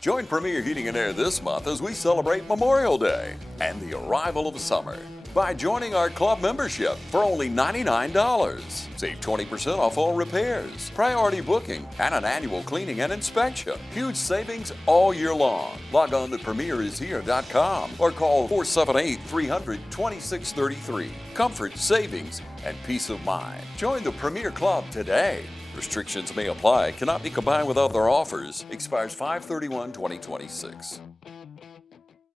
Join Premier Heating and Air this month as we celebrate Memorial Day and the arrival of summer by joining our club membership for only $99. Save 20% off all repairs, priority booking, and an annual cleaning and inspection. Huge savings all year long. Log on to premierishere.com or call 478-300-2633. Comfort, savings, and peace of mind. Join the Premier Club today. Restrictions may apply. Cannot be combined with other offers. Expires 5/31/2026.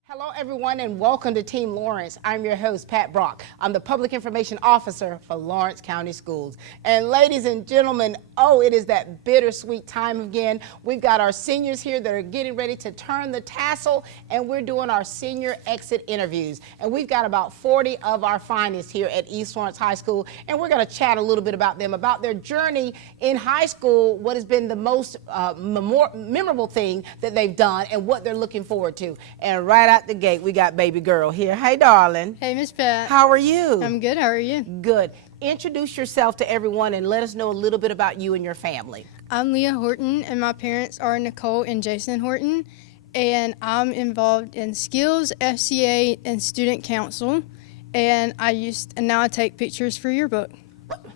Hello, everyone, and welcome to Team Lawrence. I'm your host, Pat Brock. I'm the Public Information Officer for Lawrence County Schools. And ladies and gentlemen, it is that bittersweet time again. We've got our seniors here that are getting ready to turn the tassel, and we're doing our senior exit interviews. And we've got about 40 of our finalists here at East Lawrence High School, and we're going to chat a little bit about them, about their journey in high school, what has been the most memorable thing that they've done, and what they're looking forward to. And right out the gate, we got baby girl here. Hey, darling. Hey, Miss Pat. How are you? I'm good. How are you? Good. Introduce yourself to everyone and let us know a little bit about you and your family. I'm Leah Horton, and my parents are Nicole and Jason Horton, and I'm involved in Skills, FCA, and Student Council, and now I take pictures for your book. What?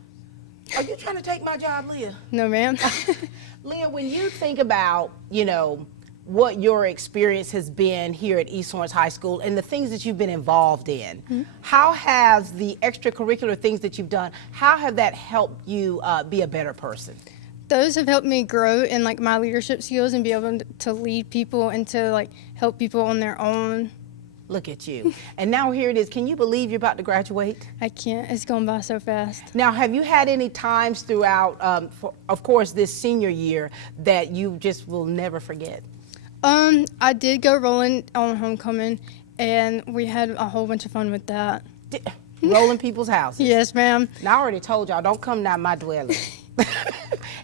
Are you trying to take my job, Leah? No, ma'am. Leah, when you think about, what your experience has been here at East Lawrence High School and the things that you've been involved in, how has the extracurricular things that you've done, how have that helped you be a better person? Those have helped me grow in my leadership skills and be able to lead people and to help people on their own. Look at you. And now here it is. Can you believe you're about to graduate? I can't. It's going by so fast. Now, have you had any times throughout, of course, this senior year that you just will never forget? I did go rolling on homecoming, and we had a whole bunch of fun with that. Rolling people's houses? Yes, ma'am. Now, I already told y'all, don't come down my dwelling.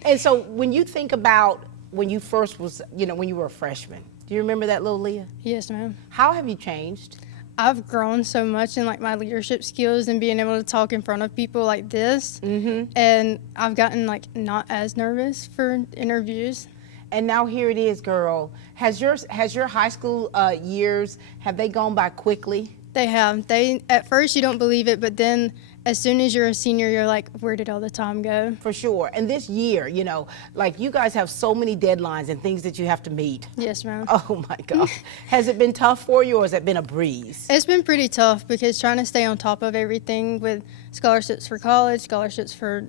And so when you think about when you first was, when you were a freshman, do you remember that little Leah? Yes, ma'am. How have you changed? I've grown so much in my leadership skills and being able to talk in front of people like this, and I've gotten not as nervous for interviews. And now here it is, girl. Has your high school years, have they gone by quickly? They have. At first you don't believe it, but then as soon as you're a senior, you're like, where did all the time go? For sure. And this year, you guys have so many deadlines and things that you have to meet. Yes, ma'am. Oh my gosh. Has it been tough for you, or has it been a breeze? It's been pretty tough because trying to stay on top of everything with scholarships for college, scholarships from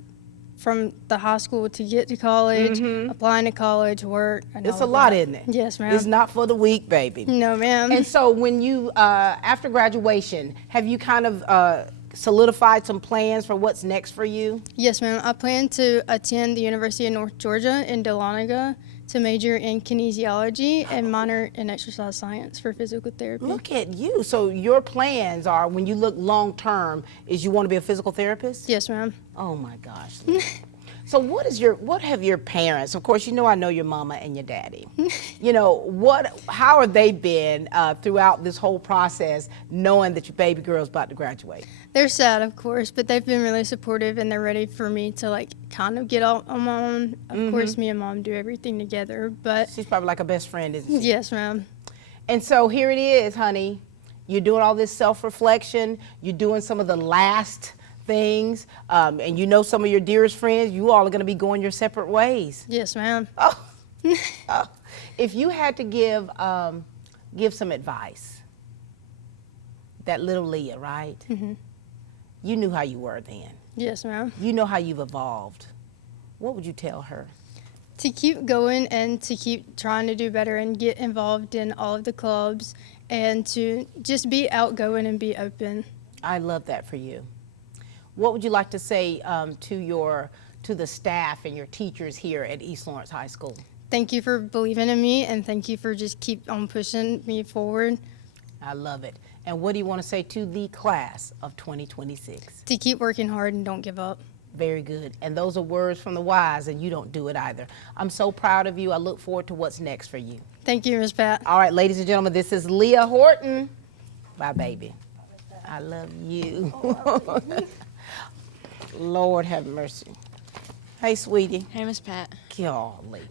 the high school to get to college, applying to college, work. It's a lot, isn't it? Yes, ma'am. It's not for the weak, baby. No, ma'am. And so when you, after graduation, have you kind of solidified some plans for what's next for you? Yes, ma'am. I plan to attend the University of North Georgia in Dahlonega to major in kinesiology and minor in exercise science for physical therapy. Look at you. So your plans are, when you look long term, is you want to be a physical therapist? Yes, ma'am. Oh my gosh. So what have your parents, of course, I know your mama and your daddy, how have they been throughout this whole process, knowing that your baby girl's about to graduate? They're sad, of course, but they've been really supportive, and they're ready for me to kind of get out on my own. Of course, me and mom do everything together, but she's probably like a best friend, isn't she? Yes, ma'am. And so here it is, honey. You're doing all this self-reflection. You're doing some of the last things, and some of your dearest friends, you all are going to be going your separate ways. Yes, ma'am. Oh. If you had to give some advice, that little Leah, right? You knew how you were then. Yes, ma'am. You know how you've evolved. What would you tell her? To keep going and to keep trying to do better and get involved in all of the clubs and to just be outgoing and be open. I love that for you. What would you like to say to the staff and your teachers here at East Lawrence High School? Thank you for believing in me, and thank you for just keep on pushing me forward. I love it. And what do you want to say to the class of 2026? To keep working hard and don't give up. Very good. And those are words from the wise, and you don't do it either. I'm so proud of you. I look forward to what's next for you. Thank you, Ms. Pat. All right, ladies and gentlemen, this is Leah Horton. Bye, baby. I love you. Lord have mercy. Hey, sweetie. Hey, Miss Pat. Golly.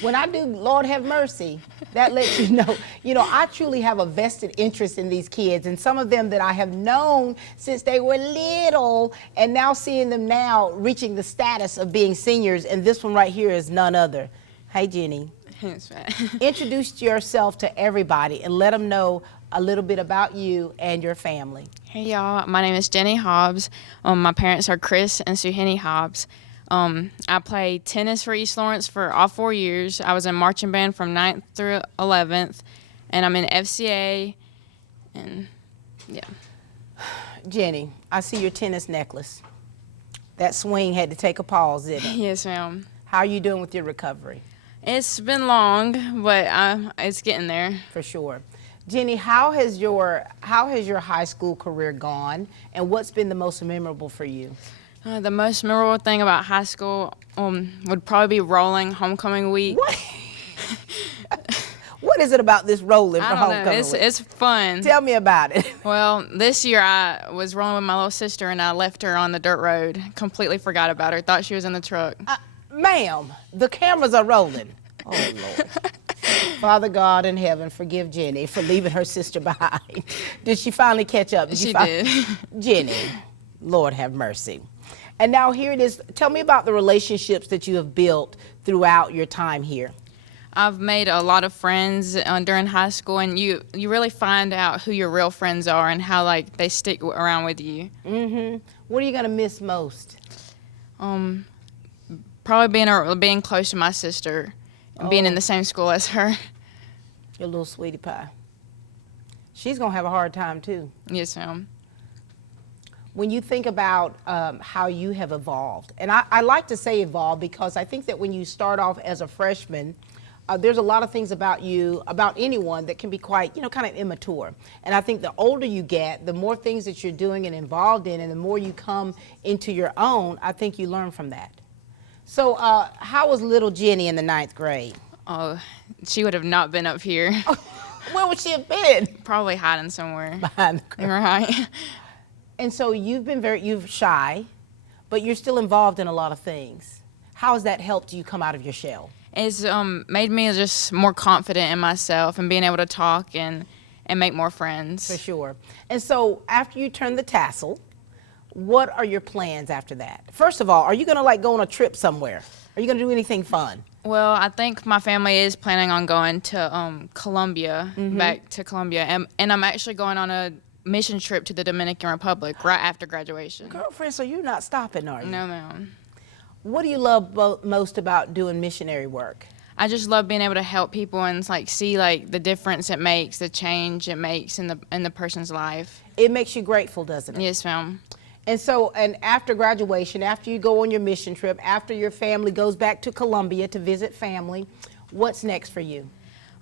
When I do, Lord have mercy, that lets you know, I truly have a vested interest in these kids, and some of them that I have known since they were little, and now seeing them now reaching the status of being seniors, and this one right here is none other. Hey, Jenny. That's right. Introduce yourself to everybody and let them know a little bit about you and your family. Hey, y'all. My name is Jenny Hobbs. My parents are Chris and Suhenny Hobbs. I played tennis for East Lawrence for all 4 years. I was in marching band from 9th through 11th, and I'm in FCA, and yeah. Jenny, I see your tennis necklace. That swing had to take a pause, didn't it? Yes, ma'am. How are you doing with your recovery? It's been long, but it's getting there. For sure. Jenny, how has your high school career gone, and what's been the most memorable for you? The most memorable thing about high school would probably be rolling homecoming week. What? What is it about this rolling for I don't know. homecoming week? It's fun. Tell me about it. Well, this year I was rolling with my little sister, and I left her on the dirt road. Completely forgot about her. Thought she was in the truck. Ma'am, the cameras are rolling. Oh, Lord. Father God in heaven, forgive Jenny for leaving her sister behind. Did she finally catch up? She did. Jenny, Lord have mercy. And now here it is. Tell me about the relationships that you have built throughout your time here. I've made a lot of friends during high school, and you really find out who your real friends are and how they stick around with you. Mm-hmm. What are you gonna miss most? Probably being close to my sister and being in the same school as her. Your little sweetie pie. She's gonna have a hard time too. Yes, ma'am. When you think about how you have evolved, and I like to say evolve because I think that when you start off as a freshman, there's a lot of things about you, about anyone, that can be quite, kind of immature. And I think the older you get, the more things that you're doing and involved in, and the more you come into your own, I think you learn from that. So how was little Jenny in the 9th grade? Oh, she would have not been up here. Where would she have been? Probably hiding somewhere. Behind the curtain. Right. And so you're shy, but you're still involved in a lot of things. How has that helped you come out of your shell? It's made me just more confident in myself and being able to talk and make more friends. For sure. And so after you turn the tassel, what are your plans after that? First of all, are you going to go on a trip somewhere? Are you going to do anything fun? Well, I think my family is planning on going to Colombia, back to Colombia, and I'm actually going on a mission trip to the Dominican Republic right after graduation. Girlfriend, so you're not stopping, are you? No, ma'am. What do you love most about doing missionary work? I just love being able to help people and see the difference it makes, the change it makes in the person's life. It makes you grateful, doesn't it? Yes, ma'am. And so, and after graduation, after you go on your mission trip, after your family goes back to Colombia to visit family, what's next for you?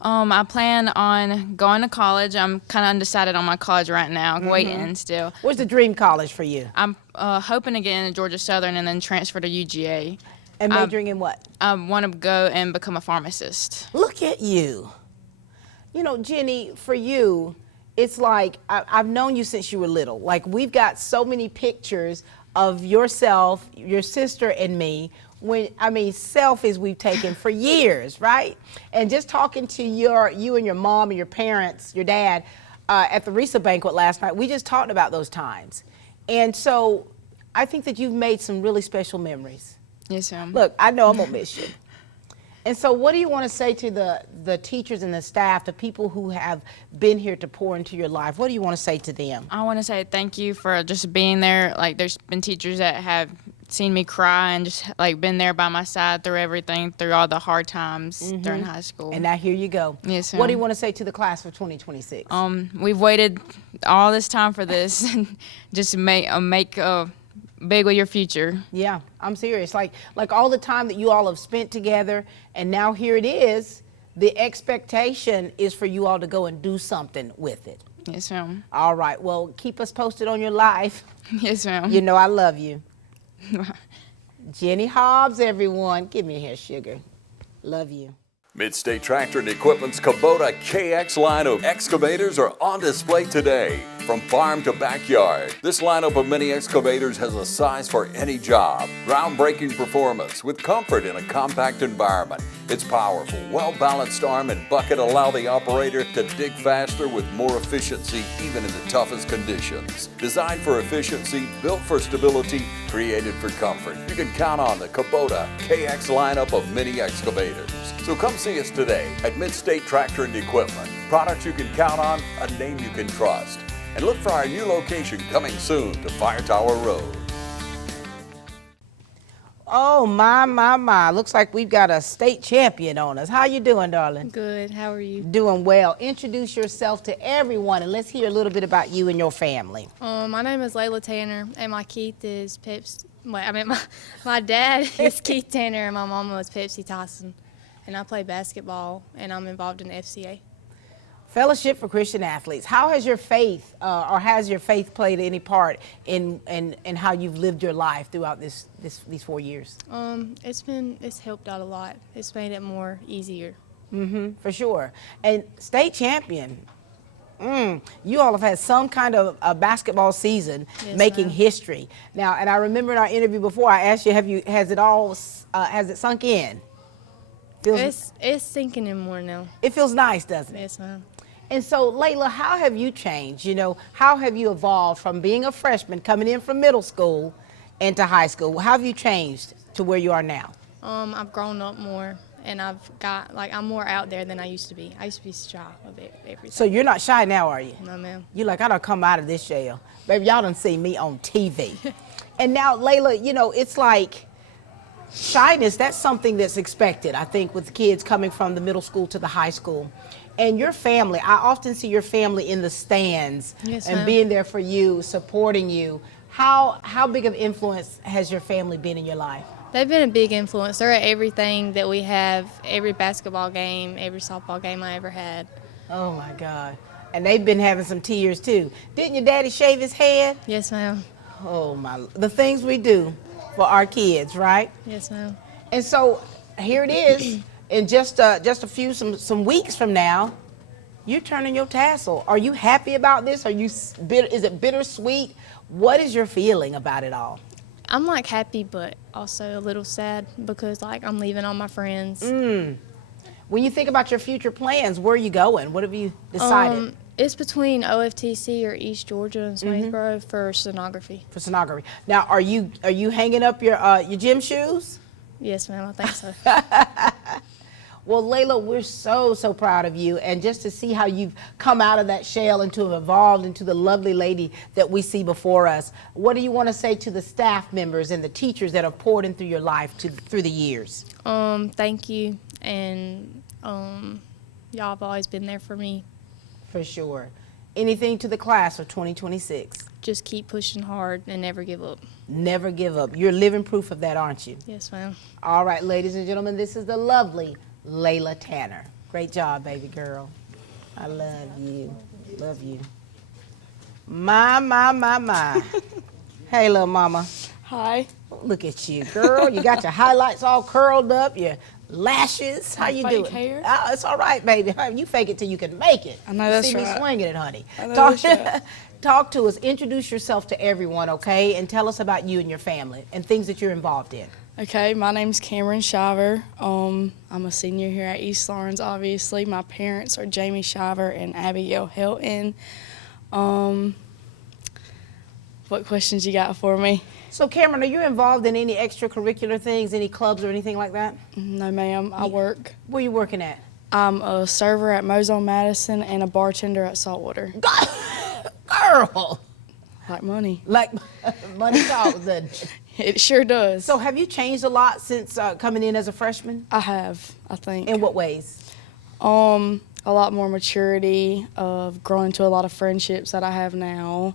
I plan on going to college. I'm kind of undecided on my college right now, waiting still. Where's the dream college for you? I'm hoping to get into Georgia Southern and then transfer to UGA. And majoring in what? I want to go and become a pharmacist. Look at you. Jenny, for you, it's like I've known you since you were little. We've got so many pictures of yourself, your sister, and me. Selfies we've taken for years, right? And just talking to you and your mom and your parents, your dad, at the Risa banquet last night, we just talked about those times. And so I think that you've made some really special memories. Yes, ma'am. Look, I know I'm gonna miss you. And so what do you want to say to the teachers and the staff, the people who have been here to pour into your life? What do you want to say to them? I want to say thank you for just being there. There's been teachers that have seen me cry and just been there by my side through everything, through all the hard times during high school. And now here you go. Yes, What do you want to say to the class of 2026? We've waited all this time for this, and just make big with your future. Yeah, I'm serious. Like all the time that you all have spent together, and now here it is. The expectation is for you all to go and do something with it. Yes, ma'am. All right. Well, keep us posted on your life. Yes, ma'am. You know I love you. Jenny Hobbs, everyone. Give me a hair, sugar. Love you. Mid-State Tractor and Equipment's Kubota KX line of excavators are on display today. from farm to backyard. This lineup of mini excavators has a size for any job. Groundbreaking performance with comfort in a compact environment. Its powerful, well-balanced arm and bucket allow the operator to dig faster with more efficiency even in the toughest conditions. Designed for efficiency, built for stability, created for comfort. You can count on the Kubota KX lineup of mini excavators. So come see us today at Mid-State Tractor and Equipment. Products you can count on, a name you can trust. And look for our new location coming soon to Fire Tower Road. Oh, my. Looks like we've got a state champion on us. How you doing, darling? Good. How are you? Doing well. Introduce yourself to everyone, and let's hear a little bit about you and your family. My name is Layla Tanner, and my Keith is Pepsi. My dad is Keith Tanner, and my mama was Pepsi Tyson. And I play basketball, and I'm involved in FCA. Fellowship for Christian Athletes. How has your faith, or has your faith played any part in how you've lived your life throughout these 4 years? It's helped out a lot. It's made it more easier. For sure. And state champion. You all have had some kind of a basketball season, Yes, making ma'am. history. Now, and I remember in our interview before, I asked you, has it sunk in? It's sinking in more now. It feels nice, doesn't it? Yes, ma'am. And so, Layla, how have you changed? You know, how have you evolved from being a freshman, coming in from middle school into high school? How have you changed to where you are now? I've grown up more, and I'm more out there than I used to be. I used to be shy of everything. So you're not shy now, are you? No, ma'am. You're like, I done come out of this jail. Baby, y'all done see me on TV. And now, Layla, you know, it's like shyness, that's something that's expected, I think, with kids coming from the middle school to the high school. And your family, I often see your family in the stands Yes, and ma'am. being there for you, supporting you. How big of influence has your family been in your life? They've been a big influence. They're at everything that we have, every basketball game, every softball game I ever had. Oh my God. And they've been having some tears too. Didn't your daddy shave his head? Yes, ma'am. Oh my, the things we do for our kids, right? Yes, ma'am. And so here it is. In just a few some weeks from now, you're turning your tassel. Are you happy about this? Are you bitter? Is it bittersweet? What is your feeling about it all? I'm like happy, but also a little sad because like I'm leaving all my friends. When you think about your future plans, where are you going? What have you decided It's between OFTC or East Georgia and Swainsboro for sonography. for sonography? Now, are you hanging up your gym shoes? Yes, ma'am. I think so. Well, Layla, we're so proud of you, and just to see how you've come out of that shell and to have evolved into the lovely lady that we see before us. What do you want to say to the staff members and the teachers that have poured into your life through the years? Thank you, and y'all have always been there for me. For sure. Anything to the class of 2026? Just keep pushing hard and never give up. Never give up. You're living proof of that, aren't you? Yes, ma'am. All right, ladies and gentlemen, this is the lovely Layla Tanner. Great job, baby girl. I love you. Love you. My. Hey, little mama. Hi. Look at you, girl. You got your highlights all curled up, your lashes. How you fake doing? hair? Oh, it's all right, baby. You fake it till you can make it. I know You that's see me right. swinging it, honey. I know Talk, that's right. talk to us. Introduce yourself to everyone, okay? And tell us about you and your family and things that you're involved in. Okay, my name's Cameron Shiver. I'm a senior here at East Lawrence, obviously. My parents are Jamie Shiver and Abigail Hilton. What questions you got for me? So, Cameron, are you involved in any extracurricular things, any clubs or anything like that? No, ma'am. I work. Where you working at? I'm a server at Mo's on Madison and a bartender at Saltwater. Girl! Like money. Like, money talks. It sure does. So, have you changed a lot since coming in as a freshman? I have, I think. In what ways? A lot more maturity, of growing to a lot of friendships that I have now.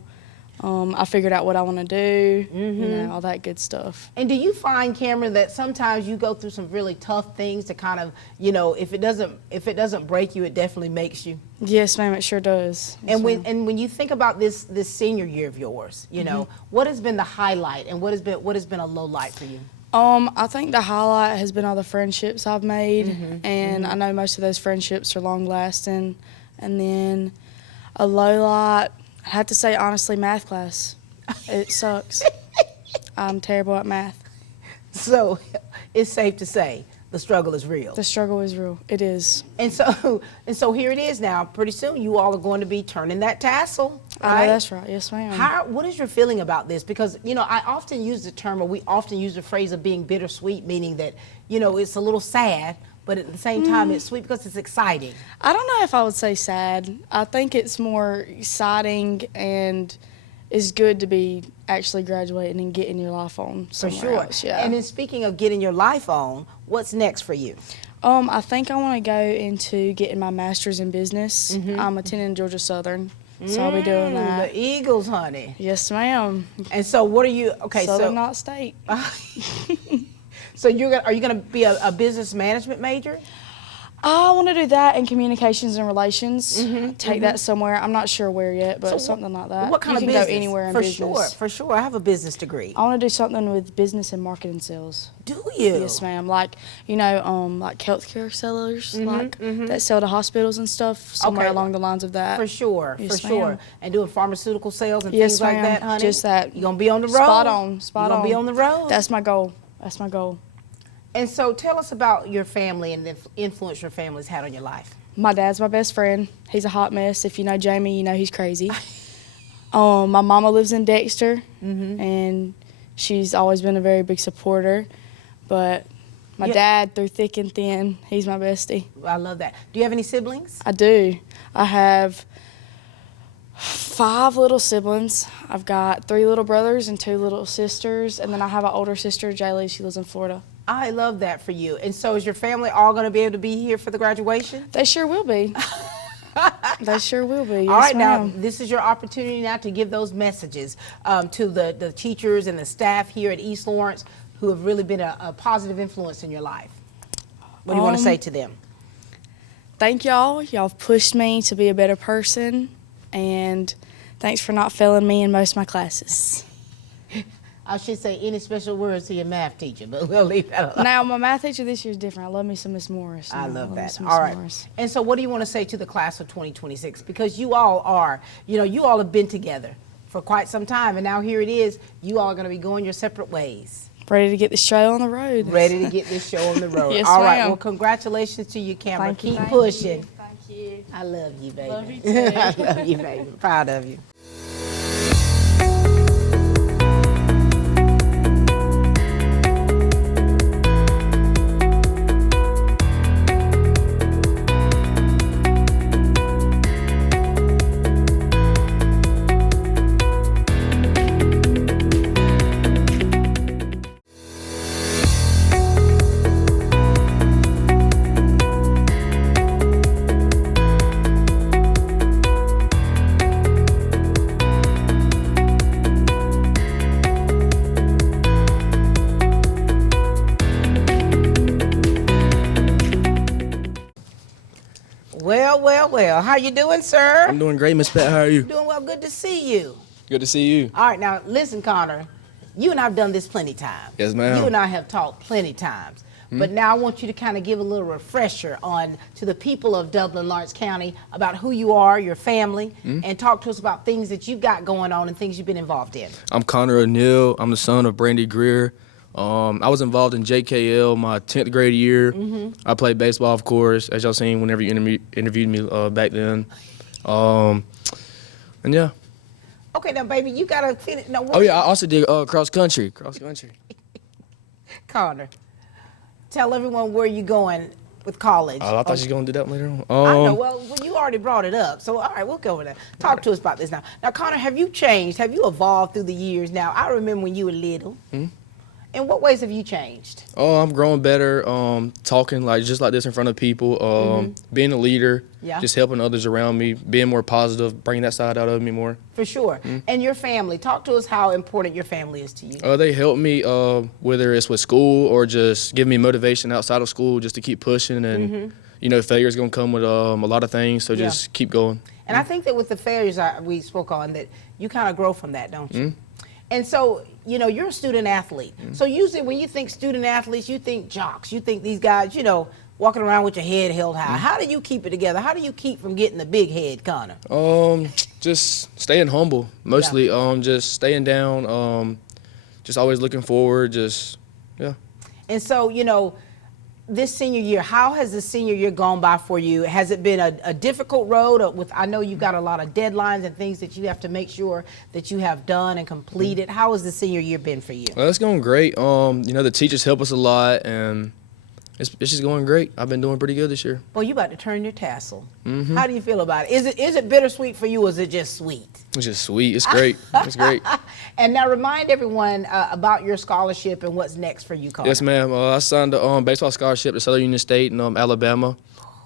I figured out what I want to do, you know, all that good stuff. And do you find, Cameron, that sometimes you go through some really tough things to kind of, you know, if it doesn't break you, it definitely makes you? Yes, ma'am, it sure does. Yes, And ma'am. when you think about this senior year of yours, you know, what has been the highlight and what has been a low light for you? I think the highlight has been all the friendships I've made, and I know most of those friendships are long lasting. And then a low light, I have to say, honestly, math class. It sucks. I'm terrible at math. So it's safe to say the struggle is real. The struggle is real. It is. And so here it is now. Pretty soon you all are going to be turning that tassel. Right? That's right. Yes, ma'am. What is your feeling about this? Because, you know, I often use the term, or we often use the phrase of being bittersweet, meaning that, you know, it's a little sad, but at the same time it's sweet because it's exciting. I don't know if I would say sad. I think it's more exciting, and it's good to be actually graduating and getting your life on For somewhere sure. else. Yeah. And then speaking of getting your life on, what's next for you? I think I want to go into getting my master's in business. I'm attending Georgia Southern, so I'll be doing that. The Eagles, honey. Yes, ma'am. And so what are you, okay, Southern Not State. so are you gonna be a business management major? I want to do that in communications and relations. Take that somewhere. I'm not sure where yet, but something like that. What kind you of can business? go anywhere in for business. For sure. I have a business degree. I want to do something with business and marketing sales. Do you? Yes, ma'am. Like, you know, like healthcare sellers, that sell to hospitals and stuff. Somewhere along the lines of that. For sure, Yes, for sure. ma'am. And doing pharmaceutical sales and Yes, things like ma'am. that, honey? Just that. You're going to be on the road? Spot on. Spot You're on. going to be on the road? That's my goal. That's my goal. And so tell us about your family and the influence your family's had on your life. My dad's my best friend. He's a hot mess. If you know Jamie, you know he's crazy. My mama lives in Dexter, and she's always been a very big supporter. But my dad, through thick and thin, he's my bestie. I love that. Do you have any siblings? I do. I have 5 little siblings. I've got 3 little brothers and 2 little sisters, and then I have an older sister, Jaylee. She lives in Florida. I love that for you. And so is your family all going to be able to be here for the graduation? They sure will be. They sure will be. Yes, All right, now, ma'am. this is your opportunity now to give those messages to the teachers and the staff here at East Lawrence who have really been a positive influence in your life. What do you want to say to them? Thank y'all. Y'all have pushed me to be a better person, and thanks for not failing me in most of my classes. I should say any special words to your math teacher, but we'll leave that alone. Now, my math teacher this year is different. I love me some Miss Morris. I love me that. some All Miss right. Morris. And so what do you want to say to the class of 2026? Because you all are, you know, you all have been together for quite some time, and now here it is, you all are going to be going your separate ways. Ready to get this show on the road. Ready to get this show on the road. Yes, all right, ma'am. well, congratulations to you, Cameron. Thank you. Keep pushing. Thank you. I love you, baby. Love you too. I love you, baby. Proud of you. Well, how you doing, sir? I'm doing great, Miss Pat. How are you? Doing well, good to see you. Good to see you. All right, now listen, Connor, you and I have done this plenty times. Yes, ma'am. You and I have talked plenty times. But now I want you to kind of give a little refresher on to the people of Dublin, Lawrence County about who you are, your family, and talk to us about things that you've got going on and things you've been involved in. I'm Connor O'Neill. I'm the son of Brandy Greer. I was involved in JKL my 10th grade year. I played baseball, of course, as y'all seen whenever you interviewed me back then. And yeah. Okay, now, baby, you got to finish. No, Oh, yeah, I also did cross country. Connor, tell everyone where you're going with college. Oh, I thought you were going to do that later on. I know. Well, you already brought it up. So, all right, we'll go over that. Talk to us about this now. Now, Connor, have you changed? Have you evolved through the years now? I remember when you were little. In what ways have you changed? Oh, I'm growing better, talking just like this in front of people, being a leader, just helping others around me, being more positive, bringing that side out of me more. For sure. And your family, talk to us how important your family is to you. They help me, whether it's with school or just give me motivation outside of school just to keep pushing. And, you know, failure is going to come with a lot of things, so just keep going. And I think that with the failures we spoke on, that you kind of grow from that, don't you? And so, you know, you're a student athlete. So usually when you think student athletes, you think jocks. You think these guys, you know, walking around with your head held high. How do you keep it together? How do you keep from getting the big head, Connor? Just staying humble, mostly. Just staying down. Just always looking forward. Yeah. And so, you know, this senior year, how has the senior year gone by for you? Has it been a difficult road? I know you've got a lot of deadlines and things that you have to make sure that you have done and completed. How has the senior year been for you? Well, it's going great. You know, the teachers help us a lot, and it's just going great. I've been doing pretty good this year. Well, you about to turn your tassel. How do you feel about it? Is it bittersweet for you, or is it just sweet? It's just sweet. It's great. It's great. And now remind everyone about your scholarship and what's next for you, Connor. Yes, ma'am. I signed a baseball scholarship to Southern Union State in Alabama,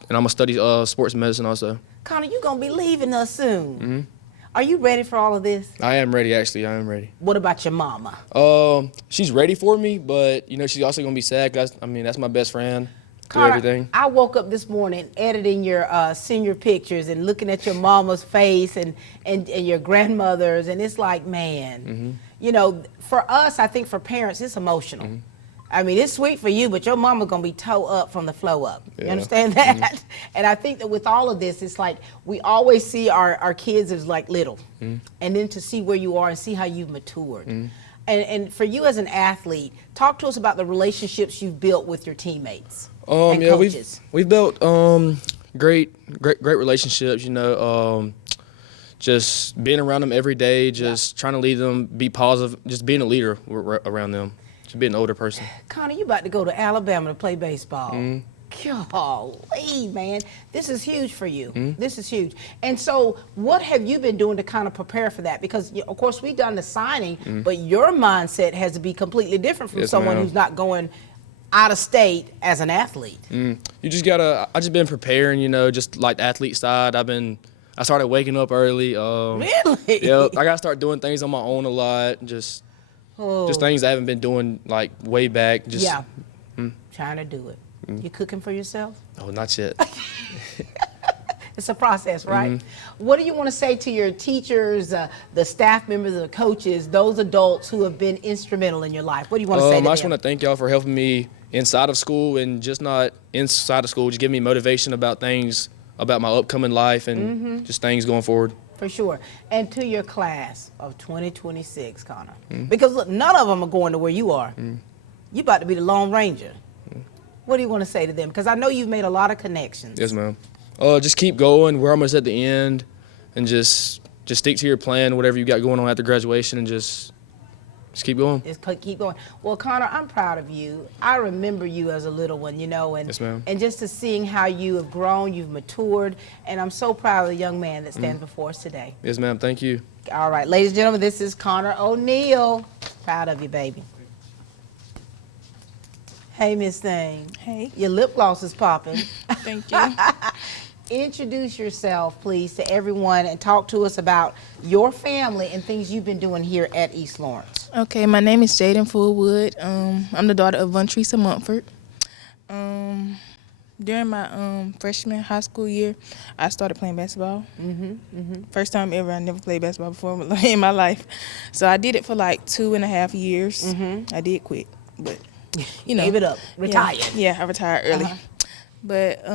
and I'm going to study sports medicine also. Connor, you're going to be leaving us soon. Are you ready for all of this? I am ready, actually. I am ready. What about your mama? She's ready for me, but, you know, she's also going to be sad because, I mean, that's my best friend. Connor, everything. I woke up this morning editing your senior pictures and looking at your mama's face and your grandmother's, and it's like, man, you know, for us, I think for parents, it's emotional. I mean, it's sweet for you, but your mama's going to be toe up from the flow up. Yeah. You understand that? And I think that with all of this, it's like we always see our kids as like little. And then to see where you are and see how you've matured. And for you as an athlete, talk to us about the relationships you've built with your teammates. And Yeah, coaches. we've built great relationships. You know, just being around them every day, just trying to lead them, be positive, just being a leader around them, just being an older person. Connor, you about to go to Alabama to play baseball. Golly, man, this is huge for you. This is huge. And so what have you been doing to kind of prepare for that? Because, of course, we've done the signing, but your mindset has to be completely different from someone who's not going out of state as an athlete. You just gotta. I just been preparing, you know, just like the athlete side. I started waking up early. Really? Yeah, I gotta start doing things on my own a lot. Just things I haven't been doing like way back. Just trying to do it. You cooking for yourself? Oh, not yet. It's a process, right? What do you want to say to your teachers, the staff members, the coaches, those adults who have been instrumental in your life? What do you want to say to them? I just want to thank y'all for helping me inside of school, and just not inside of school, just give me motivation about things, about my upcoming life and just things going forward. For sure. And to your class of 2026, Connor, because look, none of them are going to where you are. You about to be the Lone Ranger. What do you want to say to them? Because I know you've made a lot of connections. Yes, ma'am. Just keep going. We're almost at the end, and just stick to your plan, whatever you got going on after graduation, and just keep going. Just keep going. Well, Connor, I'm proud of you. I remember you as a little one, you know, and yes, ma'am. And just to seeing how you have grown, you've matured, and I'm so proud of the young man that stands before us today. Yes, ma'am. Thank you. All right, ladies and gentlemen, this is Connor O'Neal. Proud of you, baby. Hey, Miss Thing. Hey. Your lip gloss is popping. Thank you. Introduce yourself, please, to everyone and talk to us about your family and things you've been doing here at East Lawrence. Okay, my name is Jaden Fullwood. I'm the daughter of Von Teresa Mumford. During my freshman high school year, I started playing basketball. First time ever. I never played basketball before in my life. So I did it for like 2.5 years. I did quit, but you know. Gave it up. Retired. Yeah, I retired early. But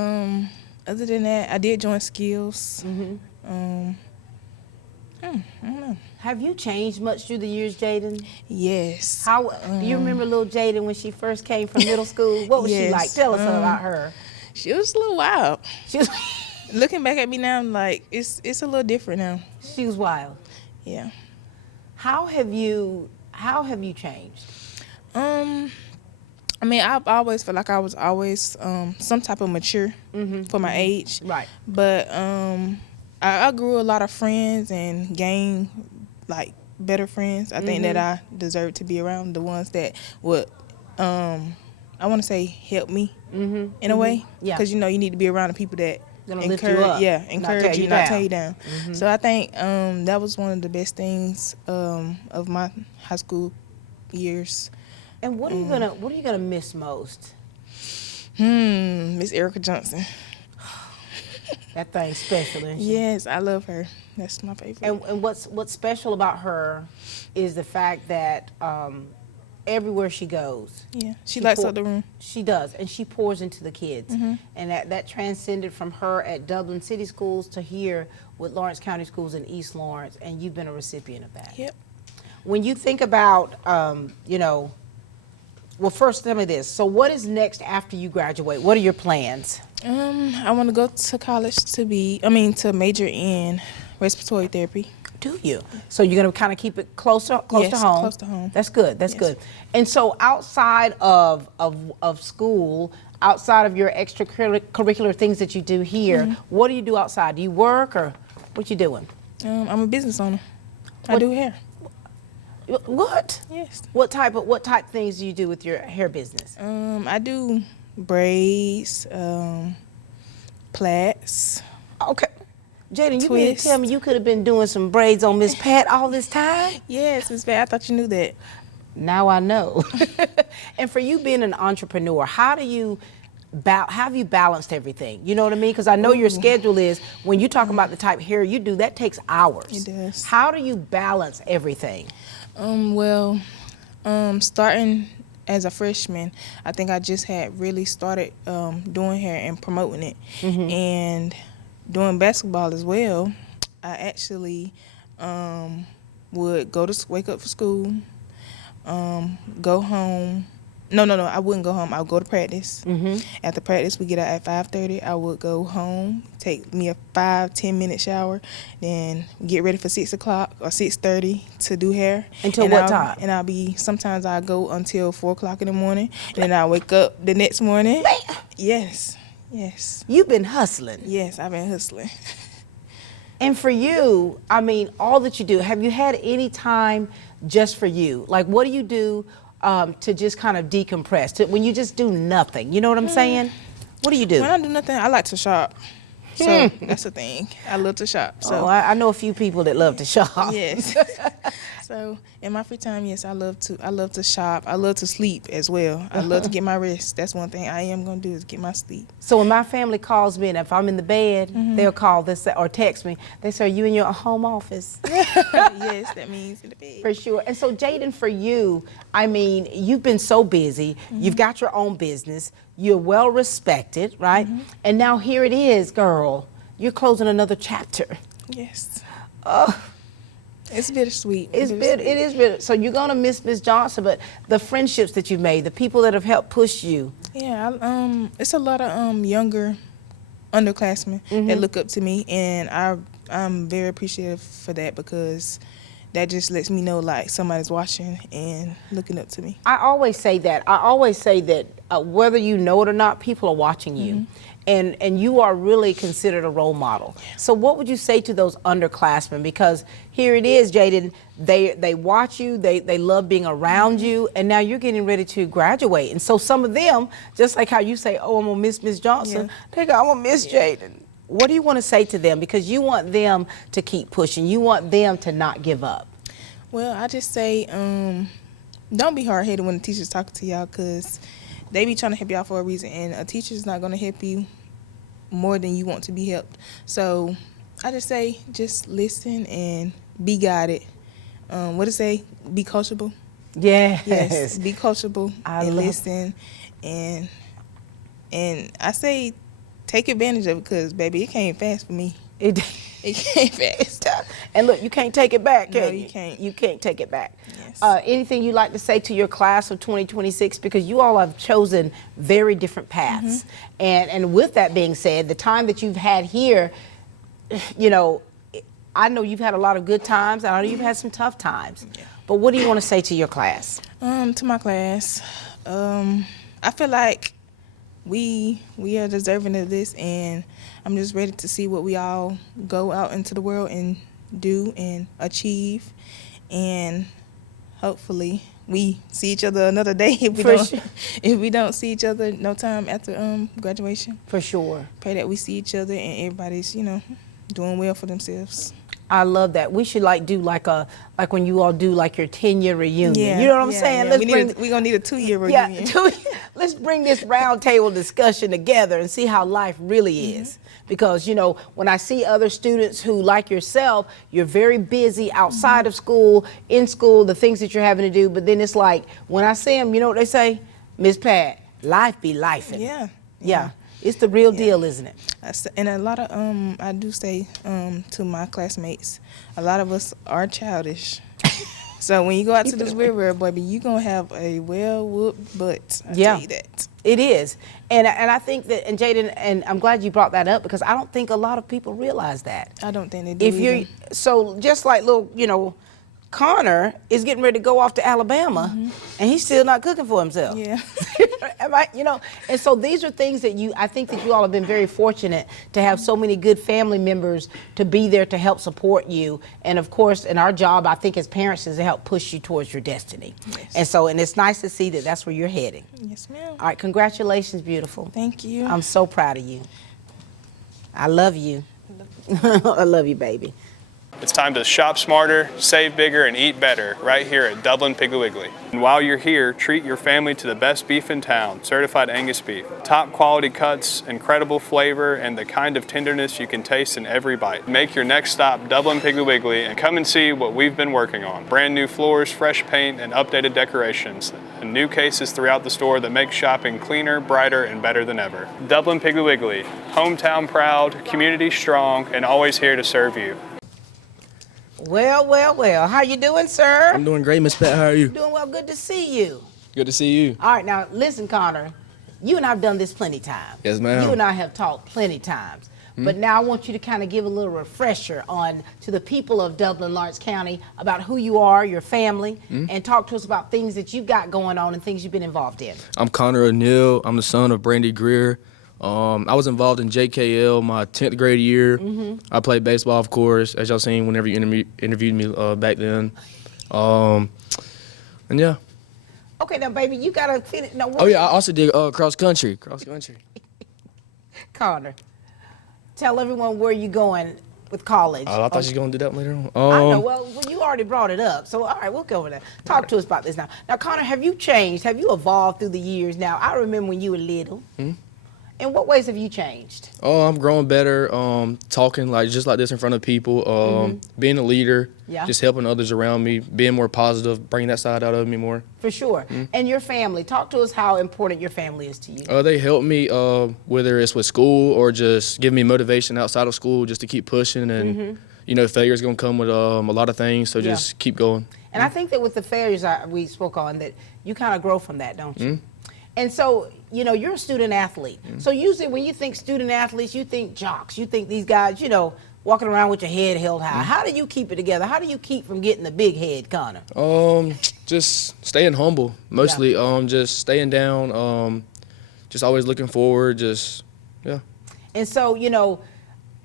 other than that, I did join skills. I don't know. Have you changed much through the years, Jaden? Yes. How do you remember little Jaden when she first came from middle school? What was she Yes, like? Tell us about her. She was a little wild. She was, Looking back at me now, I'm like, it's a little different now. she was wild. Yeah. How have you changed? I mean, I've always felt like I was always some type of mature for my age. Right. But I grew a lot of friends and gained like better friends. I think that I deserve to be around the ones that would, I want to say, help me in a way. Yeah. Because you know you need to be around the people that Gonna lift you up, yeah, not encourage tear you, you not down. tear you down. So I think that was one of the best things of my high school years. And what are you gonna miss most? Miss Erica Johnson. That thing's special, isn't she? Yes, I love her. That's my favorite. And what's special about her is the fact that everywhere she goes. Yeah, she lights pour- up the room. She does, and she pours into the kids. And that transcended from her at Dublin City Schools to here with Lawrence County Schools in East Lawrence, and you've been a recipient of that. Yep. When you think about, you know, well, first tell me this. So what is next after you graduate? What are your plans? I want to go to college to major in respiratory therapy. Do you? So you're going to kind of keep it close to home? Yes, close to home. That's good. That's Yes. good. And so outside of school, outside of your extracurricular things that you do here, what do you do outside? Do you work or what you doing? I'm a business owner. I What- do hair. What? Yes. What type things do you do with your hair business? I do braids, plaits. Okay. Jaden, you mean to Twist. tell me you could have been doing some braids on Miss Pat all this time? Yes, Miss Pat, I thought you knew that. Now I know. And for you being an entrepreneur, how have you balanced everything? You know what I mean? Because I know your schedule is, when you talk about the type of hair you do, that takes hours. It does. How do you balance everything? Starting as a freshman, I think I just had really started doing hair and promoting it. And doing basketball as well, I actually would wake up for school, go home. No, I wouldn't go home. I would go to practice. After practice, we get out at 5:30. I would go home, take me a 5-10 minute shower, then get ready for 6 o'clock or 6:30 to do hair. Until what time? And sometimes I go until 4 o'clock in the morning. Then I wake up the next morning. Yes. You've been hustling. Yes, I've been hustling. And for you, I mean, all that you do, have you had any time just for you? Like, what do you do to just kind of decompress? When you just do nothing, you know what I'm saying? What do you do? When I do nothing, I like to shop. So that's the thing. I love to shop. So I know a few people that love to shop. yes. So in my free time, yes, I love to shop. I love to sleep as well. I love to get my rest. That's one thing I am gonna do is get my sleep. So when my family calls me, and if I'm in the bed, they'll call this or text me. They say, "Are you in your home office?" Yes, that means in the bed. For sure. And so, Jaden, for you, I mean, you've been so busy. You've got your own business. You're well respected, right? And now here it is, girl. You're closing another chapter. Yes. Oh, It's bittersweet. it is bitter. So you're gonna miss Miss Johnson, but the friendships that you've made, the people that have helped push you. Yeah, it's a lot of younger underclassmen that look up to me, and I'm very appreciative for that because that just lets me know like somebody's watching and looking up to me. I always say that. Whether you know it or not, people are watching you. And you are really considered a role model. So what would you say to those underclassmen? Because here it is, Jaden, they watch you, they love being around you, and now you're getting ready to graduate. And so some of them, just like how you say, oh, I'm gonna miss Miss Johnson, they go, I'm gonna miss Jaden. What do you want to say to them? Because you want them to keep pushing. You want them to not give up. Well, I just say, don't be hard-headed when the teacher's talking to y'all because they be trying to help y'all for a reason, and a teacher's not going to help you more than you want to be helped. So I just say, just listen and be guided. What it say? Be coachable. Yes, be coachable and listen. And I say, take advantage of it because, baby, it came fast for me. It came fast. And look, you can't take it back, can No, you? you can't. You can't take it back. Yes. Anything you'd like to say to your class of 2026? Because you all have chosen very different paths. And with that being said, the time that you've had here, you know, I know you've had a lot of good times. I know you've had some tough times. Yeah. But what do you want to say to your class? To my class, I feel like we are deserving of this, and I'm just ready to see what we all go out into the world and do and achieve, and hopefully we see each other another day if we don't see each other no time after graduation. For sure. Pray that we see each other and everybody's doing well for themselves. I love that. We should do like when you all do like your 10-year reunion. Yeah, You know what I'm saying? Yeah. We're gonna need a 2-year reunion. Yeah, let's bring this roundtable discussion together and see how life really is. Because, you know, when I see other students who, like yourself, you're very busy outside of school, in school, the things that you're having to do, but then it's like, when I see them, you know what they say? Miss Pat, life be lifing. Yeah. It's the real deal, isn't it? And a lot of, I do say to my classmates, a lot of us are childish. So when you go out to this real world, baby, you're going to have a well-whooped butt. I tell you that. It is. And I think that, and Jaden, and I'm glad you brought that up because I don't think a lot of people realize that. I don't think they do either. So just like little, you know, Connor is getting ready to go off to Alabama, and he's still not cooking for himself. Yeah. You know, and so these are things that I think that you all have been very fortunate to have so many good family members to be there to help support you. And of course, in our job, I think as parents is to help push you towards your destiny. Yes. And it's nice to see that that's where you're heading. Yes, ma'am. All right, congratulations, beautiful. Thank you. I'm so proud of you. I love you. I love you, baby. It's time to shop smarter, save bigger, and eat better right here at Dublin Piggly Wiggly. And while you're here, treat your family to the best beef in town, certified Angus beef. Top quality cuts, incredible flavor, and the kind of tenderness you can taste in every bite. Make your next stop Dublin Piggly Wiggly and come and see what we've been working on. Brand new floors, fresh paint, and updated decorations. And new cases throughout the store that make shopping cleaner, brighter, and better than ever. Dublin Piggly Wiggly, hometown proud, community strong, and always here to serve you. Well. How you doing, sir? I'm doing great, Miss Pat. How are you? Doing well. Good to see you. Good to see you. All right, now listen, Connor. You and I have done this plenty times. Yes, ma'am. You and I have talked plenty times. But now I want you to kind of give a little refresher to the people of Dublin, Lawrence County about who you are, your family, and talk to us about things that you've got going on and things you've been involved in. I'm Connor O'Neill. I'm the son of Brandy Greer. I was involved in JKL my 10th grade year. I played baseball, of course, as y'all seen whenever you interviewed me back then. And yeah. Okay, now, baby, you got to finish. No, Oh, yeah, I also did cross country. Connor, tell everyone where you're going with college. I thought you were going to do that later on. I know. Well, you already brought it up. So, all right, we'll go over that. Talk to us about this now. Now, Connor, have you changed? Have you evolved through the years? Now, I remember when you were little. In what ways have you changed? Oh, I'm growing better, talking just like this in front of people, being a leader, just helping others around me, being more positive, bringing that side out of me more. For sure. And your family, talk to us how important your family is to you. They help me, whether it's with school or just give me motivation outside of school just to keep pushing. And, you know, failure is going to come with a lot of things, so just keep going. And I think that with the failures we spoke on, that you kind of grow from that, don't you? And so, you know, you're a student athlete. So usually when you think student athletes, you think jocks. You think these guys, you know, walking around with your head held high. How do you keep it together? How do you keep from getting the big head, Connor? Just staying humble, mostly. Just staying down, just always looking forward, And so, you know,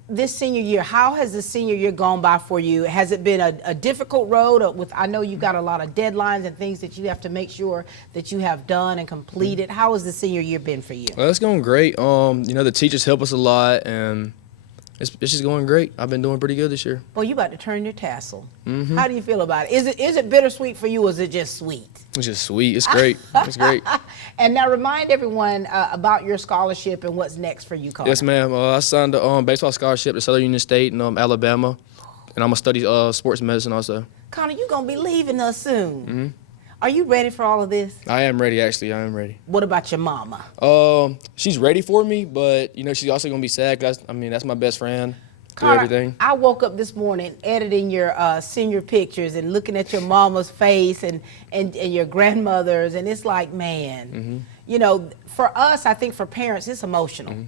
this senior year, how has the senior year gone by for you? Has it been a difficult road? I know you've got a lot of deadlines and things that you have to make sure that you have done and completed. How has the senior year been for you? Well, it's going great. You know, the teachers help us a lot, and it's just going great. I've been doing pretty good this year. Well, you about to turn your tassel. How do you feel about it? Is it bittersweet for you, or is it just sweet? It's just sweet. It's great. It's great. And now remind everyone about your scholarship and what's next for you, Connor. Yes, ma'am. I signed a baseball scholarship to Southern Union State in Alabama, and I'm going to study sports medicine also. Connor, you're going to be leaving us soon. Are you ready for all of this? I am ready, actually. I am ready. What about your mama? She's ready for me, but, you know, she's also going to be sad because, that's my best friend. Connor, everything. I woke up this morning editing your senior pictures and looking at your mama's face and your grandmother's, and it's like, man, you know, for us, I think for parents, it's emotional.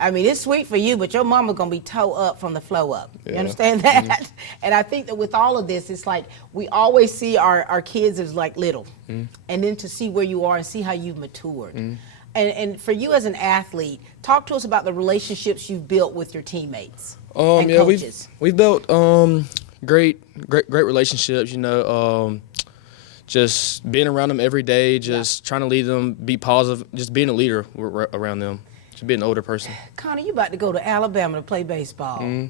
I mean, it's sweet for you, but your mama's going to be toe up from the flow up. You understand that? And I think that with all of this, it's like we always see our kids as like little, and then to see where you are and see how you've matured. And for you as an athlete, talk to us about the relationships you've built with your teammates. And coaches. We've built great relationships. You know, just being around them every day, just trying to lead them, be positive, just being a leader around them, just being an older person. Connor, you about to go to Alabama to play baseball.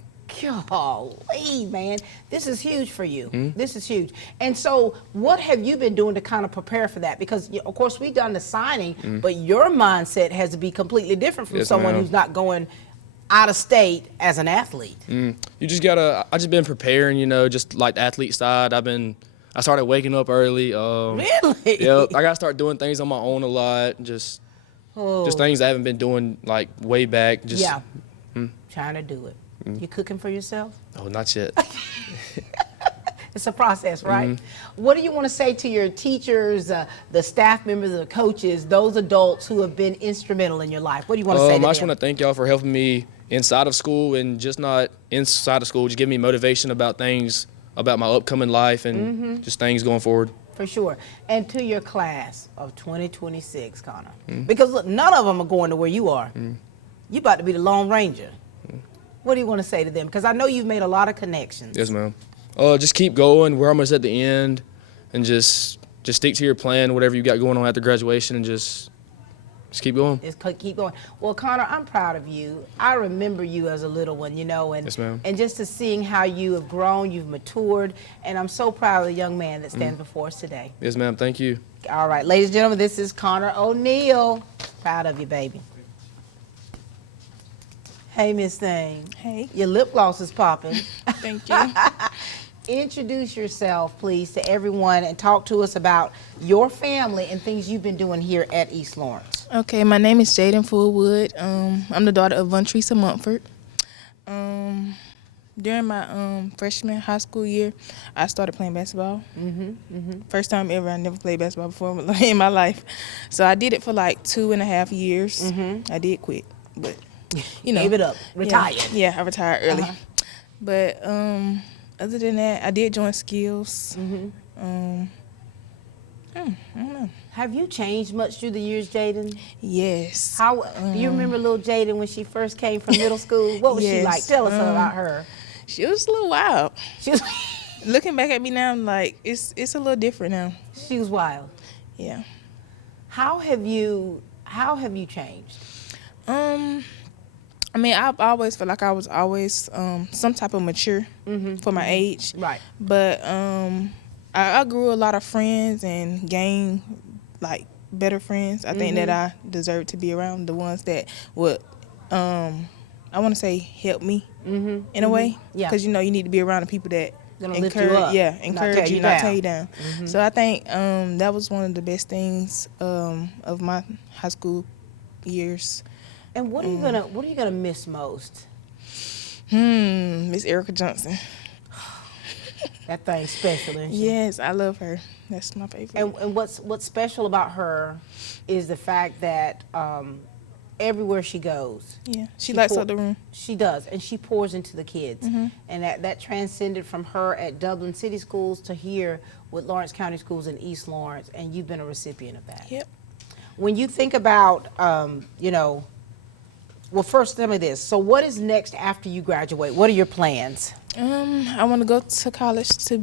Golly, man, this is huge for you. Mm-hmm. This is huge. And so, what have you been doing to kind of prepare for that? Because, of course, we've done the signing, but your mindset has to be completely different from Yes, someone ma'am. who's not going out of state as an athlete. You just gotta. I just been preparing, just like the athlete side. I started waking up early. Really? Yep. I gotta start doing things on my own a lot. Just things I haven't been doing like way back. Just Yeah. Trying to do it. You cooking for yourself? oh, not yet. It's a process, right? Mm-hmm. What do you want to say to your teachers, the staff members, the coaches, those adults who have been instrumental in your life? What do you want to say to them? I just want to thank y'all for helping me inside of school and just not inside of school. Just give me motivation about things, about my upcoming life and just things going forward. For sure. And to your class of 2026, Connor. Because look, none of them are going to where you are. You about to be the Lone Ranger. What do you want to say to them? Because I know you've made a lot of connections. Yes, ma'am. Just keep going. We're almost at the end, and just stick to your plan, whatever you got going on after graduation, and just keep going. Just keep going. Well, Connor, I'm proud of you. I remember you as a little one, and Yes, ma'am. and just to seeing how you have grown, you've matured, and I'm so proud of the young man that stands before us today. Yes, ma'am. Thank you. All right, ladies and gentlemen, this is Connor O'Neal. Proud of you, baby. Hey, Miss Thing. Hey. Your lip gloss is popping. Thank you. Introduce yourself, please, to everyone and talk to us about your family and things you've been doing here at East Lawrence. Okay, my name is Jaden Fullwood. I'm the daughter of Von Teresa Mumford. During my freshman high school year, I started playing basketball. First time ever. I never played basketball before in my life. So I did it for like 2.5 years. I did quit, but Gave it up, retired. Yeah, I retired early. But other than that, I did join skills. I don't know. Have you changed much through the years, Jaden? Yes. How do you remember little Jaden when she first came from middle school? What was she Yes, like? Tell us about her. She was a little wild. She was, Looking back at me now, I'm like, it's a little different now. she was wild. Yeah. How have you changed? I mean, I always felt like I was always some type of mature for my age. Right. But I grew a lot of friends and gained like better friends. I think that I deserve to be around the ones that would, I want to say, help me in a way. Yeah. Because you need to be around the people that Gonna lift you up, yeah, not encourage tear you, you not down. tear you down. So I think that was one of the best things of my high school years. And what are you gonna miss most? Miss Erica Johnson. That thing's special, isn't she? Yes, I love her. That's my favorite. And what's special about her is the fact that everywhere she goes, yeah, she lights pour- up the room. She does, and she pours into the kids, and that transcended from her at Dublin City Schools to here with Lawrence County Schools in East Lawrence, and you've been a recipient of that. Yep. When you think about, well, first tell me this. So what is next after you graduate? What are your plans? I want to go to college to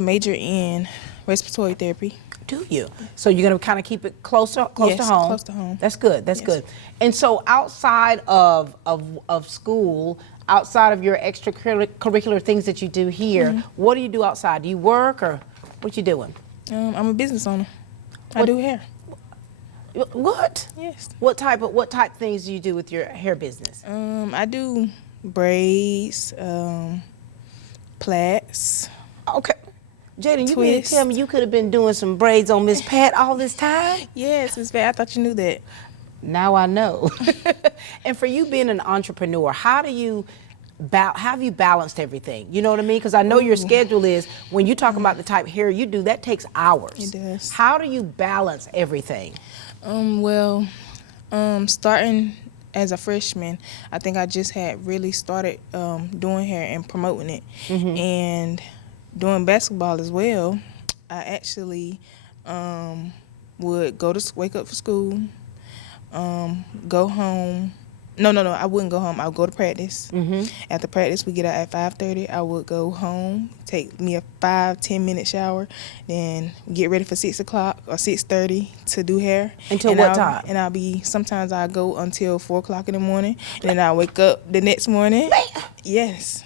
major in respiratory therapy. Do you? So you're going to kind of keep it close to Yes, home? close to home. That's good. That's Yes. good. And so outside of school, outside of your extracurricular things that you do here, what do you do outside? Do you work or what you doing? I'm a business owner. I What- do hair. What? Yes. What type things do you do with your hair business? I do braids, plaits. Okay. Jaden, you mean to Twist. tell me you could have been doing some braids on Miss Pat all this time? Yes, Miss Pat, I thought you knew that. Now I know. And for you being an entrepreneur, how have you balanced everything? You know what I mean? Because I know your schedule is, when you talk about the type of hair you do, that takes hours. It does. How do you balance everything? Starting as a freshman, I think I just had really started doing hair and promoting it. And doing basketball as well, I actually would wake up for school, go home, No, I wouldn't go home. I would go to practice. After practice, we get out at 5:30. I would go home, take me a 5-10 minute shower, then get ready for 6 o'clock or 6:30 to do hair. Until what time? And sometimes I go until 4 o'clock in the morning, and then I wake up the next morning. Yes.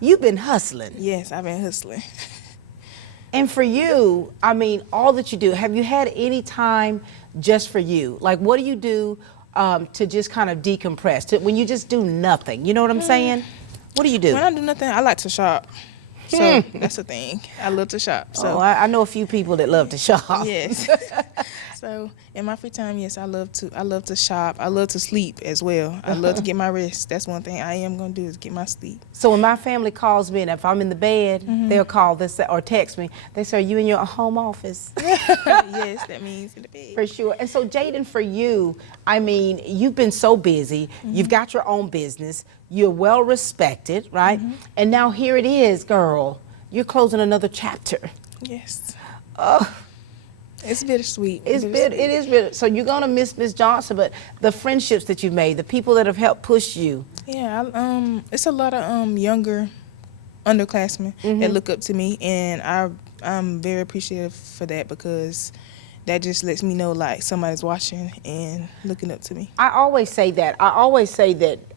You've been hustling. Yes, I've been hustling. And for you, I mean, all that you do, have you had any time just for you? Like, what do you do to just kind of decompress? When you just do nothing, you know what I'm saying? What do you do? When I do nothing, I like to shop. So that's the thing. I love to shop. So I know a few people that love to shop. yes. So in my free time, yes, I love to shop. I love to sleep as well. I love to get my rest. That's one thing I am gonna do is get my sleep. So when my family calls me and if I'm in the bed, they'll call this or text me. They say, "Are you in your home office?" Yes, that means in the bed. For sure. And so Jaden, for you, I mean, you've been so busy. You've got your own business. You're well respected, right? And now here it is, girl. You're closing another chapter. Yes. Oh. It's bittersweet. It is bitter. So you're gonna miss Miss Johnson, but the friendships that you've made, the people that have helped push you. Yeah, it's a lot of younger underclassmen that look up to me, and I'm very appreciative for that because that just lets me know like somebody's watching and looking up to me. I always say that.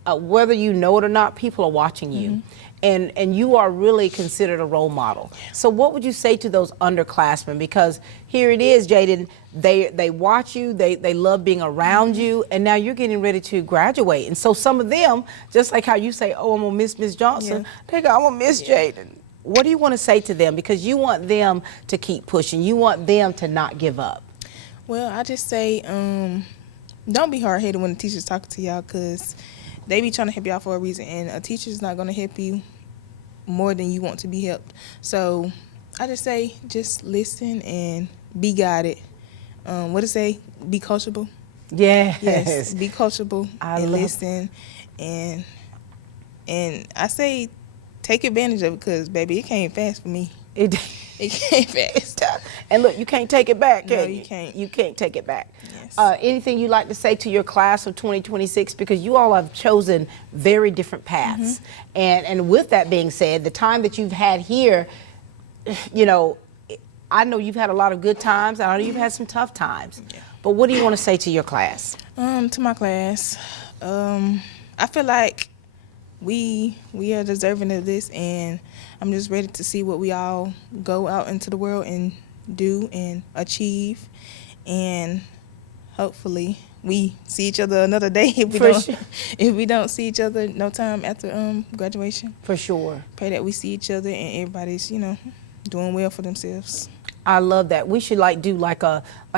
Whether you know it or not, people are watching you. And you are really considered a role model. So what would you say to those underclassmen? Because here it is, Jaden, they watch you, they love being around you, and now you're getting ready to graduate. And so some of them, just like how you say, "Oh, I'm gonna miss Miss Johnson," they go, "I'm gonna miss Jaden." What do you want to say to them? Because you want them to keep pushing. You want them to not give up. Well, I just say, don't be hard-headed when the teacher's talking to y'all, because they be trying to help y'all for a reason, and a teacher's not going to help you more than you want to be helped. So I just say, just listen and be guided. What to say? Be coachable. Yes, be coachable and listen. And I say, take advantage of it, because, baby, it came fast for me. It came fast. And look, you can't take it back, can you? No, you can't. You can't take it back. Yes. Anything you'd like to say to your class of 2026? Because you all have chosen very different paths. And with that being said, the time that you've had here, you know, I know you've had a lot of good times. I know you've had some tough times. Yeah. But what do you want to say to your class? To my class, I feel like we are deserving of this, and I'm just ready to see what we all go out into the world and do and achieve, and hopefully we see each other another day if we don't see each other no time after graduation. For sure. Pray that we see each other and everybody's doing well for themselves. I love that. We should do like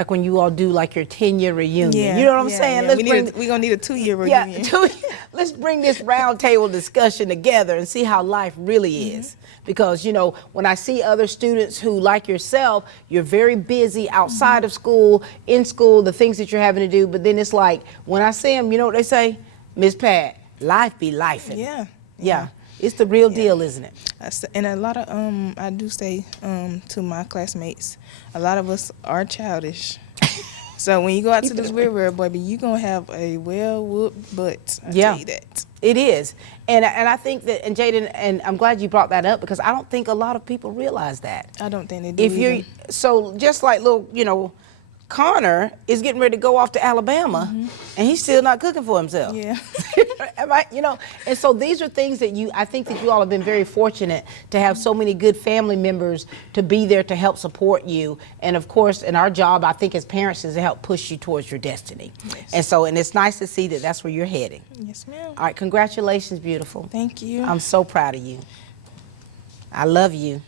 when you all do like your 10-year reunion. Yeah, you know what I'm saying? Yeah. We're gonna need a 2-year reunion. Yeah, let's bring this round table discussion together and see how life really is. Because when I see other students who, like yourself, you're very busy outside of school, in school, the things that you're having to do. But then it's like when I see them, you know what they say, Miss Pat, life be lifing. Yeah. It's the real deal, isn't it? And a lot of, I do say to my classmates, a lot of us are childish. So when you go out to this real world, baby, you're going to have a well-whooped butt. I tell you that. It is. And I think that, and Jaden, and I'm glad you brought that up, because I don't think a lot of people realize that. I don't think they do either. So just like little, Connor is getting ready to go off to Alabama, and he's still not cooking for himself. Yeah. And so these are things that I think that you all have been very fortunate to have so many good family members to be there to help support you. And of course, in our job, I think as parents, is to help push you towards your destiny. Yes. And it's nice to see that that's where you're heading. Yes, ma'am. All right, congratulations, beautiful. Thank you. I'm so proud of you. I love you.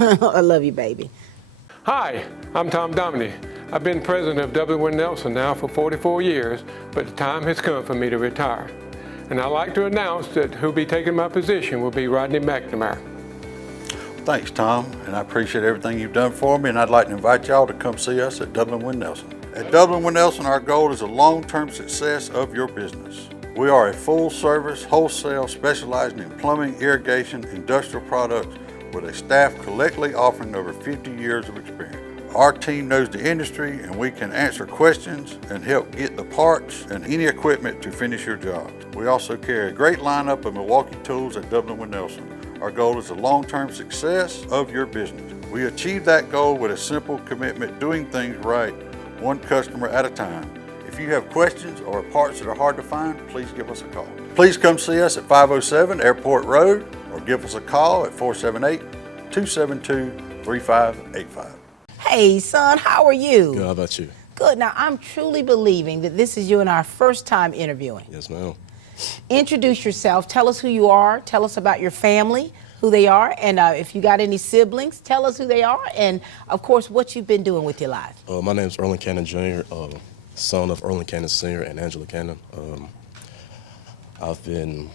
I love you, baby. Hi, I'm Tom Dominy. I've been president of W. Nelson now for 44 years, but the time has come for me to retire. And I'd like to announce that who'll be taking my position will be Rodney McNamara. Thanks, Tom, and I appreciate everything you've done for me, and I'd like to invite y'all to come see us at Dublin Nelson. At Dublin Nelson, our goal is the long-term success of your business. We are a full-service wholesale specializing in plumbing, irrigation, industrial products with a staff collectively offering over 50 years of experience. Our team knows the industry and we can answer questions and help get the parts and any equipment to finish your job. We also carry a great lineup of Milwaukee tools at Dublin with Nelson. Our goal is the long-term success of your business. We achieve that goal with a simple commitment, doing things right, one customer at a time. If you have questions or parts that are hard to find, please give us a call. Please come see us at 507 Airport Road or give us a call at 478-272-3585. Hey, son, how are you? Good, how about you? Good. Now, I'm truly believing that this is you and our first time interviewing. Yes, ma'am. Introduce yourself. Tell us who you are. Tell us about your family, who they are, and if you got any siblings, tell us who they are, and, of course, what you've been doing with your life. My name is Erland Cannon Jr., son of Erland Cannon Sr. and Angela Cannon. I've been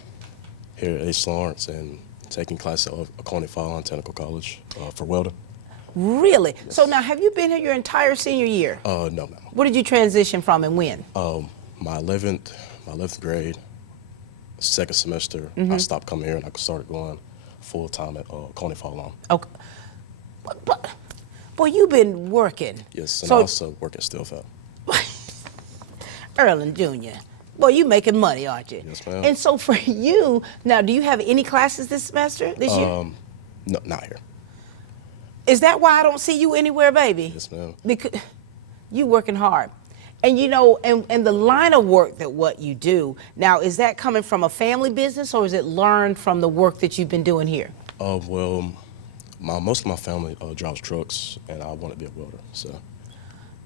here at East Lawrence and taking classes at Oconee Fallon Technical College for welding. Really? Yes. So now, have you been here your entire senior year? No, ma'am. What did you transition from and when? My 11th grade, second semester, I stopped coming here and I started going full time at Oconee Fallon. Okay. But, boy, you've been working. Yes, and so, I also work at Stillfelt. Erland Jr., boy, you making money, aren't you? Yes, ma'am. And so for you, now, do you have any classes this semester, this year? No, not here. Is that why I don't see you anywhere, baby? Yes, ma'am. Because you working hard. And you know, and the line of work that what you do, now, is that coming from a family business or is it learned from the work that you've been doing here? Well, most of my family drives trucks and I want to be a welder, so.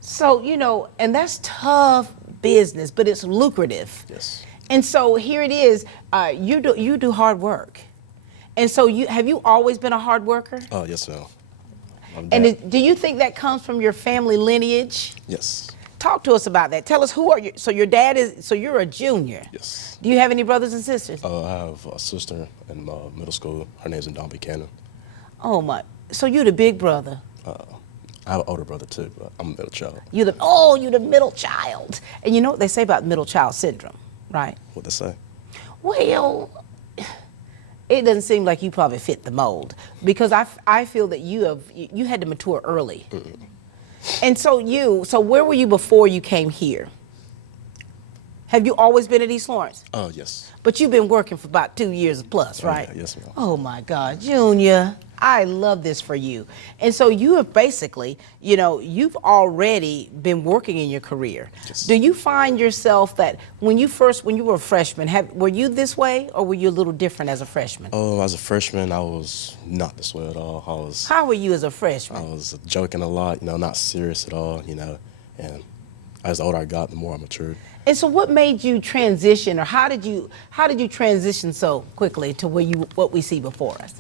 So, you know, and that's tough business, but it's lucrative. Yes. And so here it is, you do hard work. And so have you always been a hard worker? Yes, ma'am. And do you think that comes from your family lineage? Yes. Talk to us about that. Tell us who are you. So your dad is, so you're a junior. Yes. Do you have any brothers and sisters? I have a sister in middle school. Her name's Indombi Cannon. Oh my, so you're the big brother. I have an older brother too, but I'm a middle child. You're the middle child. And you know what they say about middle child syndrome, right? What they say? Well, it doesn't seem like you probably fit the mold because I feel that you had to mature early. Mm-mm. And so where were you before you came here? Have you always been at East Lawrence? Yes. But you've been working for about 2 years plus, right? Yeah, yes, ma'am. Oh my God, Junior, I love this for you. And so you have basically, you know, you've already been working in your career. Yes. Do you find yourself that when you were a freshman, were you this way or were you a little different as a freshman? As a freshman, I was not this way at all. How were you as a freshman? I was joking a lot, not serious at all, and as the older I got, the more I matured. And so what made you transition, or how did you transition so quickly to what we see before us?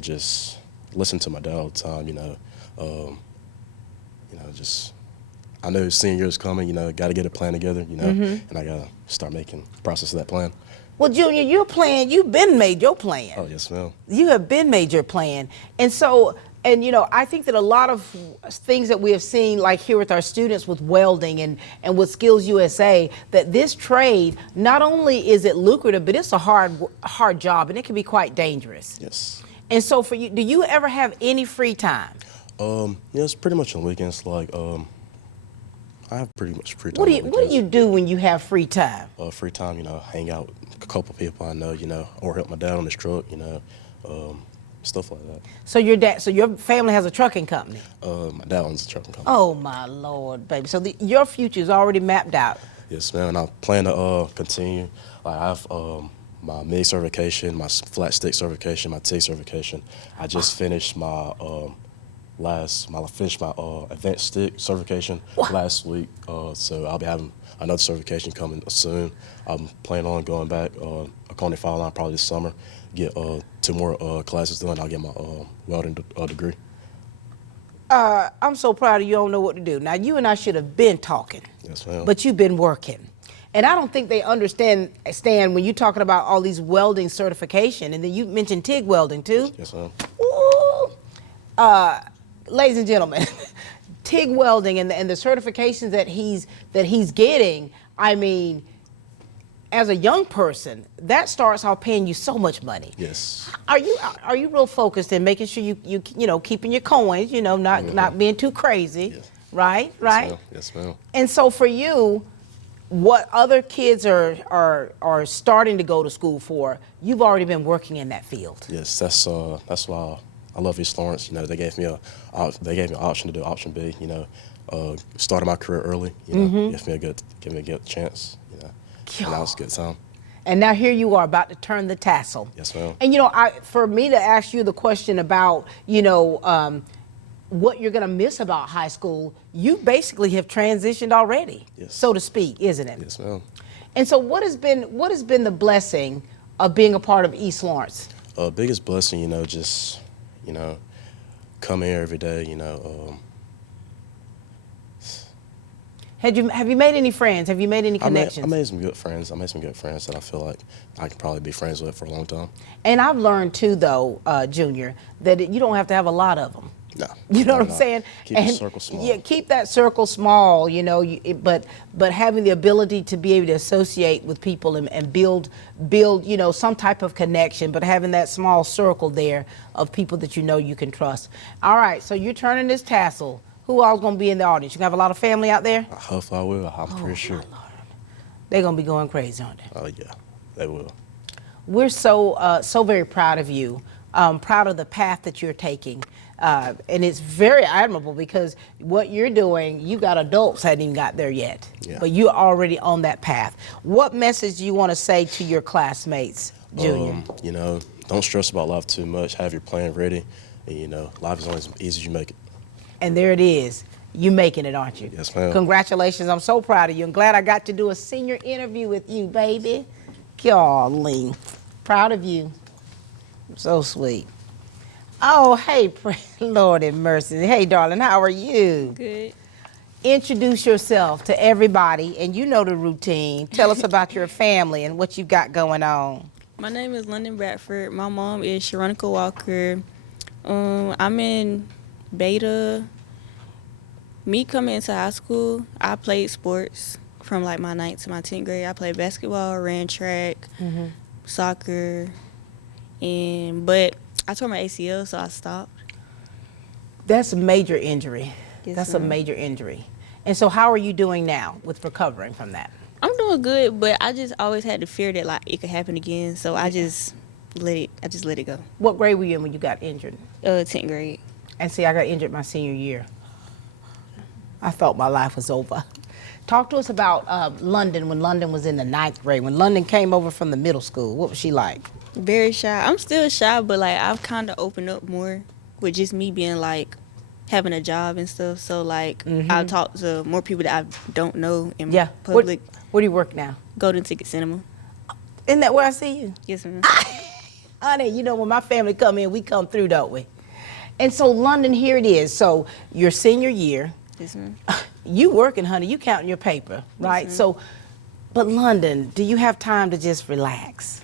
Just listen to my dad all the time, I know senior year is coming, got to get a plan together, and I got to start making the process of that plan. Well, Junior, you've been made your plan. Oh, yes, ma'am. You have been made your plan. And so, I think that a lot of things that we have seen, like here with our students with welding and with Skills USA, that this trade, not only is it lucrative, but it's a hard job, and it can be quite dangerous. Yes. And so for you, do you ever have any free time? It's pretty much on weekends. I have pretty much free time. What do you do when you have free time? Free time, hang out with a couple people I know, or help my dad on his truck, stuff like that. So your family has a trucking company? My dad owns a trucking company. Oh my Lord, baby. So your future is already mapped out. Yes, ma'am. And I plan to continue. I have my MIG certification, my flat stick certification, my TIG certification. I just finished my advanced stick certification last week. So I'll be having another certification coming soon. I'm planning on going back Oconee Fallon probably this summer, get 2 more classes done. I'll get my welding degree. I'm so proud of you. Don't know what to do. Now, you and I should have been talking. Yes, ma'am. But you've been working. And I don't think they understand when you're talking about all these welding certification, and then you mentioned TIG welding too. Yes, ma'am. Ooh. Ladies and gentlemen, TIG welding and the certifications that he's getting, I mean, as a young person, that starts off paying you so much money. Yes. Are you real focused in making sure you know, keeping your coins, you know, not being too crazy, Yes. right? Yes, Right? ma'am. Yes, ma'am. And so for you, what other kids are starting to go to school for, you've already been working in that field. Yes, that's why I love East Lawrence. You know, they gave me an option to do option B. You know, started my career early. You know, give me a good chance. You know, and now it's a good time. And now here you are about to turn the tassel. Yes, ma'am. And you know, for me to ask you the question about, you know, what you're gonna miss about high school, you basically have transitioned already, Yes. so to speak, isn't it? Yes, ma'am. And so what has been the blessing of being a part of East Lawrence? Biggest blessing, you know, just, you know, come here every day, you know. Have you made any friends? Have you made any connections? I made some good friends. I made some good friends that I feel like I can probably be friends with for a long time. And I've learned too, though, Junior, that you don't have to have a lot of them. No. You know no, what I'm saying? Keep the circle small. Yeah, keep that circle small, you know, but having the ability to be able to associate with people and build, you know, some type of connection, but having that small circle there of people that you know you can trust. All right, so you're turning this tassel. Who all's going to be in the audience? You gonna have a lot of family out there? Hopefully I will. I'm pretty sure. They're going to be going crazy, aren't they? Oh, yeah, they will. We're so very proud of you, proud of the path that you're taking. And it's very admirable because what you're doing, you got adults hadn't even got there yet, Yeah. but you're already on that path. What message do you want to say to your classmates, Junior? You know, don't stress about life too much. Have your plan ready. And, you know, life is only as easy as you make it. And there it is. You making it, aren't you? Yes, ma'am. Congratulations. I'm so proud of you. I'm glad I got to do a senior interview with you, baby. Golly. Proud of you. So sweet. Oh, hey, Lord have mercy. Hey, darling, how are you? Good. Introduce yourself to everybody, and you know the routine. Tell us about your family and what you've got going on. My name is London Bradford. My mom is Sharonica Walker. I'm in Beta. Me coming into high school, I played sports from like my 9th to my 10th grade. I played basketball, ran track, soccer, but I tore my ACL, so I stopped. That's a major injury. Yes, That's a ma'am. major injury. And so how are you doing now with recovering from that? I'm doing good, but I just always had the fear that like it could happen again, so I just let it go. What grade were you in when you got injured? 10th grade. And see, I got injured my senior year. I thought my life was over. Talk to us about London when London was in the 9th grade. When London came over from the middle school, what was she like? Very shy. I'm still shy, but like I've kind of opened up more with just me being like having a job and stuff. So like I talk to more people that I don't know in Yeah. public. Where do you work now? Golden Ticket Cinema. Isn't that where I see you? Yes, ma'am. Honey, you know when my family come in, we come through, don't we? And so London, here it is. So your senior year, Yes, ma'am. you working, honey, you counting your paper, right? ma'am. So, but London, do you have time to just relax?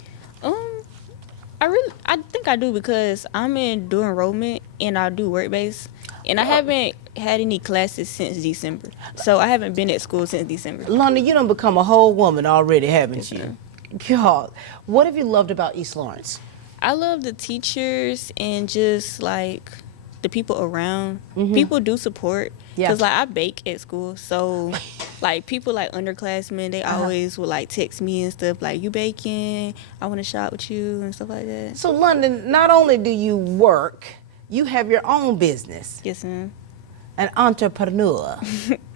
I think I do because I'm in dual enrollment and I do work base, and I haven't had any classes since December. So I haven't been at school since December. London, you done become a whole woman already, haven't you? God, what have you loved about East Lawrence? I love the teachers and just like the people around. People do support. Yeah. Cause like I bake at school, so like people like underclassmen, they always would like text me and stuff like, "You baking? I want to shop with you," and stuff like that. So London, not only do you work, you have your own business. Yes, ma'am. An entrepreneur.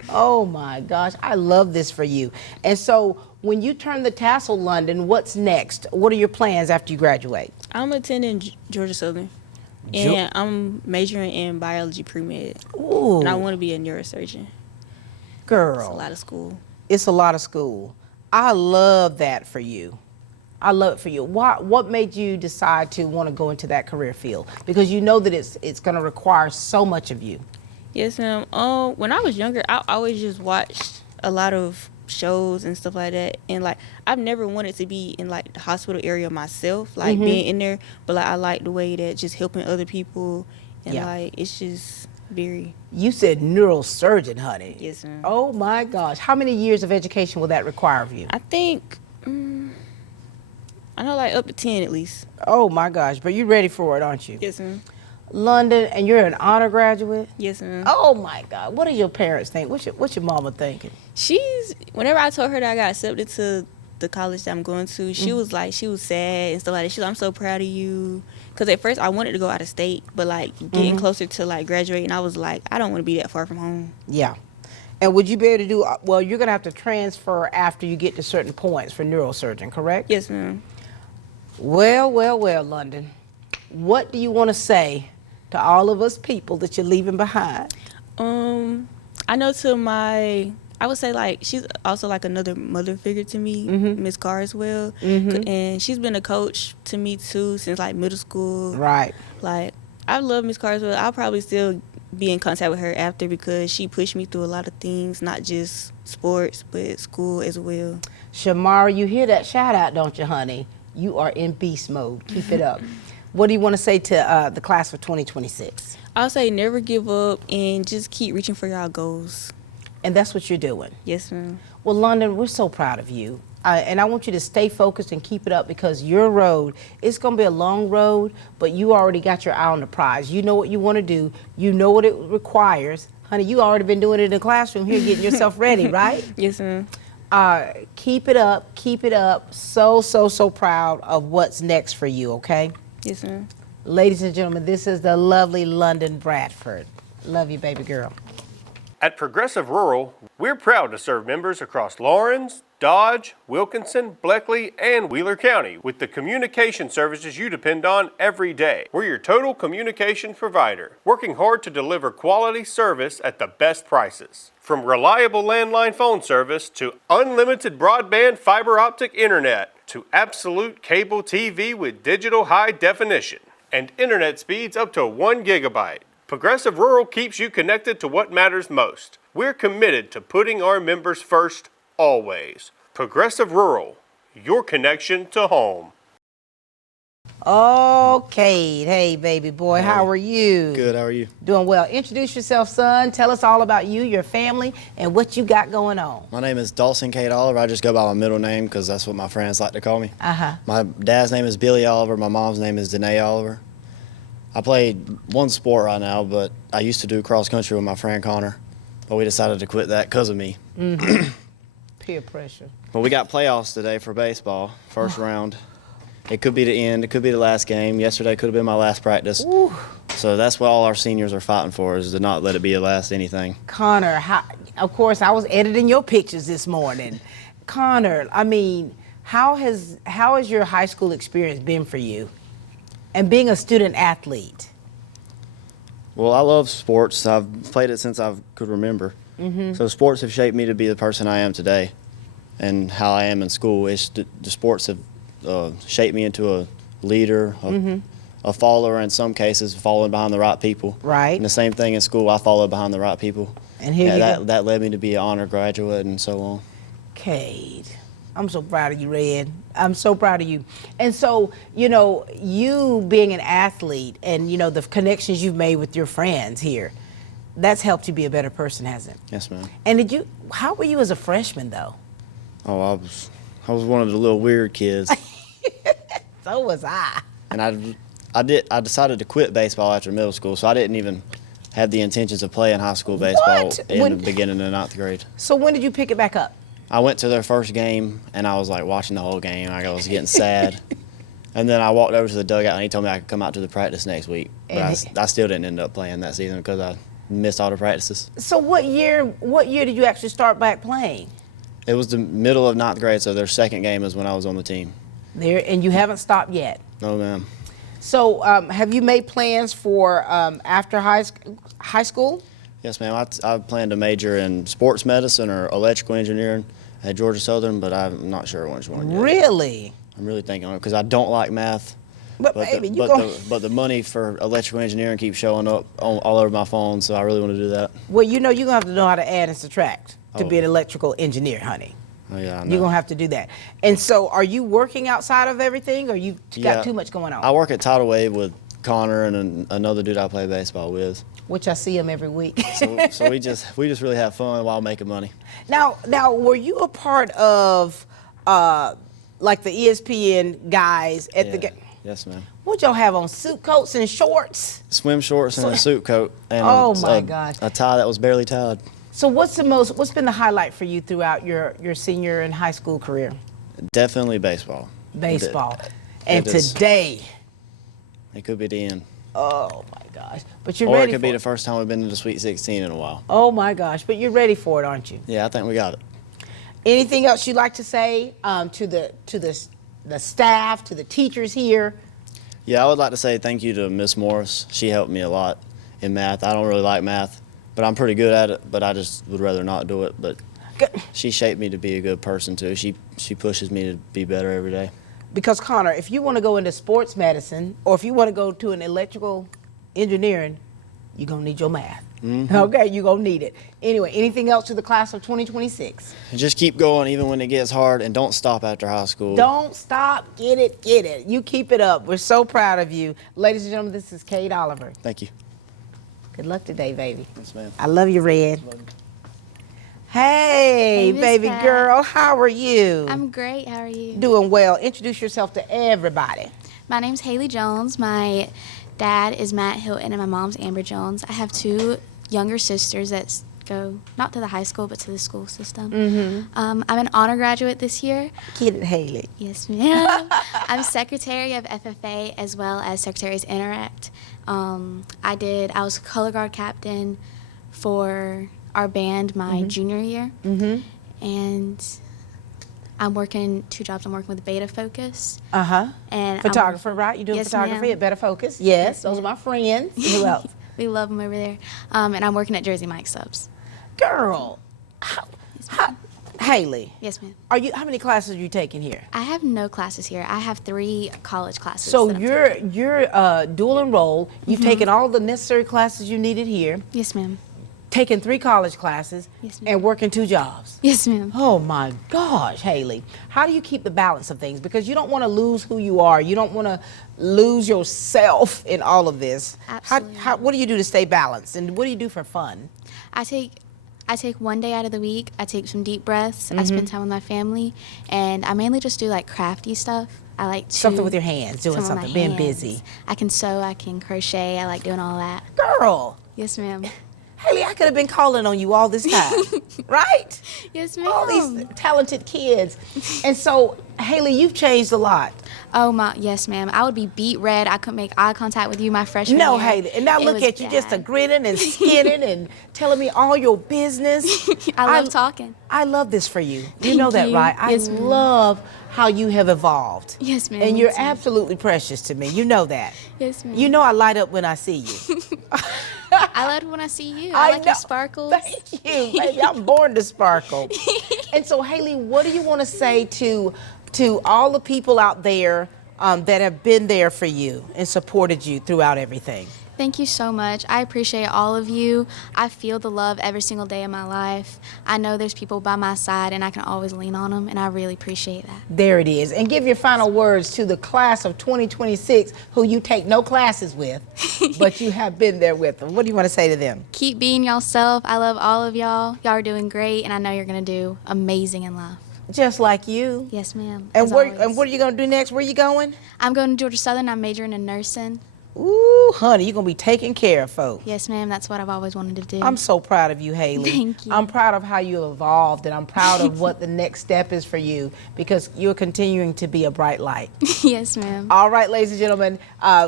Oh my gosh, I love this for you. And so when you turn the tassel, London, what's next? What are your plans after you graduate? I'm attending Georgia Southern, and I'm majoring in biology pre-med, Ooh, and I want to be a neurosurgeon. girl. It's a lot of school. It's a lot of school. I love that for you. I love it for you. What made you decide to want to go into that career field? Because you know that it's going to require so much of you. Yes, ma'am. When I was younger, I always just watched a lot of shows and stuff like that, and like I've never wanted to be in like the hospital area myself, like being in there, but like I like the way that just helping other people, and Yeah. like it's just very. You said neurosurgeon, honey. Yes, ma'am. Oh my gosh. How many years of education will that require of you? I think I know like up to 10 at least. Oh my gosh, but you're ready for it, aren't you? Yes, ma'am. London, and you're an honor graduate? Yes, ma'am. Oh my God, what do your parents think? What's your mama thinking? Whenever I told her that I got accepted to the college that I'm going to, she was sad and stuff like that. She was like, I'm so proud of you. Because at first I wanted to go out of state, but like getting closer to like graduating, I was like, I don't want to be that far from home. Yeah. And would you be able to do, well, you're going to have to transfer after you get to certain points for neurosurgeon, correct? Yes, ma'am. Well, London, what do you want to say to all of us people that you're leaving behind? I know I would say like she's also like another mother figure to me, Miss Carr as well. And she's been a coach to me too since like middle school. Right. Like I love Miss Carr as well. I'll probably still be in contact with her after because she pushed me through a lot of things, not just sports, but school as well. Shamara, you hear that shout out, don't you, honey? You are in beast mode. Keep it up. What do you want to say to the class for 2026? I'll say never give up and just keep reaching for y'all goals. And that's what you're doing. Yes, ma'am. Well, London, we're so proud of you. And I want you to stay focused and keep it up because your road, it's going to be a long road, but you already got your eye on the prize. You know what you want to do. You know what it requires. Honey, you already been doing it in the classroom here, getting yourself ready, right? Yes, ma'am. Keep it up. Keep it up. So proud of what's next for you, okay? Yes, ma'am. Ladies and gentlemen, this is the lovely London Bradford. Love you, baby girl. At Progressive Rural, we're proud to serve members across Lawrence, Dodge, Wilkinson, Bleckley, and Wheeler County with the communication services you depend on every day. We're your total communications provider, working hard to deliver quality service at the best prices. From reliable landline phone service to unlimited broadband fiber optic internet to absolute cable TV with digital high definition and internet speeds up to 1 gigabyte. Progressive Rural keeps you connected to what matters most. We're committed to putting our members first, always. Progressive Rural, your connection to home. Okay, hey baby boy, how are you? Good, how are you? Doing well. Introduce yourself, son. Tell us all about you, your family, and what you got going on. My name is Dawson Kate Oliver. I just go by my middle name because that's what my friends like to call me. My dad's name is Billy Oliver. My mom's name is Danae Oliver. I played one sport right now, but I used to do cross country with my friend Connor, but we decided to quit that because of me. Peer pressure. But we got playoffs today for baseball, first round. It could be the end. It could be the last game. Yesterday could have been my last practice. Ooh. So that's what all our seniors are fighting for, is to not let it be the last anything. Connor, of course, I was editing your pictures this morning. Connor, I mean, how has your high school experience been for you? And being a student athlete? Well, I love sports. I've played it since I could remember. So sports have shaped me to be the person I am today and how I am in school. The sports have shaped me into a leader, a follower in some cases, following behind the right people. Right. And the same thing in school, I followed behind the right people. And here that led me to be an honor graduate and so on. Cade, I'm so proud of you, Red. I'm so proud of you. And so, you know, you being an athlete and, you know, the connections you've made with your friends here, that's helped you be a better person, hasn't it? Yes, ma'am. And how were you as a freshman, though? Oh, I was one of the little weird kids. So was I. And I decided to quit baseball after middle school, so I didn't even have the intentions of playing high school baseball in the beginning of 9th grade. So when did you pick it back up? I went to their first game, and I was like watching the whole game. I was getting sad. And then I walked over to the dugout, and he told me I could come out to the practice next week. But I still didn't end up playing that season because I missed all the practices. So what year did you actually start back playing? It was the middle of 9th grade, so their second game is when I was on the team. And you haven't stopped yet? No, ma'am. So have you made plans for after high school? Yes, ma'am. I plan to major in sports medicine or electrical engineering at Georgia Southern, but I'm not sure which one yet. Really? I'm really thinking on it because I don't like math. But the money for electrical engineering keeps showing up all over my phone, so I really want to do that. Well, you know, you're going to have to know how to add and subtract to be an electrical engineer, honey. Oh, yeah, I know. You're going to have to do that. And so are you working outside of everything, or you got too much going on? I work at Tidal Wave with Connor and another dude I play baseball with. Which I see him every week. So we just really have fun while making money. Now, were you a part of like the ESPN guys at the game. Yes, ma'am. What y'all have on, suit coats and shorts? Swim shorts and a suit coat and Oh my gosh. a tie that was barely tied. So what's been the highlight for you throughout your senior and high school career? Definitely baseball. Baseball. And It is. today, It could be the end. oh my gosh. But you're Or it ready could for be the first time we've been to the Sweet 16 in a while. Oh my gosh, but you're ready for it, aren't you? Yeah, I think we got it. Anything else you'd like to say to the staff, to the teachers here? Yeah, I would like to say thank you to Miss Morris. She helped me a lot in math. I don't really like math, but I'm pretty good at it, but I just would rather not do it. But she shaped me to be a good person too. She pushes me to be better every day. Because Connor, if you want to go into sports medicine or if you want to go to an electrical engineering, you're going to need your math. Okay, you're going to need it. Anyway, anything else to the class of 2026? Just keep going even when it gets hard, and don't stop after high school. Don't stop. Get it, get it. You keep it up. We're so proud of you. Ladies and gentlemen, this is Kate Oliver. Thank you. Good luck today, baby. Yes, ma'am. I love you, Red. Hey, Miss baby Pat. girl, how are you? I'm great. How are you? Doing well. Introduce yourself to everybody. My name's Haley Jones. My dad is Matt Hilton, and my mom's Amber Jones. I have two younger sisters that go not to the high school, but to the school system. I'm an honor graduate this year. Get it, Haley. Yes, ma'am. I'm secretary of FFA as well as Secretaries Interact. I was color guard captain for our band my junior year, and I'm working 2 jobs. I'm working with Beta Focus. And Photographer, right? You doing Yes, photography ma'am. at Better Focus? Yes, those are my friends. Who else? We love them over there. And I'm working at Jersey Mike Subs. Girl, Haley. Yes, ma'am. How many classes are you taking here? I have no classes here. I have 3 college classes. So that I'm taking. you're dual enrolled. You've taken all the necessary classes you needed here. Yes, ma'am. Taking 3 college classes. Yes, ma'am. And working 2 jobs. Yes, ma'am. Oh my gosh, Haley. How do you keep the balance of things? Because you don't want to lose who you are. You don't want to lose yourself in all of this. Absolutely. What do you do to stay balanced? And what do you do for fun? I take one day out of the week. I take some deep breaths. I spend time with my family, and I mainly just do like crafty stuff. I like to Something with your hands, doing some with my something, being hands. busy. I can sew. I can crochet. I like doing all that. Girl, Yes, ma'am. Haley, I could have been calling on you all this time, right? Yes, ma'am. All these talented kids. And so, Haley, you've changed a lot. Yes, ma'am. I would be beet red. I couldn't make eye contact with you my freshman No, year. Haley. And now It look was at you, just a bad. grinning and skinning and telling me all your business. I love talking. I love this for you. You Thank know that, you. right? I Yes, ma'am. love how you have evolved. Yes, ma'am. And Me you're too. absolutely precious to me. You know that. Yes, ma'am. You know I light up when I see you. I love when I see you. I like your sparkles. Thank you, baby. I'm born to sparkle. And so, Haley, what do you want to say to all the people out there that have been there for you and supported you throughout everything? Thank you so much. I appreciate all of you. I feel the love every single day of my life. I know there's people by my side, and I can always lean on them, and I really appreciate that. There it is. And give your final words to the class of 2026 who you take no classes with, but you have been there with them. What do you want to say to them? Keep being yourself. I love all of y'all. Y'all are doing great, and I know you're going to do amazing in life. Just like you. Yes, ma'am. And as what always. are you going to do next? Where are you going? I'm going to Georgia Southern. I'm majoring in nursing. Ooh, honey, you're going to be taking care of folks. Yes, ma'am. That's what I've always wanted to do. I'm so proud of you, Haley. Thank you. I'm proud of how you evolved, and I'm proud of what the next step is for you because you're continuing to be a bright light. Yes, ma'am. All right, ladies and gentlemen,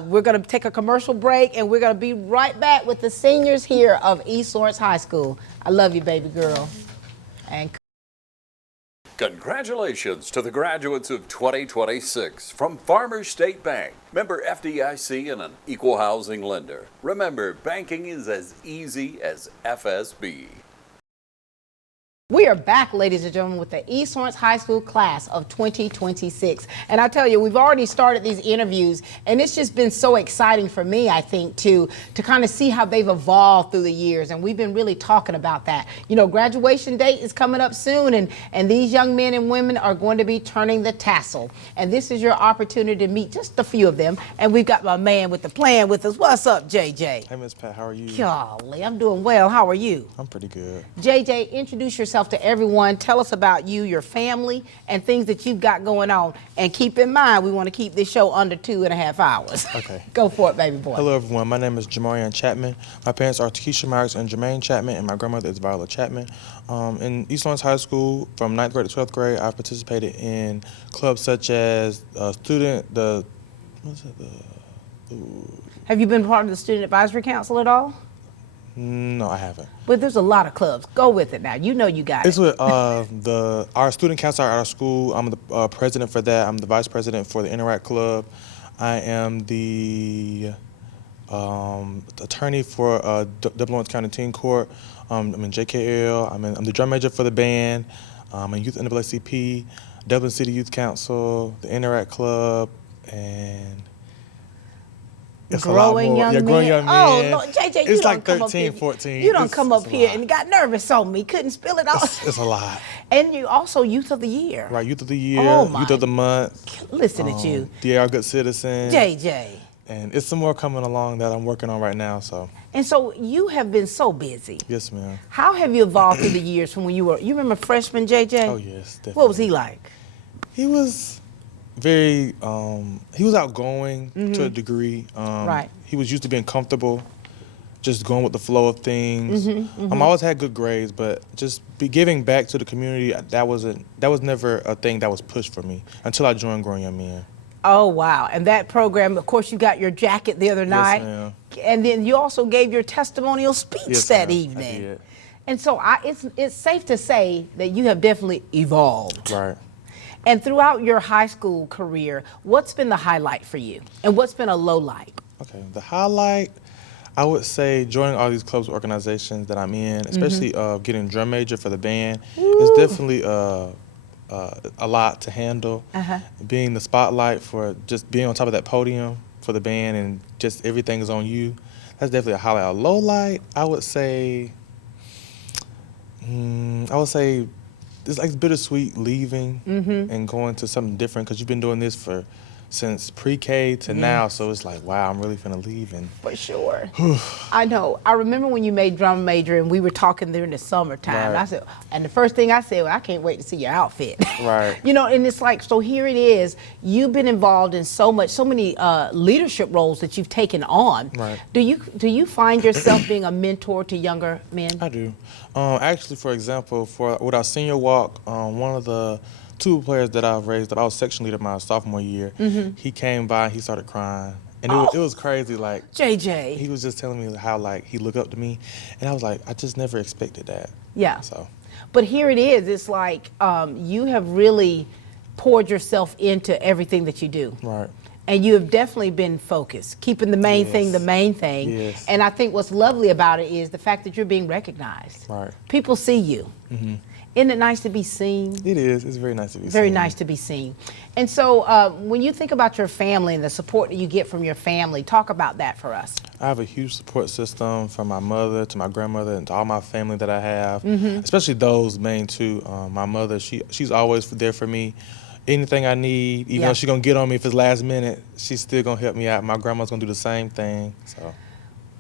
we're going to take a commercial break, and we're going to be right back with the seniors here of East Lawrence High School. I love you, baby girl. And Congratulations to the graduates of 2026 from Farmers State Bank, member FDIC and an equal housing lender. Remember, banking is as easy as FSB. we are back, ladies and gentlemen, with the East Lawrence High School class of 2026. And I tell you, we've already started these interviews, and it's just been so exciting for me, I think, to kind of see how they've evolved through the years. And we've been really talking about that. You know, graduation date is coming up soon, and these young men and women are going to be turning the tassel. And this is your opportunity to meet just a few of them. And we've got my man with the plan with us. What's up, JJ? Hey, Miss Pat, how are you? Golly, I'm doing well. How are you? I'm pretty good. JJ, introduce yourself yourself to everyone. Tell us about you, your family, and things that you've got going on. And keep in mind, we want to keep this show under 2.5 hours. Okay. Go for it, baby boy. Hello, everyone. My name is Jamarian Chapman. My parents are Takesha Myers and Jermaine Chapman, and my grandmother is Viola Chapman. In East Lawrence High School, from 9th grade to 12th grade, I've participated in clubs such as Have you been part of the Student Advisory Council at all? No, I haven't. But there's a lot of clubs. Go with it now. You know you got It's it. with our student council at our school. I'm the president for that. I'm the vice president for the Interact Club. I am the attorney for Double Lawrence County Teen Court. I'm in JKL. I'm the drum major for the band. I'm in Youth NAACP, Dublin City Youth Council, the Interact Club, and it's Growing young men. Growing young men. Oh, Lord, JJ, you it's don't like come 13, up here. 14. You don't It's- come up it's a here lot. and got nervous on me. Couldn't spill it all. It's a lot. And you also Youth of the Year. Right, Youth of the Year, Oh, my. Youth of the Month. Listen at you. DAR Good Citizen. JJ. And it's some more coming along that I'm working on right now, so. And so you have been so busy. Yes, ma'am. How have you evolved through the years from when you remember freshman JJ? Oh, yes, definitely. What was he like? He was very, he was outgoing to a degree. Right. He was used to being comfortable, just going with the flow of things. I always had good grades, but just giving back to the community, that was never a thing that was pushed for me until I joined Growing Young Men. Oh, wow. And that program, of course, you got your jacket the other night. ma'am. And then you also gave your testimonial speech Yes, that ma'am. I evening. did. And so it's safe to say that you have definitely evolved. Right. And throughout your high school career, what's been the highlight for you? And what's been a low light? Okay, the highlight, I would say joining all these clubs, organizations that I'm in, especially getting drum major for the band, is definitely a lot to handle. Being the spotlight for just being on top of that podium for the band and just everything is on you, that's definitely a highlight. A low light, I would say it's like bittersweet leaving and going to something different because you've been doing this since pre-K to now, so it's like, wow, I'm really finna leave. And For sure. I know. I remember when you made drum major and we were talking during the summertime. Right. And I said, and the first thing I said, well, I can't wait to see your outfit. Right. You know, and it's like, so here it is. You've been involved in so many leadership roles that you've taken on. Right. Do you find yourself being a mentor to younger men? I do. Actually, for example, with our senior walk, one of the two players that I've raised up, I was section leader my sophomore year. He came by, he started crying. And it was crazy, like, JJ. he was just telling me how, like, he looked up to me. And I was like, I just never expected that. Yeah. So, But here it is. It's like you have really poured yourself into everything that you do. right. And you have definitely been focused, keeping the main thing the main thing. Yes. And I think what's lovely about it is the fact that you're being recognized. Right. People see you. Isn't it nice to be seen? It is. It's very nice to be Very seen. nice to be seen. And so when you think about your family and the support that you get from your family, talk about that for us. I have a huge support system from my mother to my grandmother and to all my family that I have, especially those main two. My mother, she's always there for me. Anything I need, even though she's going to get on me if it's last minute, she's still going to help me out. My grandma's going to do the same thing. So.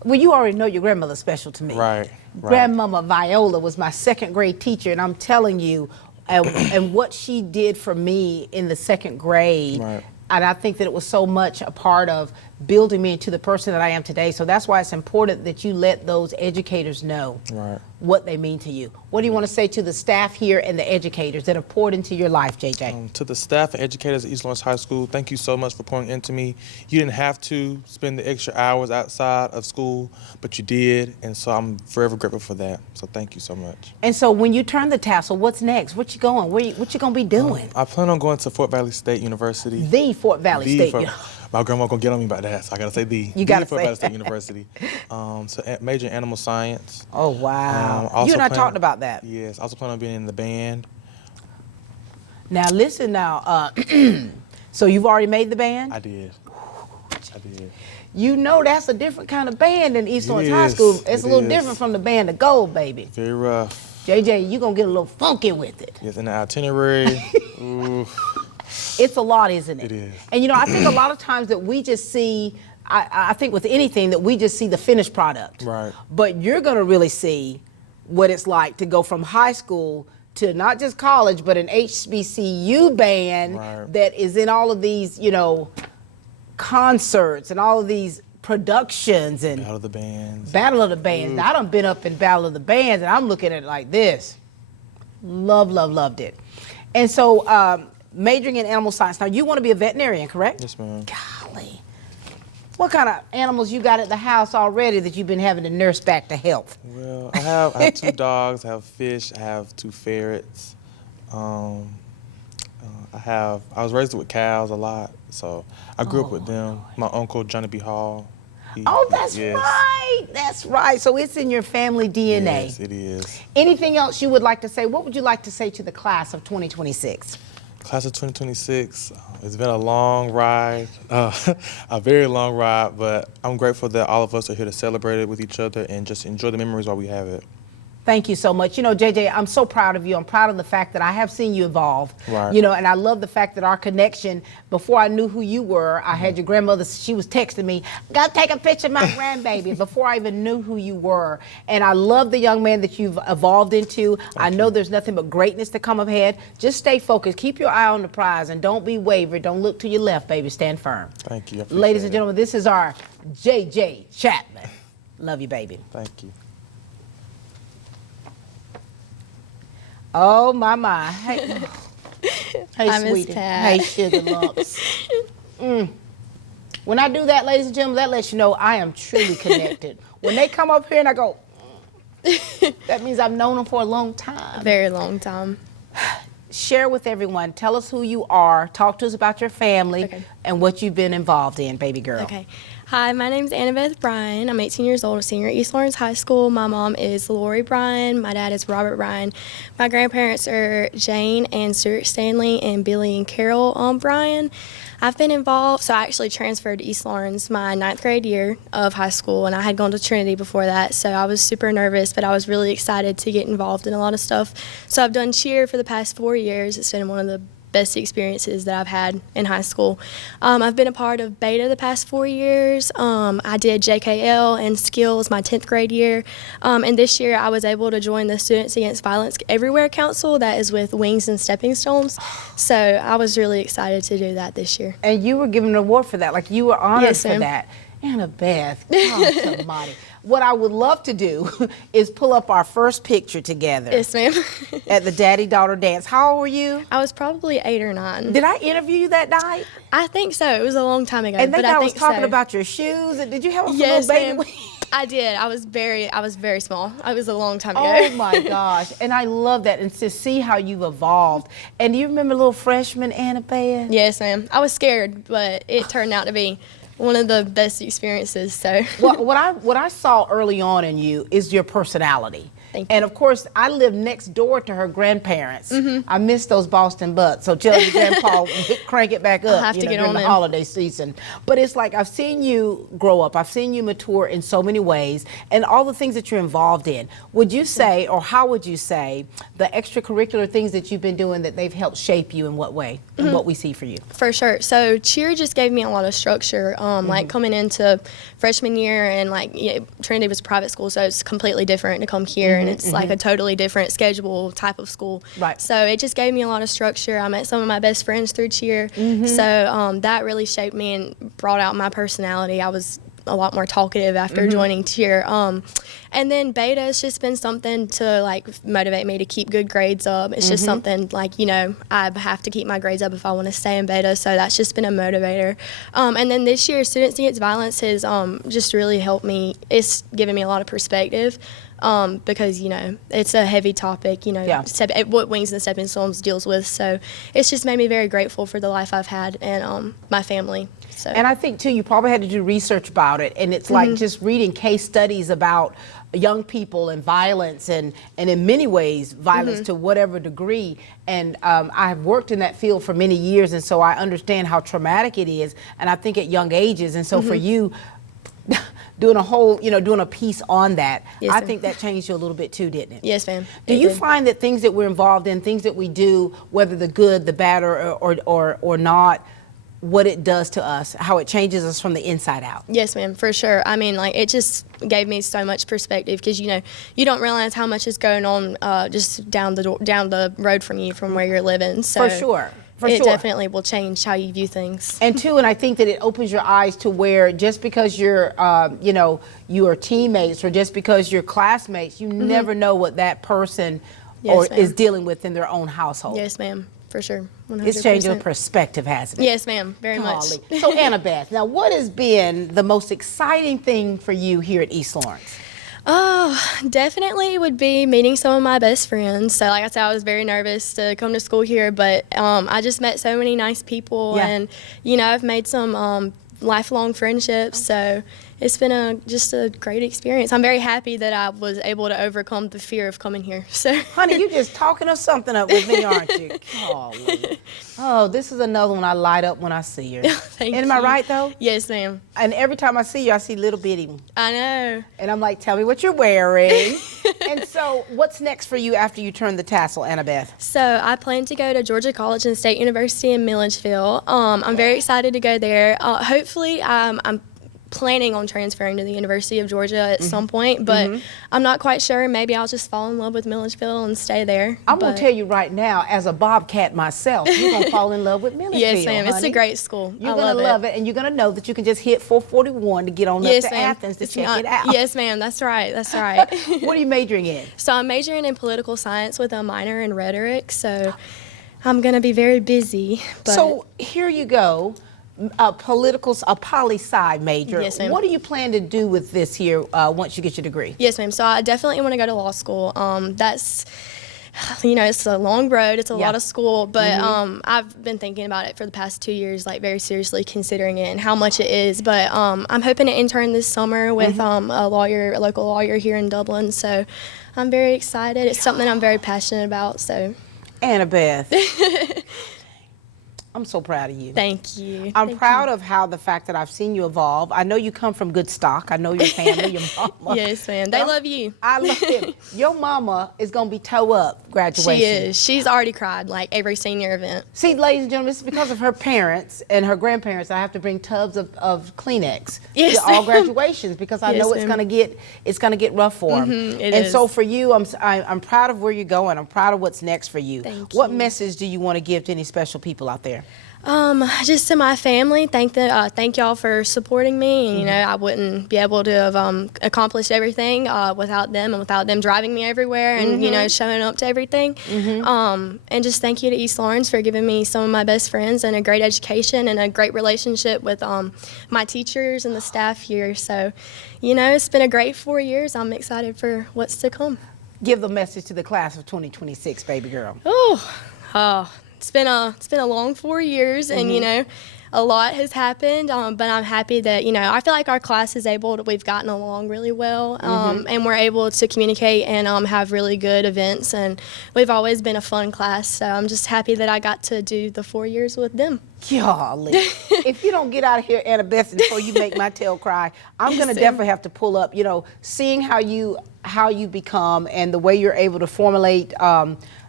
Well, you already know your grandmother's special to me. Right. Grandmama Viola was my second grade teacher, and I'm telling you, and what she did for me in the second grade, and I think that it was so much a part of building me into the person that I am today. So that's why it's important that you let those educators know what they mean to you. What do you want to say to the staff here and the educators that have poured into your life, JJ? To the staff and educators at East Lawrence High School, thank you so much for pouring into me. You didn't have to spend the extra hours outside of school, but you did, and so I'm forever grateful for that. So thank you so much. And so when you turn the tassel, what's next? What you going? What you gonna be doing? I plan on going to Fort Valley State University. The Fort Valley State. My grandma gonna get on me about that, so I gotta say the. You gotta Fort say Valley State University. So major in animal science. Oh wow! Also You and I plan- talked about that. Yes, I also plan on being in the band. Now listen. Now, so you've already made the band. I did. You know that's a different kind of band than East It Lawrence High is. School. It's It a little is. different from the band of Gold, baby. Very rough. JJ, you gonna get a little funky with it. Yes, in the itinerary. Ooh. It's a lot, isn't it? It is. And you know, I think a lot of times that we just see, I think with anything that we just see the finished product. Right. But you're gonna really see what it's like to go from high school to not just college, but an HBCU band that is in all of these, you know, concerts and all of these productions and Battle of the Bands. Battle of the Bands. Now, I done been up in Battle of the Bands, and I'm looking at it like this. Loved it. And so, majoring in animal science. Now, you want to be a veterinarian, correct? Yes, ma'am. Golly. What kind of animals you got at the house already that you've been having to nurse back to health? Well, I have 2 dogs, I have fish, I have 2 ferrets. I was raised with cows a lot, so I grew up with them. My uncle, Johnny B. Hall. That's right. That's right. So it's in your family DNA. Yes, it is. Anything else you would like to say? What would you like to say to the class of 2026? Class of 2026, it's been a long ride, a very long ride, but I'm grateful that all of us are here to celebrate it with each other and just enjoy the memories while we have it. Thank you so much. You know, JJ, I'm so proud of you. I'm proud of the fact that I have seen you evolve. Right. You know, and I love the fact that our connection, before I knew who you were, I had your grandmother, she was texting me, go take a picture of my grandbaby, before I even knew who you were. And I love the young man that you've evolved into. I know there's nothing but greatness to come ahead. Just stay focused. Keep your eye on the prize and don't be wavered. Don't look to your left, baby. Stand firm. Thank you. Ladies and gentlemen, this is our JJ Chapman. Love you, baby. Thank you. Oh, my. Hey, I miss sweetie. Pat. Hey, sugar lumps. When I do that, ladies and gentlemen, that lets you know I am truly connected. When they come up here and I go, that means I've known them for a long time. Very long time. Share with everyone. Tell us who you are. Talk to us about your family and what you've been involved in, baby girl. Okay. Hi, my name's Annabeth Bryan. I'm 18 years old, a senior at East Lawrence High School. My mom is Lori Bryan. My dad is Robert Bryan. My grandparents are Jane and Stuart Stanley and Billy and Carol Bryan. I've been involved, so I actually transferred to East Lawrence my 9th grade year of high school, and I had gone to Trinity before that, so I was super nervous, but I was really excited to get involved in a lot of stuff. So I've done cheer for the past 4 years. It's been one of the best experiences that I've had in high school. I've been a part of Beta the past 4 years. I did JKL and Skills my 10th grade year. And this year I was able to join the Students Against Violence Everywhere Council that is with Wings and Stepping Stones. So I was really excited to do that this year. And you were given an award for that, like you were honored Yes, for ma'am. that. Annabeth, God almighty. What I would love to do is pull up our first picture together. Yes, ma'am. At the daddy-daughter dance. How old were you? I was probably 8 or 9. Did I interview you that night? I think so. It was a long time ago. And but I I was think talking so. about your shoes. And did you have a Yes, little baby? ma'am. I did. I was very small. It was a long time ago. Oh my gosh. And I love that. And to see how you've evolved. And do you remember little freshman Annabeth? Yes, ma'am. I was scared, but it turned out to be one of the best experiences. So Well, what I saw early on in you is your personality. Thank you. And of course, I lived next door to her grandparents. I miss those Boston butts. So tell your grandpa, crank it back up. I'll have to get during on the them. holiday season. But it's like I've seen you grow up. I've seen you mature in so many ways, and all the things that you're involved in. Would you say, or how would you say, the extracurricular things that you've been doing that they've helped shape you in what way, and what we see for you? For sure. So cheer just gave me a lot of structure. Like coming into freshman year, and Trinity was a private school, so it's completely different to come here, and it's like a totally different schedule type of school. Right. So it just gave me a lot of structure. I met some of my best friends through cheer. So that really shaped me and brought out my personality. I was a lot more talkative after joining cheer. And then Beta has just been something to motivate me to keep good grades up. It's just something I have to keep my grades up if I want to stay in Beta. So that's just been a motivator. And then this year, Students Against Violence has just really helped me. It's given me a lot of perspective. Because it's a heavy topic, what Wings and Stepping Stones deals with. So it's just made me very grateful for the life I've had and my family. So. And I think too, you probably had to do research about it, and it's like just reading case studies about young people and violence, and in many ways violence to whatever degree. And I've worked in that field for many years, and so I understand how traumatic it is. And I think at young ages, and so for you. Doing a piece on that, Yes, I ma'am. think that changed you a little bit too, didn't it? Yes, ma'am. Do It you did. find that things that we're involved in, things that we do, whether the good, the bad, or not, what it does to us, how it changes us from the inside out. Yes, ma'am, for sure. I mean, like, it just gave me so much perspective because, you know, you don't realize how much is going on just down the road from you, from where you're living. So For sure. it definitely will change how you view things. And I think that it opens your eyes to where just because you're, you are teammates or just because you're classmates, you never know what that person is dealing with in their own household. Yes, ma'am, for sure. 100%. It's changed your perspective, hasn't it? Yes, ma'am, very much. So, Annabeth, now what has been the most exciting thing for you here at East Lawrence? Oh, definitely would be meeting some of my best friends. So, like I said, I was very nervous to come to school here, but I just met so many nice people, and you know, I've made some lifelong friendships. So it's been just a great experience. I'm very happy that I was able to overcome the fear of coming here. So, honey, you just talking of something up with me, aren't you? Golly. Oh, this is another one I light up when I see her. Thank Am you. I right, though? Yes, ma'am. And every time I see you, I see little bitty. I know. And I'm like, tell me what you're wearing. And so what's next for you after you turn the tassel, Annabeth? So I plan to go to Georgia College and State University in Milledgeville. I'm very excited to go there. Hopefully, I'm planning on transferring to the University of Georgia at some point, but I'm not quite sure. Maybe I'll just fall in love with Milledgeville and stay there. I'm going to tell you right now, as a Bobcat myself, you're going to fall in love with Milledgeville. Yes, ma'am. Honey. It's a great school. You're going to love it, and you're going to know that you can just hit 441 to get on up to Athens to check it out. Yes, ma'am. That's right. That's right. What are you majoring in? So I'm majoring in political science with a minor in rhetoric, so I'm going to be very busy. But so here you go. A poli-sci major. Yes, ma'am. What do you plan to do with this here once you get your degree? Yes, ma'am. So I definitely want to go to law school. That's, you know, it's a long road. It's a lot of school, but I've been thinking about it for the past 2 years, like very seriously considering it and how much it is. But I'm hoping to intern this summer with a local lawyer here in Dublin. So I'm very excited. It's something I'm very passionate about. So, Annabeth. I'm so proud of you. Thank you. I'm proud of how the fact that I've seen you evolve. I know you come from good stock. I know your family, your mama. Yes, ma'am. They love you. I love it. Your mama is going to be toe up graduation. She is. She's already cried like every senior event. See, ladies and gentlemen, it's because of her parents and her grandparents. I have to bring tubs of Kleenex to all graduations because I know it's going to get rough for them. And so for you, I'm proud of where you're going. I'm proud of what's next for you. What message do you want to give to any special people out there? Just to my family, thank y'all for supporting me. And, you know, I wouldn't be able to have accomplished everything without them and without them driving me everywhere and, you know, showing up to everything. And just thank you to East Lawrence for giving me some of my best friends and a great education and a great relationship with my teachers and the staff here. So, you know, it's been a great 4 years. I'm excited for what's to come. Give the message to the class of 2026, baby girl. It's been a long 4 years, and you know, a lot has happened. But I'm happy that, you know, I feel like our class is we've gotten along really well, and we're able to communicate and have really good events, and we've always been a fun class. So I'm just happy that I got to do the 4 years with them. Golly. If you don't get out of here, Annabeth, before you make my tail cry, I'm going to definitely have to pull up, you know, seeing how you become and the way you're able to formulate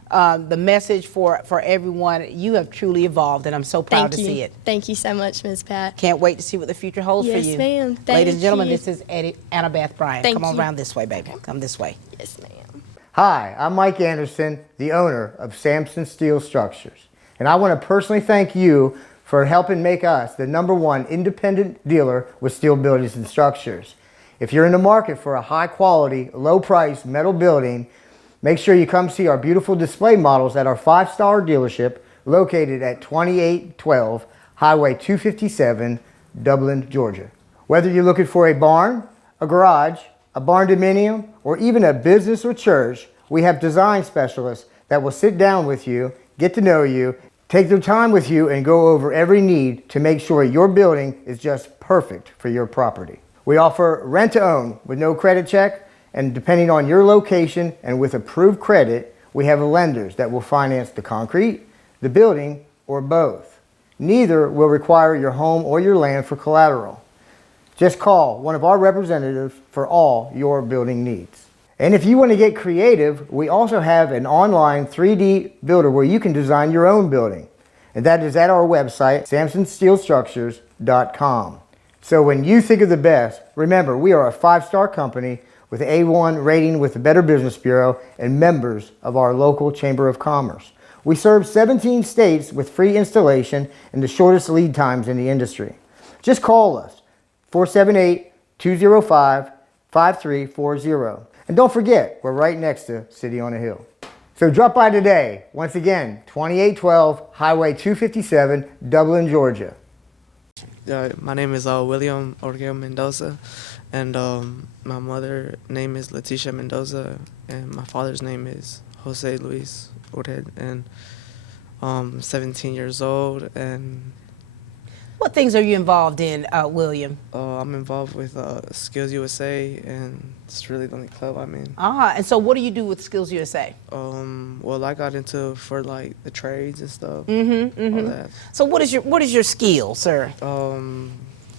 the message for everyone. You have truly evolved, and I'm so proud to see it. Thank you so much, Ms. Pat. Can't wait to see what the future holds for you. Yes, ma'am. Ladies and gentlemen, this is Annabeth Bryan. Come on around this way, baby. Come this way. Yes, ma'am. Hi, I'm Mike Anderson, the owner of Sampson Steel Structures, and I want to personally thank you for helping make us the #1 independent dealer with steel buildings and structures. If you're in the market for a high quality, low price metal building, make sure you come see our beautiful display models at our 5-star dealership located at 2812 Highway 257, Dublin, Georgia. Whether you're looking for a barn, a garage, a barn dominium, or even a business or church, we have design specialists that will sit down with you, get to know you, take their time with you, and go over every need to make sure your building is just perfect for your property. We offer rent to own with no credit check, and depending on your location and with approved credit, we have lenders that will finance the concrete, the building, or both. Neither will require your home or your land for collateral. Just call one of our representatives for all your building needs. And if you want to get creative, we also have an online 3D builder where you can design your own building. and that is at our website, samsonsteelstructures.com. So when you think of the best, remember we are a 5-star company with A1 rating with the Better Business Bureau and members of our local Chamber of Commerce. We serve 17 states with free installation and the shortest lead times in the industry. Just call us, 478-205-5340. And don't forget, we're right next to City on a Hill. So drop by today. Once again, 2812 Highway 257, Dublin, Georgia. My name is William Orgel Mendoza, and my mother's name is Leticia Mendoza, and my father's name is Jose Luis Orgel, and 17 years old. And what things are you involved in, William? I'm involved with Skills USA, and it's really the only club I'm in. And so what do you do with Skills USA? Well, I got into for like the trades and stuff. All that. So what is your skill, sir?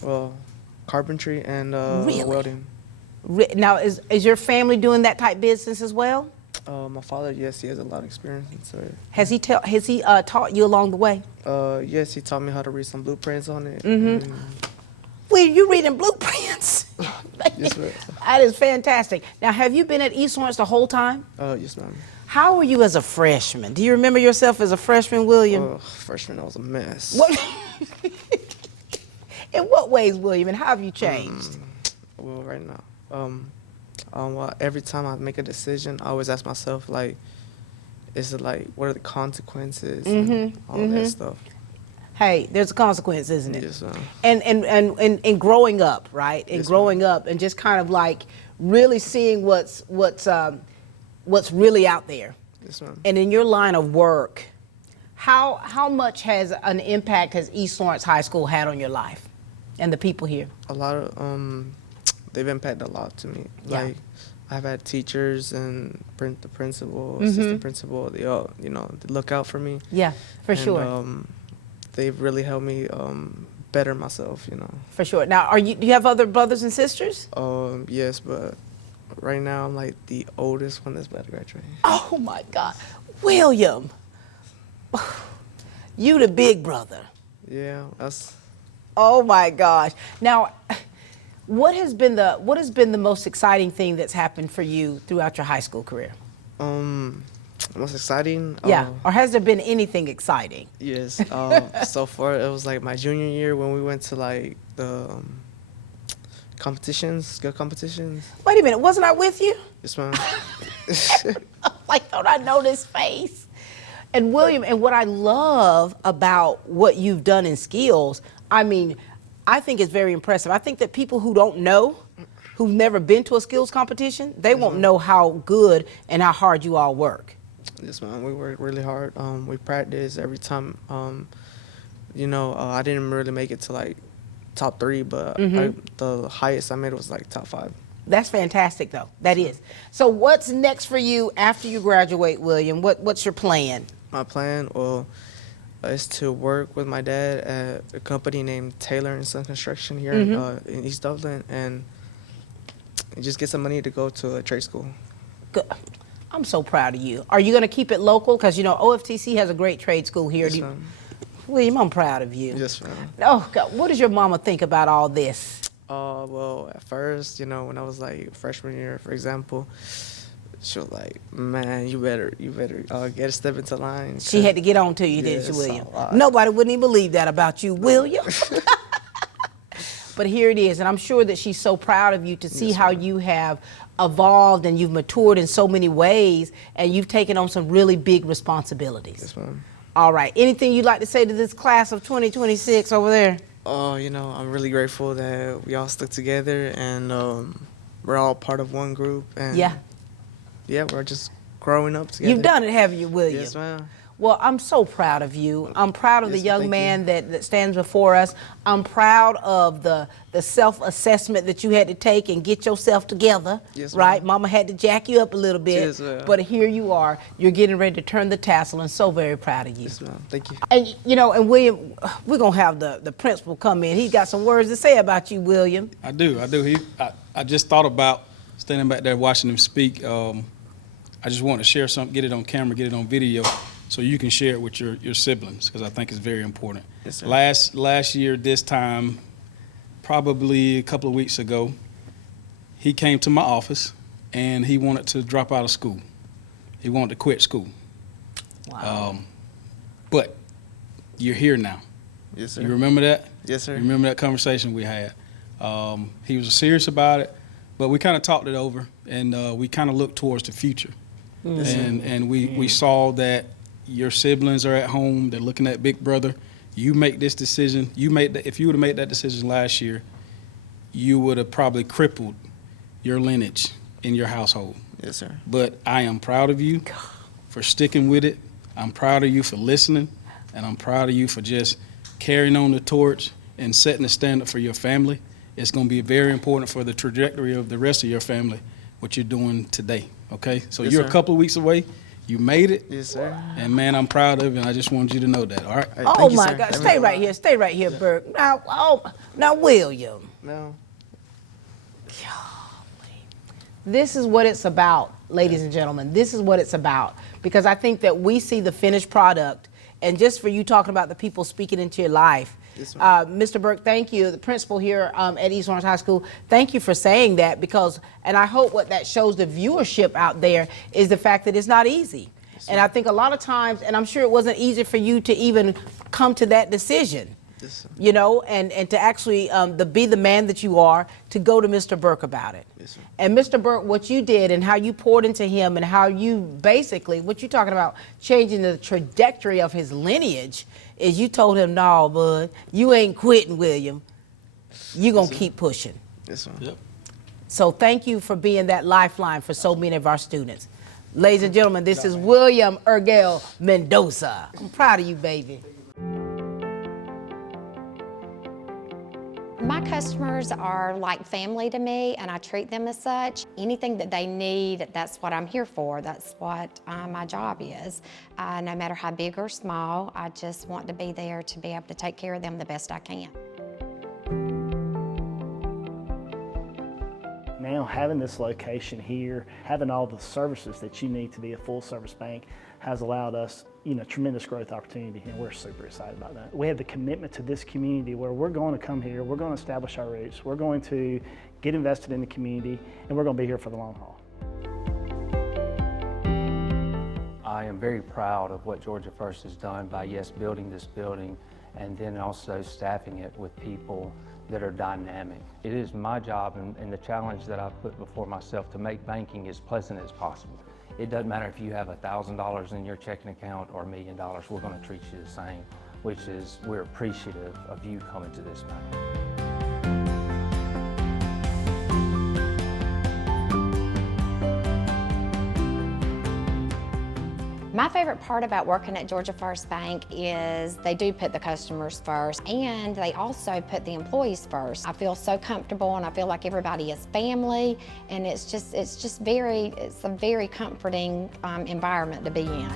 Well, carpentry and welding. Now, is your family doing that type business as well? My father, yes, he has a lot of experience. So. Has he taught you along the way? Yes, he taught me how to read some blueprints on it. Well, you reading blueprints? Yes, ma'am. That is fantastic. Now, have you been at East Lawrence the whole time? Yes, ma'am. How were you as a freshman? Do you remember yourself as a freshman, William? Freshman, I was a mess. What? In what ways, William, and how have you changed? Well, right now, well, every time I make a decision, I always ask myself, like, is it like, what are the consequences and all that stuff? Hey, there's a consequence, isn't it? Yes, ma'am. And growing up, right? And Yes, growing up and just kind of like really seeing what's really out there. Yes, ma'am. And in your line of work, how much has an impact has East Lawrence High School had on your life and the people here? A lot of they've impacted a lot to me. Yeah. Like, I've had teachers and the principal, assistant principal, they all, they look out for me. Yeah, for sure. They've really helped me better myself, For sure. Now, do you have other brothers and sisters? Yes, but right now I'm like the oldest one that's about to graduate. Oh my God, William, you the big brother. Yeah, that's. Oh my gosh. Now, what has been the most exciting thing that's happened for you throughout your high school career? Most exciting? Yeah. Or has there been anything exciting? Yes. So far, it was like my junior year when we went to like the skill competitions. Wait a minute, wasn't I with you? Yes, ma'am. Like, don't I know this face? And William, and what I love about what you've done in skills, I mean, I think it's very impressive. I think that people who don't know, who've never been to a skills competition, they won't know how good and how hard you all work. Yes, ma'am. We work really hard. We practice every time. I didn't really make it to like top 3, but the highest I made was like top 5. That's fantastic, though. That is. So what's next for you after you graduate, William? What's your plan? My plan, is to work with my dad at a company named Taylor & Son Construction here in East Dublin, and just get some money to go to a trade school. Good. I'm so proud of you. Are you going to keep it local? Because, OFTC has a great trade school here. Yes, ma'am. William, I'm proud of you. Yes, ma'am. Oh, God. What does your mama think about all this? Well, at first, when I was like freshman year, for example, she was like, "Man, you better get a step into line." She had to get on to you, didn't she, William? Nobody wouldn't even believe that about you, William. But here it is, and I'm sure that she's so proud of you to see how you have evolved and you've matured in so many ways, and you've taken on some really big responsibilities. Yes, ma'am. All right. Anything you'd like to say to this class of 2026 over there? I'm really grateful that we all stuck together and we're all part of one group. And yeah, we're just growing up together. You've done it, haven't you, William? Yes, ma'am. Well, I'm so proud of you. I'm proud of the young man that stands before us. I'm proud of the self-assessment that you had to take and get yourself together, right? Mama had to jack you up a little bit, but here you are. You're getting ready to turn the tassel, and so very proud of you. Yes, ma'am. Thank you. And, and William, we're going to have the principal come in. He's got some words to say about you, William. I do. I just thought about standing back there watching him speak. I just want to share something, get it on camera, get it on video. so you can share it with your siblings, because I think it's very important. Yes, sir. Last year, this time, probably a couple of weeks ago, he came to my office and he wanted to drop out of school. He wanted to quit school. Wow. But you're here now. Yes, sir. You remember that? Yes, sir. You remember that conversation we had? He was serious about it, but we kind of talked it over, and we kind of looked towards the future. Yes, sir. And we saw that your siblings are at home. They're looking at big brother. You make this decision. If you would have made that decision last year, you would have probably crippled your lineage in your household. Yes, sir. But I am proud of you for sticking with it. I'm proud of you for listening, and I'm proud of you for just carrying on the torch and setting the standard for your family. It's going to be very important for the trajectory of the rest of your family, what you're doing today, okay? So Yes, you're sir. a couple of weeks away. You made it. Yes, sir. And, man, I'm proud of you, and I just wanted you to know that, all right? Oh my God! Stay right here, Burke. Now, William. No. This is what it's about, ladies and gentlemen. This is what it's about, because I think that we see the finished product, and just for you talking about the people speaking into your life. Mr. Burke, thank you. The principal here at East Lawrence High School, thank you for saying that, because, and I hope what that shows the viewership out there is the fact that it's not easy. And I think a lot of times, and I'm sure it wasn't easy for you to even come to that decision, you know, and to actually be the man that you are, to go to Mr. Burke about it. And Mr. Burke, what you did and how you poured into him and how you basically, what you're talking about, changing the trajectory of his lineage, is you told him, no, bud, you ain't quitting, William. You're going to keep pushing. Yes, sir. Yep. So thank you for being that lifeline for so many of our students. Ladies and gentlemen, this is William Ergel Mendoza. I'm proud of you, baby. My customers are like family to me, and I treat them as such. Anything that they need, that's what I'm here for. That's what my job is. No matter how big or small, I just want to be there to be able to take care of them the best I can. Now having this location here, having all the services that you need to be a full service bank has allowed us, tremendous growth opportunity, and we're super excited about that. We have the commitment to this community where we're going to come here, we're going to establish our roots, we're going to get invested in the community, and we're going to be here for the long haul. I am very proud of what Georgia First has done by, yes, building this building, and then also staffing it with people that are dynamic. It is my job and the challenge that I've put before myself to make banking as pleasant as possible. It doesn't matter if you have $1,000 in your checking account or $1 million, we're going to treat you the same, which is we're appreciative of you coming to this bank. My favorite part about working at Georgia First Bank is they do put the customers first, and they also put the employees first. I feel so comfortable, and I feel like everybody is family, and it's a very comforting environment to be in.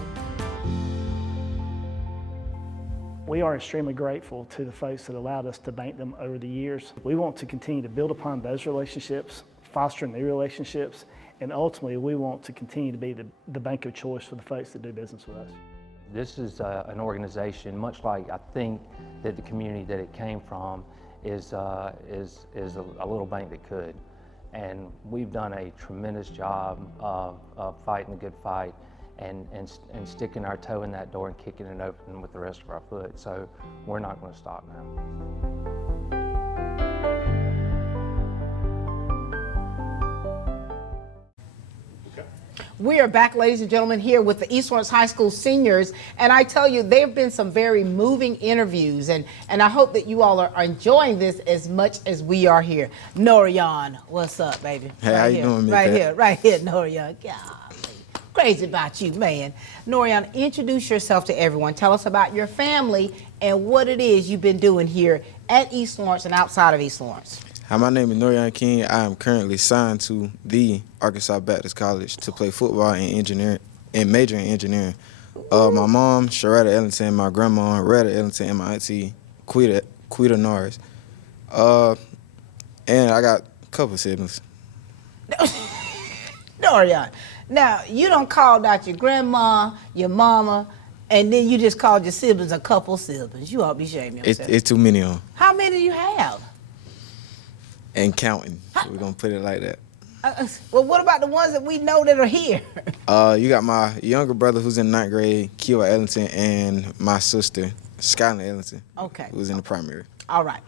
We are extremely grateful to the folks that allowed us to bank them over the years. We want to continue to build upon those relationships, foster new relationships, and ultimately we want to continue to be the bank of choice for the folks that do business with us. This is an organization, much like I think that the community that it came from is a little bank that could. And we've done a tremendous job of fighting the good fight and sticking our toe in that door and kicking it open with the rest of our foot. So we're not going to stop now. We are back, ladies and gentlemen, here with the East Lawrence High School seniors. And I tell you, there have been some very moving interviews. And I hope that you all are enjoying this as much as we are here. Norian, what's up, baby? Hey, how you doing, Miss Pat? Right here, Norian. Golly, crazy about you, man. Norian, introduce yourself to everyone. Tell us about your family and what it is you've been doing here at East Lawrence and outside of East Lawrence. Hi, my name is Norian King. I am currently signed to the Arkansas Baptist College to play football and engineering and major in engineering. My mom, Sharada Ellington, my grandma, Retta Ellington, and my auntie, Quita Norris. And I got a couple siblings. Norian, now you don't call out your grandma, your mama, And then you just called your siblings a couple siblings. You ought to be ashamed of yourself. It's too many of them. How many do you have? And counting. We're going to put it like that. Well, what about the ones that we know that are here? You got my younger brother who's in 9th grade, Kiowa Ellington, and my sister, Skylar Ellington. Okay. Who's in the primary. All right.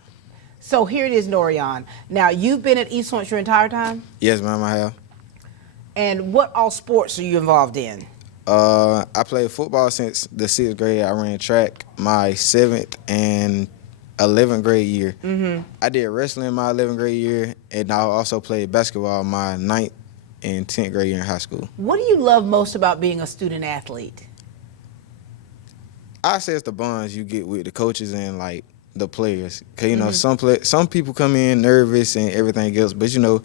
So here it is, Norian. Now, you've been at East Lawrence your entire time? Yes, ma'am, I have. And what all sports are you involved in? I played football since the 6th grade. I ran track my 7th and 11th grade year. I did wrestling my 11th grade year, and I also played basketball my 9th and 10th grade year in high school. What do you love most about being a student athlete? I say it's the bonds you get with the coaches and like the players. Cause you know some people come in nervous and everything else, but you know,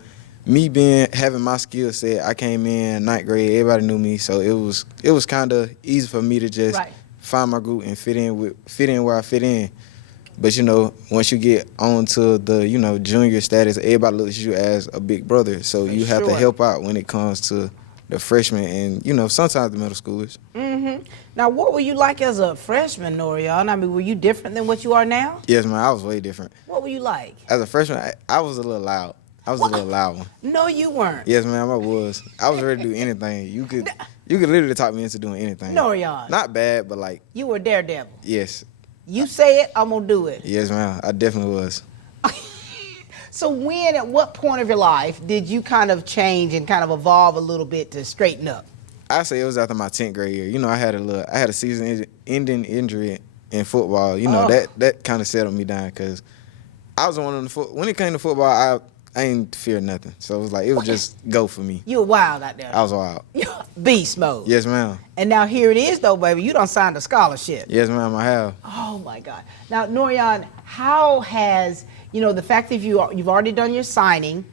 me having my skill set, I came in 9th grade, everybody knew me, so it was kind of easy for me to just find my group and fit in where I fit in. But you know, once you get onto the junior status, everybody looks at you as a big brother, so you have to help out when it comes to the freshmen and sometimes the middle schoolers. Now, what were you like as a freshman, Norian? I mean, were you different than what you are now? Yes, man, I was way different. What were you like? As a freshman, I was a little loud. I was a little loud one. No, you weren't. Yes, ma'am, I was. I was ready to do anything. You could literally talk me into doing anything. Norian. Not bad, but like. You were a daredevil. Yes. You say it, I'm gonna do it. Yes, ma'am, I definitely was. So at what point of your life did you kind of change and kind of evolve a little bit to straighten up? I say it was after my 10th grade year. I had a season-ending injury in football. That kind of settled me down because I was one of the when it came to football, I ain't fear nothing. So it was just go for me. You were wild out there. I was wild. Beast mode. Yes, ma'am. And now here it is, though, baby. You done signed a scholarship. Yes, ma'am, I have. Oh my God. Now, Norian, how has the fact that you've already done your signing?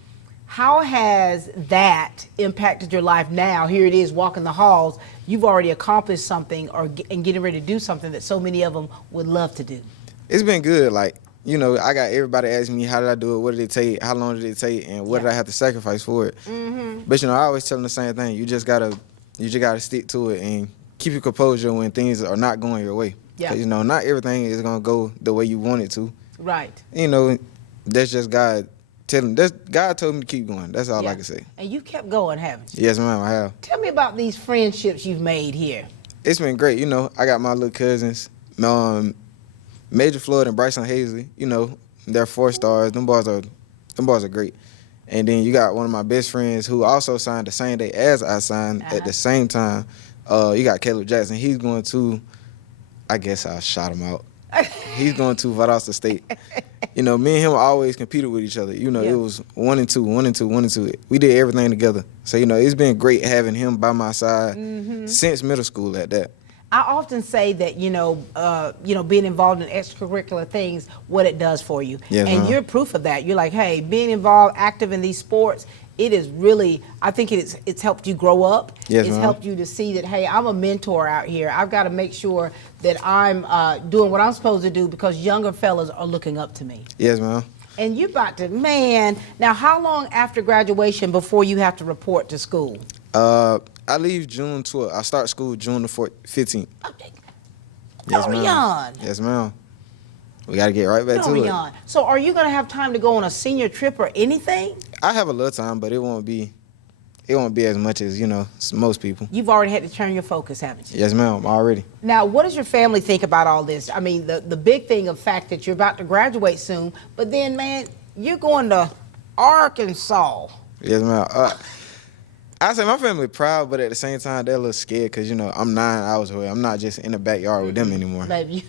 How has that impacted your life now? Here it is, walking the halls. You've already accomplished something and getting ready to do something that so many of them would love to do. It's been good. I got everybody asking me, how did I do it? What did it take? How long did it take? And what did I have to sacrifice for it? But, I always tell them the same thing. You just gotta stick to it and keep your composure when things are not going your way. Yeah. 'Cause, not everything is going to go the way you want it to. Right. That's just God. God told me to keep going. That's all I can say. And you kept going, haven't you? Yes, ma'am, I have. Tell me about these friendships you've made here. It's been great. I got my little cousins, Major Floyd and Bryson Hazley. They're 4 stars. Them boys are great. And then you got one of my best friends who also signed the same day as I signed at the same time. You got Caleb Jackson. He's going to, I guess I shot him out. He's going to Valdosta State. Me and him always competed with each other. It was 1 and 2, 1 and 2, 1 and 2. We did everything together. So, it's been great having him by my side since middle school at that. I often say that, being involved in extracurricular things, what it does for you. Yes, and you're proof of that. You're like, hey, being involved, active in these sports, it is really, I think it's helped you grow up. Yes, it's ma'am. helped you to see that, hey, I'm a mentor out here. I've got to make sure that I'm doing what I'm supposed to do because younger fellas are looking up to me. Yes, ma'am. And you about to, now how long after graduation before you have to report to school? I leave June 12th. I start school June the 15th. Okay. Yes, ma'am. Dorian. Yes, ma'am. We got to get right back to it. Dorian. So are you going to have time to go on a senior trip or anything? I have a little time, but it won't be as much as, most people. You've already had to turn your focus, haven't you? Yes, ma'am, already. Now, what does your family think about all this? I mean, the big thing of fact that you're about to graduate soon, but then, man, you're going to Arkansas. Yes, ma'am. I say my family proud, but at the same time, they're a little scared because, I'm 9 hours away. I'm not just in the backyard with them anymore. Baby,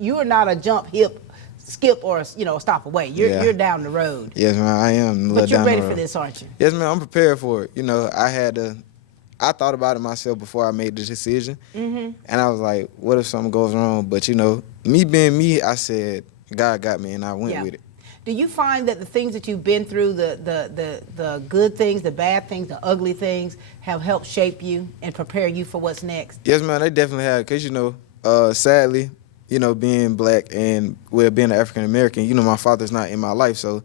you are not a jump, skip, or a stop away. You're down the road. Yes, ma'am, I am. But you're ready for this, aren't you? Yes, ma'am, I'm prepared for it. I thought about it myself before I made the decision. And I was like, what if something goes wrong? But, me being me, I said, God got me, and I went with it. Do you find that the things that you've been through, the good things, the bad things, the ugly things, have helped shape you and prepare you for what's next? Yes, man, they definitely have. Because, sadly, being black and being an African American, my father's not in my life. So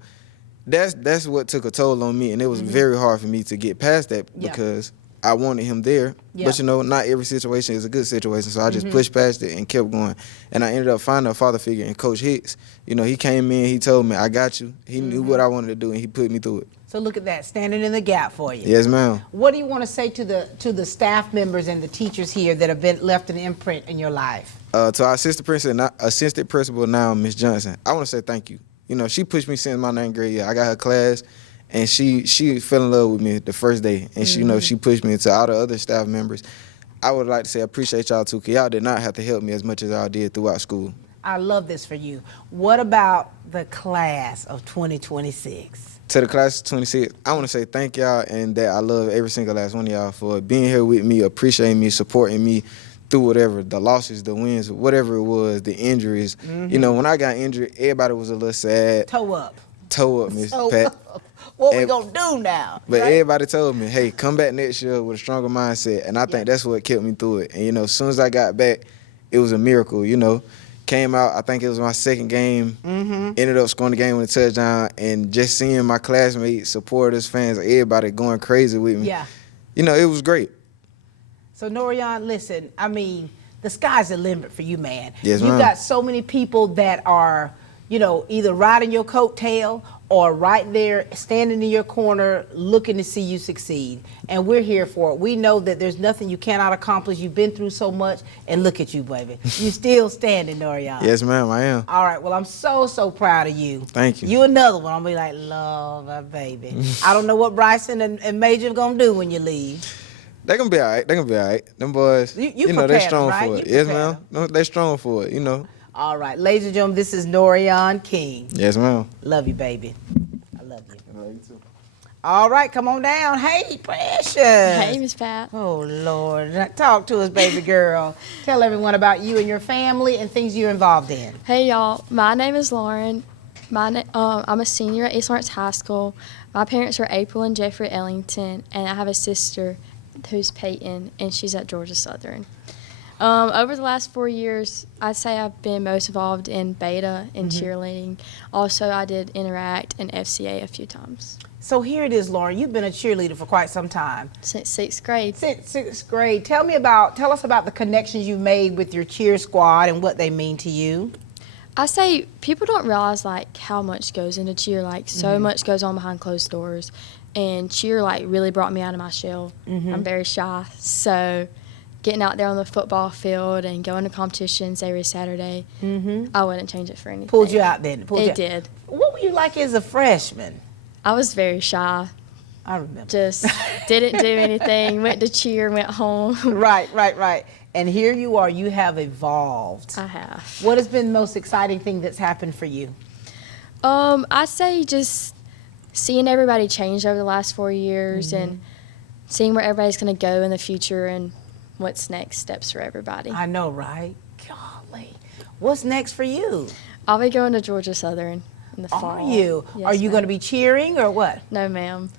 that's what took a toll on me. And it was very hard for me to get past that because I wanted him there. Yeah. But, you know, not every situation is a good situation. So I just pushed past it and kept going. And I ended up finding a father figure in Coach Hicks. You know, he came in, he told me, I got you. He knew what I wanted to do, and he put me through it. So look at that, standing in the gap for you. Yes, ma'am. What do you want to say to the staff members and the teachers here that have been left an imprint in your life? To our assistant principal now, Miss Johnson, I want to say thank you. You know, she pushed me since my 9th grade year. I got her class, and she fell in love with me the first day, and she, you know, she pushed me. To all the other staff members, I would like to say I appreciate y'all too, because y'all did not have to help me as much as y'all did throughout school. I love this for you. What about the class of 2026? To the class of 26, I want to say thank y'all, and that I love every single last one of y'all for being here with me, appreciating me, supporting me through whatever, the losses, the wins, whatever it was, the injuries. You know, when I got injured, everybody was a little sad. Toe up, Miss Toe Pat. up. What we gonna do now? But right? everybody told me, hey, come back next year with a stronger mindset, and I think that's what kept me through it. And, you know, as soon as I got back, it was a miracle, you know. Came out, I think it was my second game, ended up scoring the game with a touchdown, and just seeing my classmates, supporters, fans, everybody going crazy with me. Yeah. You know, it was great. So Norian, listen, I mean, the sky's the limit for you, man. Yes, You've ma'am. got so many people that are, you know, either riding your coattail or right there standing in your corner looking to see you succeed. And we're here for it. We know that there's nothing you cannot accomplish. You've been through so much, and look at you, baby. You still standing, Norian. Yes, ma'am, I am. All right, well, I'm so proud of you. Thank you. You another one. I'll be like, love my baby. I don't know what Bryson and Major going to do when you leave. They're going to be all right. They're going to be all right. Them boys, You know, they're prepared strong them, right? for it. You Yes, prepared ma'am. No, they're strong for it, you know. All right, ladies and gentlemen, this is Norian King. Yes, ma'am. Love you, baby. I love you. All right, come on down. Hey, Precious. Hey, Miss Pat. Oh, Lord. Talk to us, baby girl. Tell everyone about you and your family and things you're involved in. Hey, y'all. My name is Lauren. I'm a senior at East Lawrence High School. My parents are April and Jeffrey Ellington, and I have a sister who's Peyton, and she's at Georgia Southern. Over the last 4 years, I'd say I've been most involved in beta and cheerleading. Also, I did Interact and FCA a few times. So here it is, Lauren. You've been a cheerleader for quite some time. Since 6th grade. Since 6th grade. Tell us about the connections you made with your cheer squad and what they mean to you. I say people don't realize like how much goes into cheer. Like so much goes on behind closed doors, and cheer like really brought me out of my shell. I'm very shy, so getting out there on the football field and going to competitions every Saturday, I wouldn't change it for anything. Pulled you out then. It did. What were you like as a freshman? I was very shy. I remember. Just didn't do anything. Went to cheer, went home. Right. And here you are. You have evolved. I have. What has been the most exciting thing that's happened for you? I say just seeing everybody change over the last 4 years and seeing where everybody's going to go in the future and what's next steps for everybody. I know, right? Golly. What's next for you? I'll be going to Georgia Southern in the fall. Are you? Yes, Are you going to be cheering or what? No, ma'am.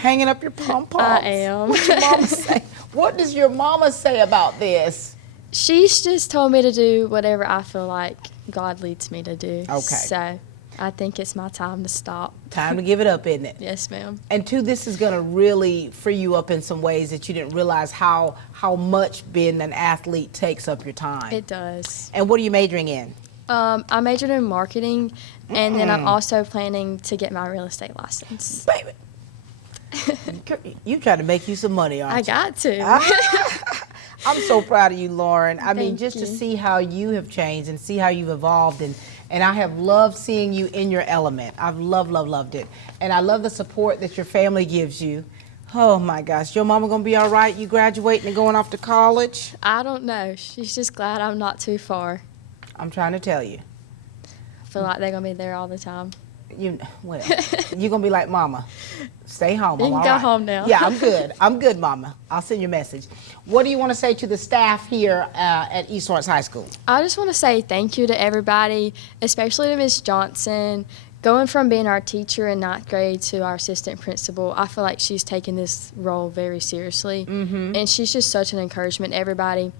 Hanging up your pom-poms? I am. What your mama say? What does your mama say about this? She's just told me to do whatever I feel like God leads me to do. Okay. So I think it's my time to stop. Time to give it up, isn't it? Yes, ma'am. And two, this is going to really free you up in some ways that you didn't realize how much being an athlete takes up your time. It does. And what are you majoring in? I majored in marketing, and then I'm also planning to get my real estate license. Baby. You trying to make you some money, aren't you? I got to. I'm so proud of you, Lauren. I mean, Thank just to you. see how you have changed and see how you've evolved, and I have loved seeing you in your element. I've loved it. And I love the support that your family gives you. Oh my gosh, your mama gonna be all right? You graduating and going off to college? I don't know. She's just glad I'm not too far. I'm trying to tell you. I feel like they're going to be there all the time. You're gonna be like, Mama, stay home. You I'm can all go right. home now. Yeah, I'm good, Mama. I'll send you a message. What do you want to say to the staff here at East Lawrence High School? I just want to say thank you to everybody, especially to Miss Johnson. Going from being our teacher in 9th grade to our assistant principal, I feel like she's taken this role very seriously. And she's just such an encouragement to everybody.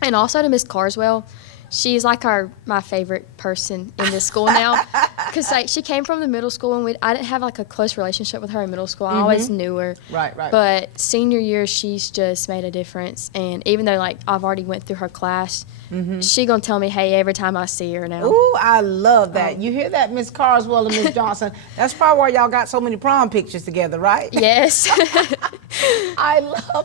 And also to Miss Carswell. she's like my favorite person in this school now, because like she came from the middle school and I didn't have like a close relationship with her in middle school. I always knew her. Right. But senior year, she's just made a difference. And even though like I've already went through her class, she gonna tell me, hey, every time I see her now. Ooh, I love that. You hear that, Miss Carswell and Miss Johnson? That's probably why y'all got so many prom pictures together, right? Yes. I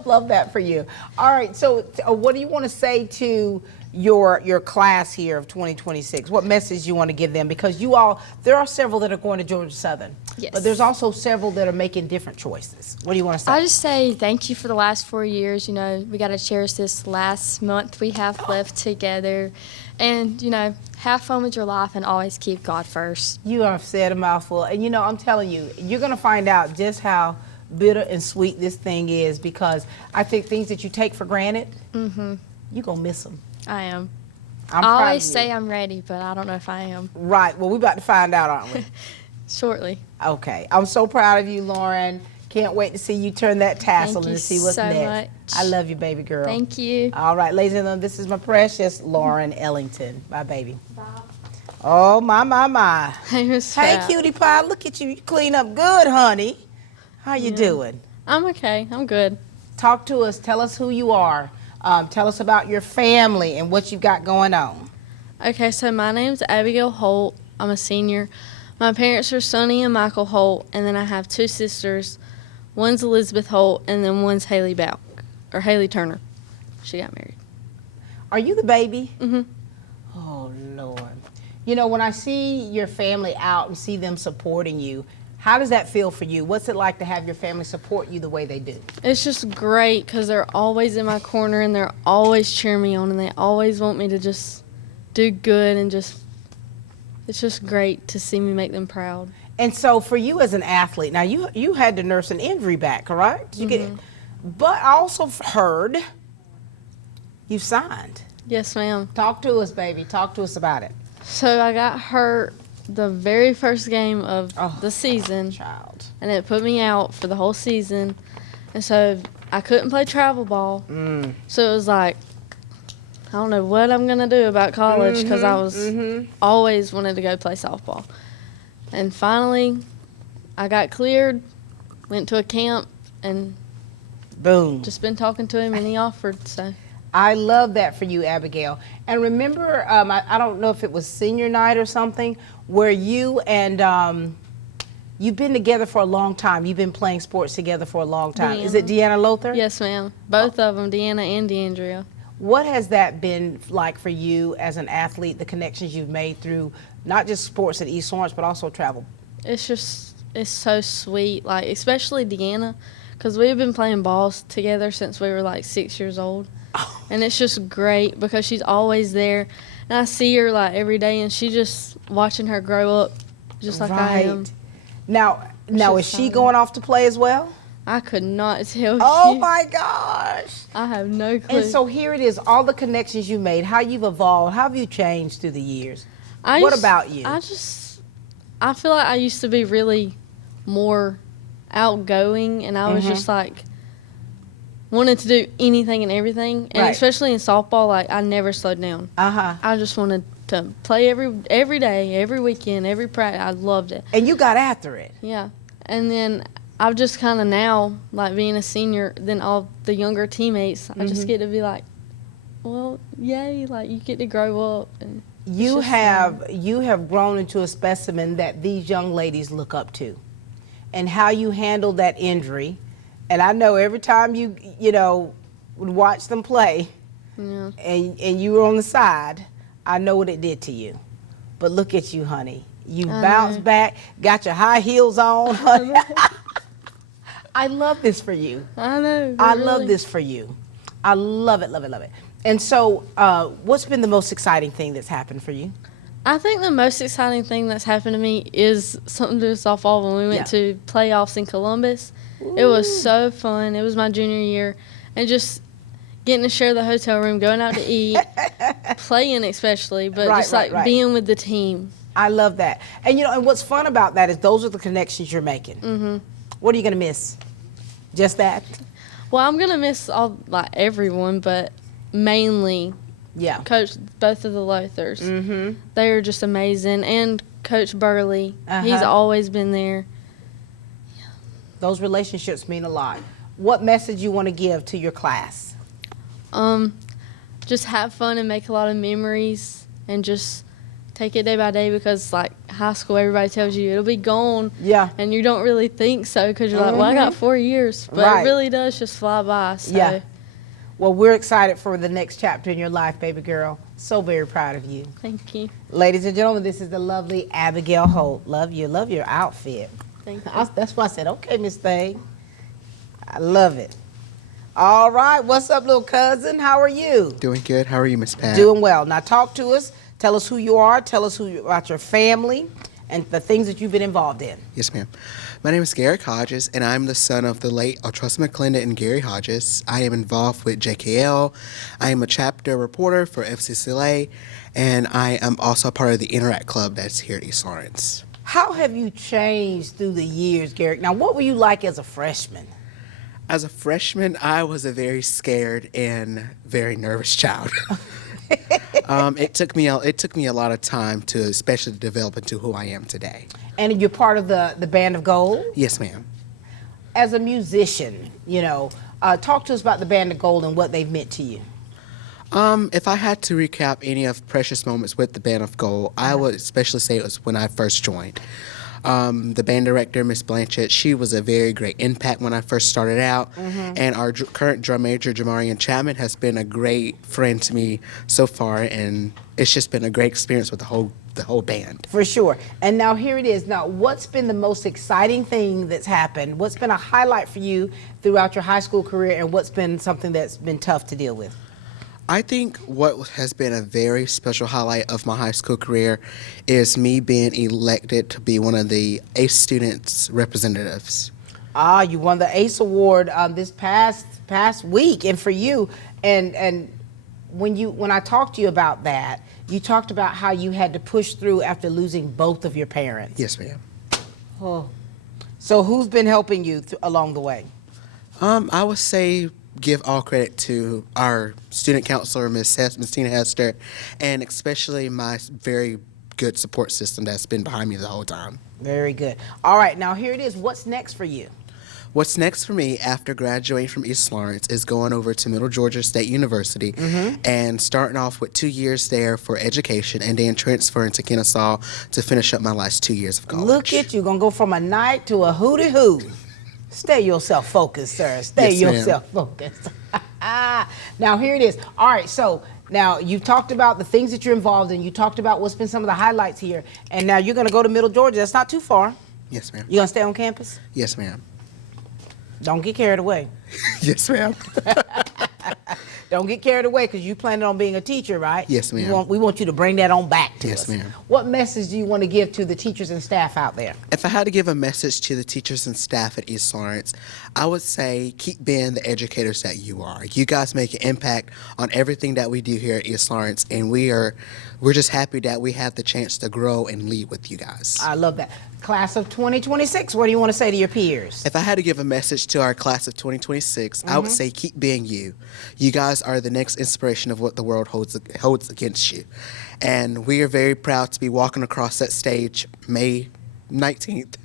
love that for you. All right, so what do you want to say to your class here of 2026? What message you want to give them? Because there are several that are going to Georgia Southern. Yes. But there's also several that are making different choices. What do you want to say? I just say thank you for the last 4 years. You know, we got to cherish this last month we have left together. And, you know, have fun with your life and always keep God first. You have said a mouthful. And, you know, I'm telling you, you're going to find out just how bitter and sweet this thing is, because I think things that you take for granted, you're going to miss them. I am. I'm I proud always of you. say I'm ready, but I don't know if I am. Right. Well, we're about to find out, aren't we? Shortly. Okay. I'm so proud of you, Lauren. Can't wait to see you turn that tassel Thank and you to see what's so next. much. I love you, baby girl. Thank you. All right, ladies and gentlemen, this is my precious Lauren Ellington. Bye, baby. Bye. Oh, my. Hey, cutie pie. Look at you. You clean up good, honey. How you doing? I'm okay. I'm good. Talk to us. Tell us who you are. Tell us about your family and what you've got going on. Okay, so my name's Abigail Holt. I'm a senior. My parents are Sonny and Michael Holt, and then I have 2 sisters. One's Elizabeth Holt, and then one's Haley Turner. She got married. Are you the baby? Mm-hmm. Oh, Lord. You know, when I see your family out and see them supporting you, how does that feel for you? What's it like to have your family support you the way they do? It's just great because they're always in my corner, and they're always cheering me on, and they always want me to just do good, and it's just great to see me make them proud. And so for you as an athlete, now you had to nurse an injury back, correct? But I also heard you signed. Yes, ma'am. Talk to us, baby. Talk to us about it. So I got hurt the very first game of the season, and it put me out for the whole season. And so I couldn't play travel ball. So it was like, I don't know what I'm going to do about college, because I was always wanted to go play softball. And finally, I got cleared, went to a camp, and boom, just been talking to him, and he offered. So I love that for you, Abigail. And remember, I don't know if it was senior night or something, where you and you've been together for a long time. You've been playing sports together for a long time. Is it Deanna Lothar? Yes, ma'am. Both of them, Deanna and DeAndrea. What has that been like for you as an athlete, the connections you've made through not just sports at East Lawrence, but also travel? It's so sweet, like especially Deanna, because we've been playing balls together since we were like 6 years old. And it's just great because she's always there. And I see her like every day, and she just watching her grow up just like I am. Now is she going off to play as well? I could not tell you. Oh my gosh. I have no clue. And so here it is, all the connections you made, how you've evolved, how have you changed through the years? What about you? I feel like I used to be really more outgoing, and I was just like wanted to do anything and everything, and especially in softball, like I never slowed down. I just wanted to play every day, every weekend, every practice. I loved it. And you got after it. Yeah. And then I've just kind of now, like being a senior, then all the younger teammates, I just get to be like, well, yay, like you get to grow up. And you have grown into a specimen that these young ladies look up to. And how you handled that injury. And I know every time you would watch them play, and you were on the side, I know what it did to you. But look at you, honey. You bounced back, got your high heels on, honey. I love this for you. I know. I love this for you. I love it, love it, love it. And so what's been the most exciting thing that's happened for you? I think the most exciting thing that's happened to me is something to do with softball when we went to playoffs in Columbus. Ooh. It was so fun. It was my junior year. And just getting to share the hotel room, going out to eat, playing especially, but being with the team. I love that. And and what's fun about that is those are the connections you're making. What are you going to miss? Just that? Well, I'm going to miss everyone, but mainly Yeah. coached both of the Lothars. Mm-hmm. They are just amazing. And Coach Burley, he's Uh-huh. always been there. Those relationships mean a lot. What message you want to give to your class? Just have fun and make a lot of memories and just take it day by day, because like high school, everybody tells you it'll be gone. Yeah. And you don't really think so, because you're like, well, I got 4 years. But Right. it really does just fly by. So. Yeah. Well, we're excited for the next chapter in your life, baby girl. So very proud of you. Thank you. Ladies and gentlemen, this is the lovely Abigail Holt. Love you. Love your outfit. Thank you. That's why I said, okay, Miss Thing. I love it. All right. What's up, little cousin? How are you? Doing good. How are you, Miss Pat? Doing well. Now talk to us. Tell us who you are. Tell us about your family and the things that you've been involved in. Yes, ma'am. My name is Garrick Hodges, and I'm the son of the late Altressa McClendon and Gary Hodges. I am involved with JKL. I am a chapter reporter for FCCLA, and I am also part of the Interact Club that's here at East Lawrence. How have you changed through the years, Garrick? Now, what were you like as a freshman? As a freshman, I was a very scared and very nervous child. It took me a lot of time to especially develop into who I am today. And you're part of the Band of Gold? Yes, ma'am. As a musician, talk to us about the Band of Gold and what they've meant to you. If I had to recap any of precious moments with the Band of Gold, I would especially say it was when I first joined. The band director, Miss Blanchett, she was a very great impact when I first started out. And our current drum major, Jamarian Chapman, has been a great friend to me so far, and it's just been a great experience with the whole band. For sure. And now here it is. Now, what's been the most exciting thing that's happened? What's been a highlight for you throughout your high school career, and what's been something that's been tough to deal with? I think what has been a very special highlight of my high school career is me being elected to be one of the ACE students representatives. You won the ACE award this past week, and for you, and when I talked to you about that, you talked about how you had to push through after losing both of your parents. Yes, ma'am. Oh. So who's been helping you along the way? I would say give all credit to our student counselor, Miss Tina Hester, and especially my very good support system that's been behind me the whole time. Very good. All right, now here it is. What's next for you? What's next for me after graduating from East Lawrence is going over to Middle Georgia State University and starting off with 2 years there for education and then transferring to Kennesaw to finish up my last 2 years of college. Look at you, gonna go from a night to a hooty-hoo. Stay yourself focused, sir. Stay yourself focused. Now here it is. All right, so now you've talked about the things that you're involved in. You talked about what's been some of the highlights here. And now you're gonna go to Middle Georgia. That's not too far. Yes, ma'am. You gonna stay on campus? Yes, ma'am. Don't get carried away. Yes, ma'am. Don't get carried away, because you planning on being a teacher, right? Yes, ma'am. We want you to bring that on back to us. Yes, ma'am. What message do you want to give to the teachers and staff out there? If I had to give a message to the teachers and staff at East Lawrence, I would say keep being the educators that you are. You guys make an impact on everything that we do here at East Lawrence, and we're just happy that we have the chance to grow and lead with you guys. I love that. Class of 2026, what do you want to say to your peers? If I had to give a message to our class of 2026, I would say keep being you. You guys are the next inspiration of what the world holds against you. And we are very proud to be walking across that stage May 29th.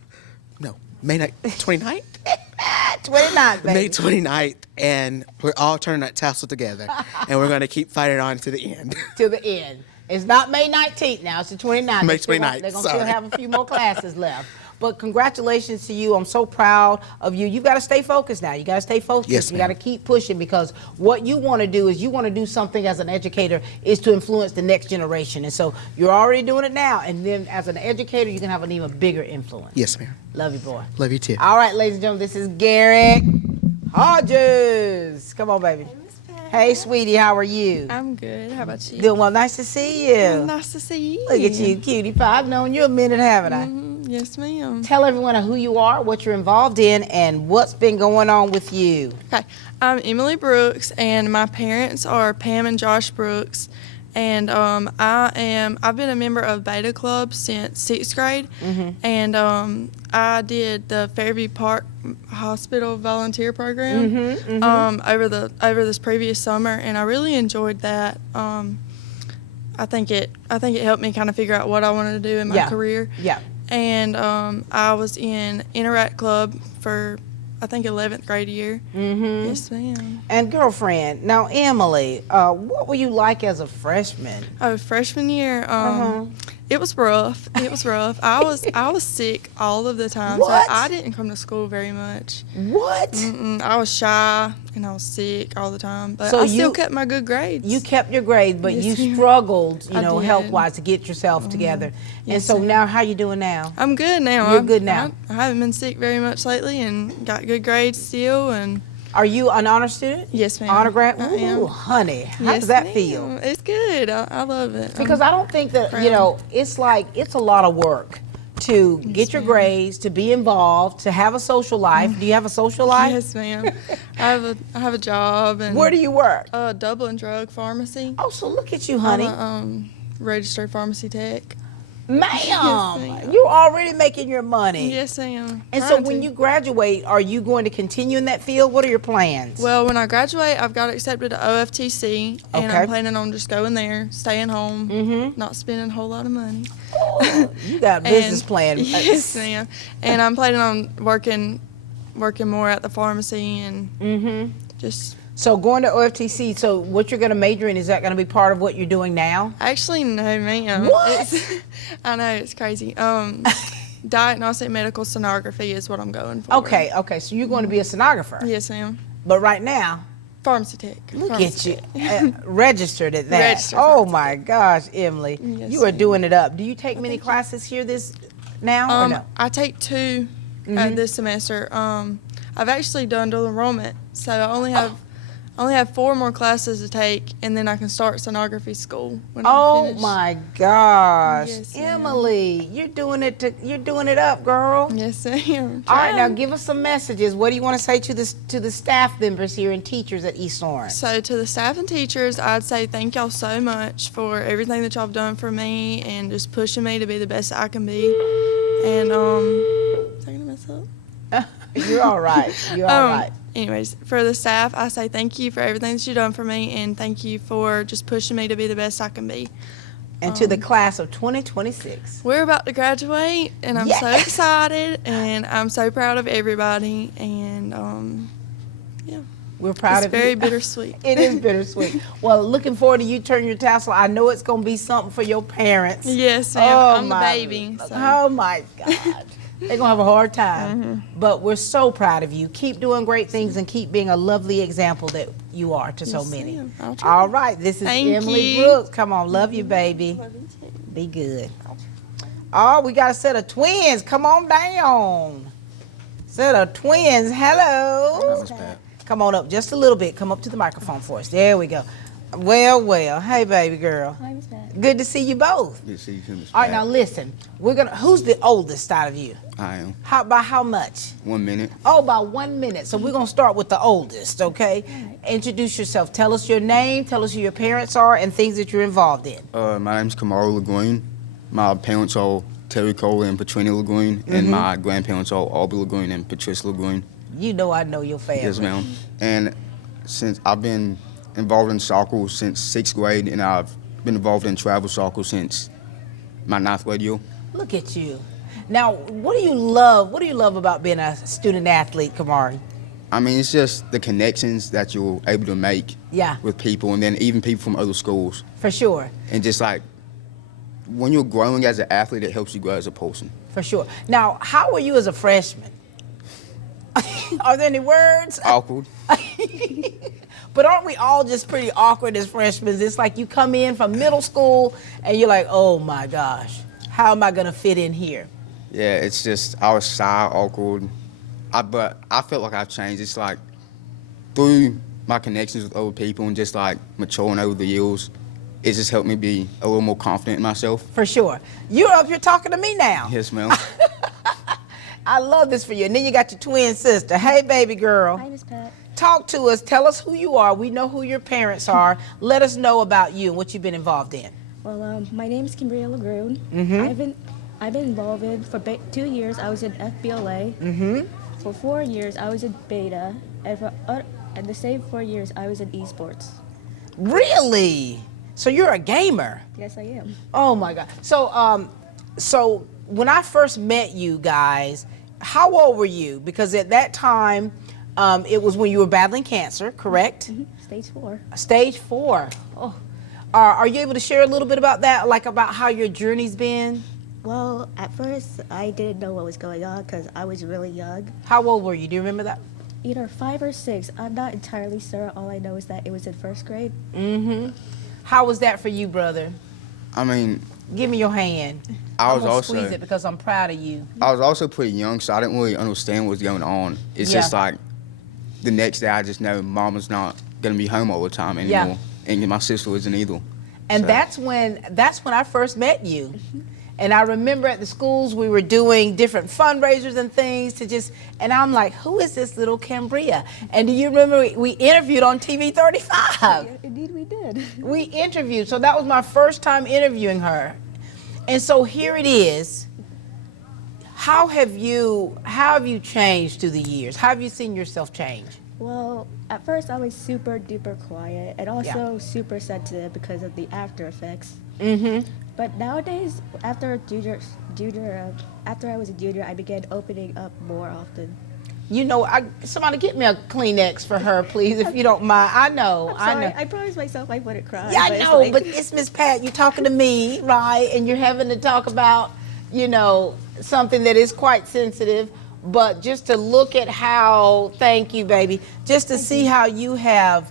29th, baby. May 29th, and we're all turning that tassel together, and we're going to keep fighting on to the end. To the end. It's not May 19th now, it's the 29th. May 29th, They're going to still have a few more classes left. But congratulations to you. I'm so proud of you. You got to stay focused now. You got to stay focused. Yes, you got to keep pushing, because what you want to do is you want to do something as an educator is to influence the next generation. And so you're already doing it now. And then as an educator, you can have an even bigger influence. Yes, ma'am. Love you, boy. Love you too. All right, ladies and gentlemen, this is Garrick Hodges. Come on, baby. Hey, sweetie, how are you? I'm good. How about you? Doing well. Nice to see you. Well, nice to see you. Look at you, cutie pie. I've known you a minute, haven't I? Yes, ma'am. Tell everyone who you are, what you're involved in, and what's been going on with you. Okay. I'm Emily Brooks, and my parents are Pam and Josh Brooks, And I've been a member of Beta Club since 6th grade, and I did the Fairview Park Hospital volunteer program over this previous summer, and I really enjoyed that. I think it helped me kind of figure out what I wanted to do in my career. Yeah. And I was in Interact Club for, I think, 11th grade year. Yes, ma'am. And girlfriend, now Emily, what were you like as a freshman? Oh, freshman year, it was rough. It was rough. I was sick all of the time. What? So I didn't come to school very much. What? I was shy and I was sick all the time. But So I still you- kept my good grades. You kept your grades, but Yes, you ma'am. struggled, I did. health-wise to get yourself together. And Yes, so ma'am. now, how you doing now? I'm good now. You're good now. I haven't been sick very much lately and got good grades still. And Are you an honor student? yes, ma'am. Honor grad? I am. Ooh, honey, how Yes, does that ma'am. feel? It's good. I love it. Because I don't think that, proud. it's a lot of work to get your grades, to be involved, to have a social life. Do you have a social life? Yes, ma'am. I have a job. And Where do you work? Dublin Drug Pharmacy. Oh, so look at you, honey. I'm a registered pharmacy tech. Ma'am, ma'am. you're already making your money. Yes, ma'am. And so Trying when to. you graduate, are you going to continue in that field? What are your plans? Well, when I graduate, I've got accepted to OFTC, and Okay. I'm planning on just going there, staying home, not spending a whole lot of money. You got a business And- plan. Yes, ma'am. And I'm planning on working more at the pharmacy and just. So going to OFTC, so what you're going to major in, is that going to be part of what you're doing now? Actually, no, ma'am. What? I know, it's crazy. Diagnostic medical sonography is what I'm going for. Okay, so you're going to be a sonographer. Yes, ma'am. But right now, Pharmacy tech. look Pharmacy at you, registered at that. Registered Oh pharmacy my gosh, Emily, Yes, you are ma'am. doing it up. Do you take many classes here now or no? I take 2 this semester. I've actually done dual enrollment, so I only have 4 more classes to take, and then I can start sonography school when I'm Oh finished. my gosh, Yes, ma'am. Emily, you're doing it up, girl. Yes, ma'am. All right, now give us some messages. What do you want to say to the staff members here and teachers at East Lawrence? So to the staff and teachers, I'd say thank y'all so much for everything that y'all have done for me and just pushing me to be the best I can be. And is that gonna mess up? You're all right. You're all right. Anyways, for the staff, I say thank you for everything that you've done for me, and thank you for just pushing me to be the best I can be. And to the class of 2026. We're about to graduate, and I'm so Yes. excited, and I'm so proud of everybody, and yeah. We're proud It's of you. very bittersweet. It is bittersweet. Well, looking forward to you turning your tassel. I know it's going to be something for your parents. Yes, ma'am. Oh, I'm the my- baby. So. Oh my God. They're going to have a hard time. But we're so proud of you. Keep doing great things and keep being a lovely example that you are to so Yes, many. ma'am. I'll try. All right. This is Thank Emily you. Brooks. Come on. Love you, baby. Be good. Oh, we got a set of twins. Come on down. Set of twins. Hello. Come on up just a little bit. Come up to the microphone for us. There we go. Well. Hey, baby girl. Hi, Miss Pat. Good to see you both. Good to see you too, Miss All right, Pat. now listen. Who's the oldest out of you? I am. By how much? 1 minute. Oh, by 1 minute. So we're going to start with the oldest, okay? Introduce yourself. Tell us your name, tell us who your parents are, and things that you're involved in. My name's Kamaru Lagoon. My parents are Terry Cole and Patrina Lagoon, and my grandparents are Aubrey Lagoon and Patricia Lagoon. You know I know your family. Yes, ma'am. And since I've been involved in soccer since 6th grade, and I've been involved in travel soccer since my 9th grade year. Look at you. Now, what do you love? What do you love about being a student athlete, Kamari? I mean, it's just the connections that you're able to make Yeah, with people, and then even people from other schools. for sure. And just like, when you're growing as an athlete, it helps you grow as a person. For sure. Now, how were you as a freshman? Are there any words? Awkward. But aren't we all just pretty awkward as freshmen? It's like you come in from middle school and you're like, oh my gosh, how am I going to fit in here? Yeah, it's just, I was shy, awkward. But I felt like I've changed. It's like, through my connections with other people and just like maturing over the years, it just helped me be a little more confident in myself. For sure. You're up here talking to me now. Yes, ma'am. I love this for you. And then you got your twin sister. Hey, baby girl. Hi, Miss Pat. talk to us. Tell us who you are. We know who your parents are. Let us know about you and what you've been involved in. Well, my name is Kimberly Lagroon. Mm-hmm. I've been involved in, for 2 years, I was in FBLA. Mm-hmm. For 4 years, I was in Beta. And for and the same 4 years, I was in esports. Really? So you're a gamer? Yes, I am. Oh my God. So when I first met you guys, how old were you? Because at that time, it was when you were battling cancer, correct? Mm-hmm. Stage 4. Stage 4. Oh. Are you able to share a little bit about that, like about how your journey's been? Well, at first, I didn't know what was going on because I was really young. How old were you? Do you remember that? Either 5 or 6. I'm not entirely sure. All I know is that it was in 1st grade. Mm-hmm. How was that for you, brother? I mean, give me your hand. I was I'm gonna also squeeze it because I'm proud of you. I was also pretty young, so I didn't really understand what was going on. It's just like the next day, I just know Mama's not gonna be home all the time anymore, and my sister isn't either. And that's when I first met you. And I remember at the schools we were doing different fundraisers and things and I'm like, who is this little Cambria? And do you remember we interviewed on TV 35? Yeah, indeed we did. We interviewed, so that was my first time interviewing her. And so here it is. How have you changed through the years? How have you seen yourself change? Well, at first I was super duper quiet and also super sensitive because of the after effects. Mm-hmm. But nowadays, after I was a junior, I began opening up more often. You know, somebody get me a Kleenex for her, please, if you don't mind. I know. I promised myself I wouldn't cry. Yeah, I know, but it's Miss Pat. You're talking to me, right? And you're having to talk about, something that is quite sensitive. But just to look at how, thank you, baby, just to see how you have,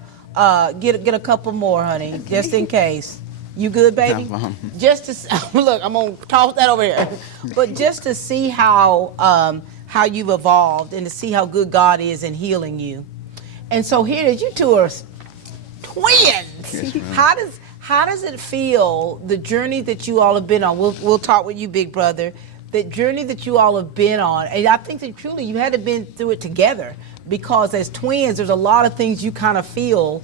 get a couple more, honey, just in case. You good, baby? Just to look, I'm gonna toss that over here. But just to see how you've evolved and to see how good God is in healing you. And so here it is, you two are twins. Yes, how does it feel, the journey that you all have been on? We'll talk with you, big brother. The journey that you all have been on, and I think that truly you had to been through it together, because as twins, there's a lot of things you kind of feel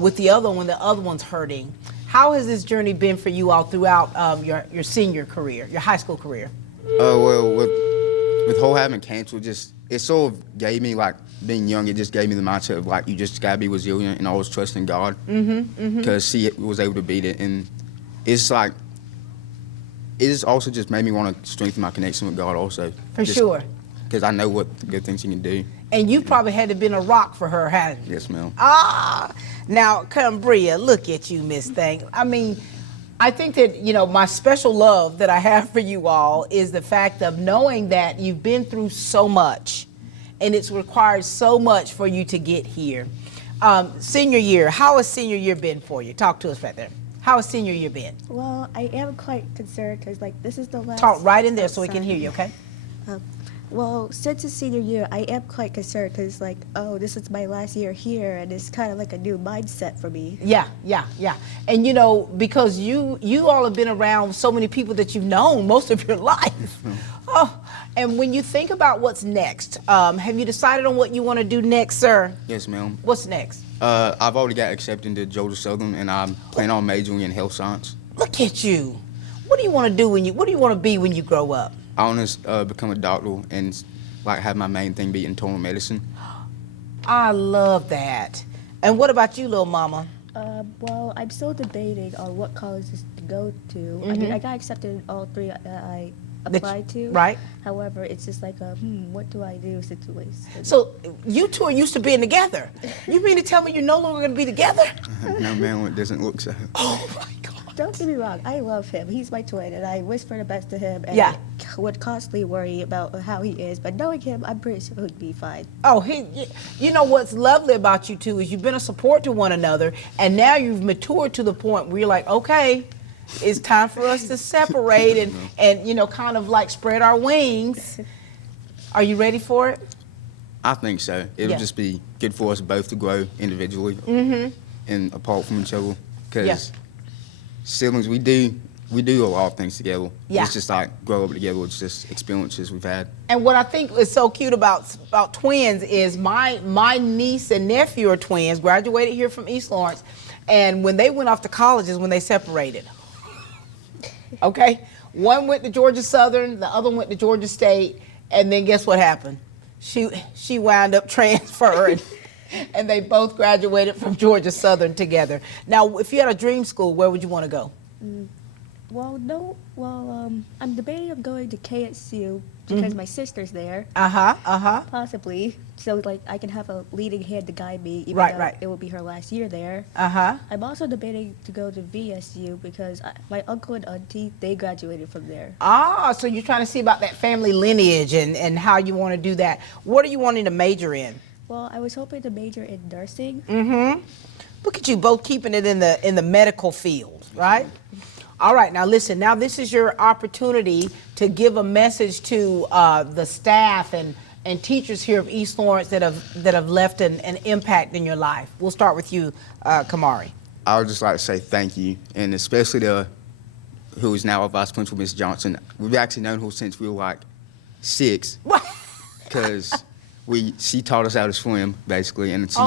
with the other one, the other one's hurting. How has this journey been for you all throughout your senior career, your high school career? Well, with whole having cancer, it sort of gave me, like, being young, it just gave me the mindset of, like, you just gotta be resilient and always trust in God. Because he was able to beat it, and it's like, it also just made me want to strengthen my connection with God also. For sure. Because I know what good things he can do. And you probably had to been a rock for her, hadn't you? Yes, ma'am. Now, Cambria, look at you, Miss Thing. I mean, I think that, my special love that I have for you all is the fact of knowing that you've been through so much, and it's required so much for you to get here. Senior year, how has senior year been for you? Talk to us right there. How has senior year been? Well, I am quite concerned because, this is the last... Talk right in there so we can hear you, okay? Well, since it's senior year, I am quite concerned because, this is my last year here, and it's kind of like a new mindset for me. Yeah. And, because you all have been around so many people that you've known most of your life. And when you think about what's next, have you decided on what you want to do next, sir? Yes, ma'am. What's next? I've already got accepted into Georgia Southern, and I'm planning on majoring in health science. Look at you. What do you want to do what do you want to be when you grow up? I want to become a doctor and have my main thing be internal medicine. I love that. And what about you, little mama? Well, I'm still debating on what colleges to go to. I mean, I got accepted in all 3 I applied to. Right. However, it's just like a what do I do situation. So you two are used to being together. You mean to tell me you're no longer going to be together? No, man, it doesn't look so. Oh my God. Don't get me wrong, I love him. He's my twin, and I wish for the best to him. And I would constantly worry about how he is, but knowing him, I'm pretty sure he'd be fine. Oh, you know what's lovely about you two is you've been a support to one another, and now you've matured to the point where you're like, okay, it's time for us to separate and kind of like spread our wings. Are you ready for it? I think so. It'll just be good for us both to grow individually and apart from each other, because siblings, we do we do a lot of things together. Yeah. It's just like grow up together. It's just experiences we've had. And what I think is so cute about twins is my niece and nephew are twins, graduated here from East Lawrence, and when they went off to college is when they separated. Okay? One went to Georgia Southern, the other went to Georgia State, and then guess what happened? She wound up transferring. And they both graduated from Georgia Southern together. Now, if you had a dream school, where would you want to go? I'm debating of going to KSU because my sister's there. Possibly. So, like, I can have a leading hand to guide me, even though it will be her last year there. I'm also debating to go to VSU because my uncle and auntie, they graduated from there. So you're trying to see about that family lineage and how you want to do that. What are you wanting to major in? Well, I was hoping to major in nursing. Look at you both keeping it in the medical field, right? All right, now listen, now this is your opportunity to give a message to the staff and teachers here of East Lawrence that have left an impact in your life. We'll start with you, Kamari. I would just like to say thank you, and especially who is now our vice principal, Ms. Johnson. We've actually known her since we were like 6, because she taught us how to swim, basically, and she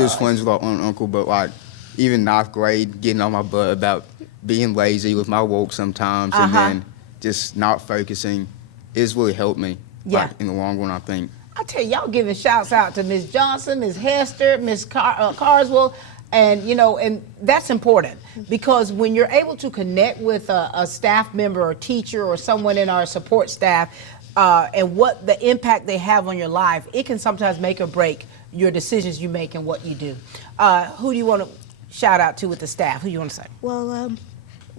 was friends with our aunt and uncle, but like even 9th grade, getting on my butt about being lazy with my work sometimes, and then just not focusing, it's really helped me. Like, in the long run, I think. I tell you, y'all giving shouts out to Ms. Johnson, Ms. Hester, Ms. Carswell, and and that's important because when you're able to connect with a staff member or teacher or someone in our support staff, and what the impact they have on your life, it can sometimes make or break your decisions you make and what you do. Who do you want to shout out to with the staff? Who do you want to say? Well,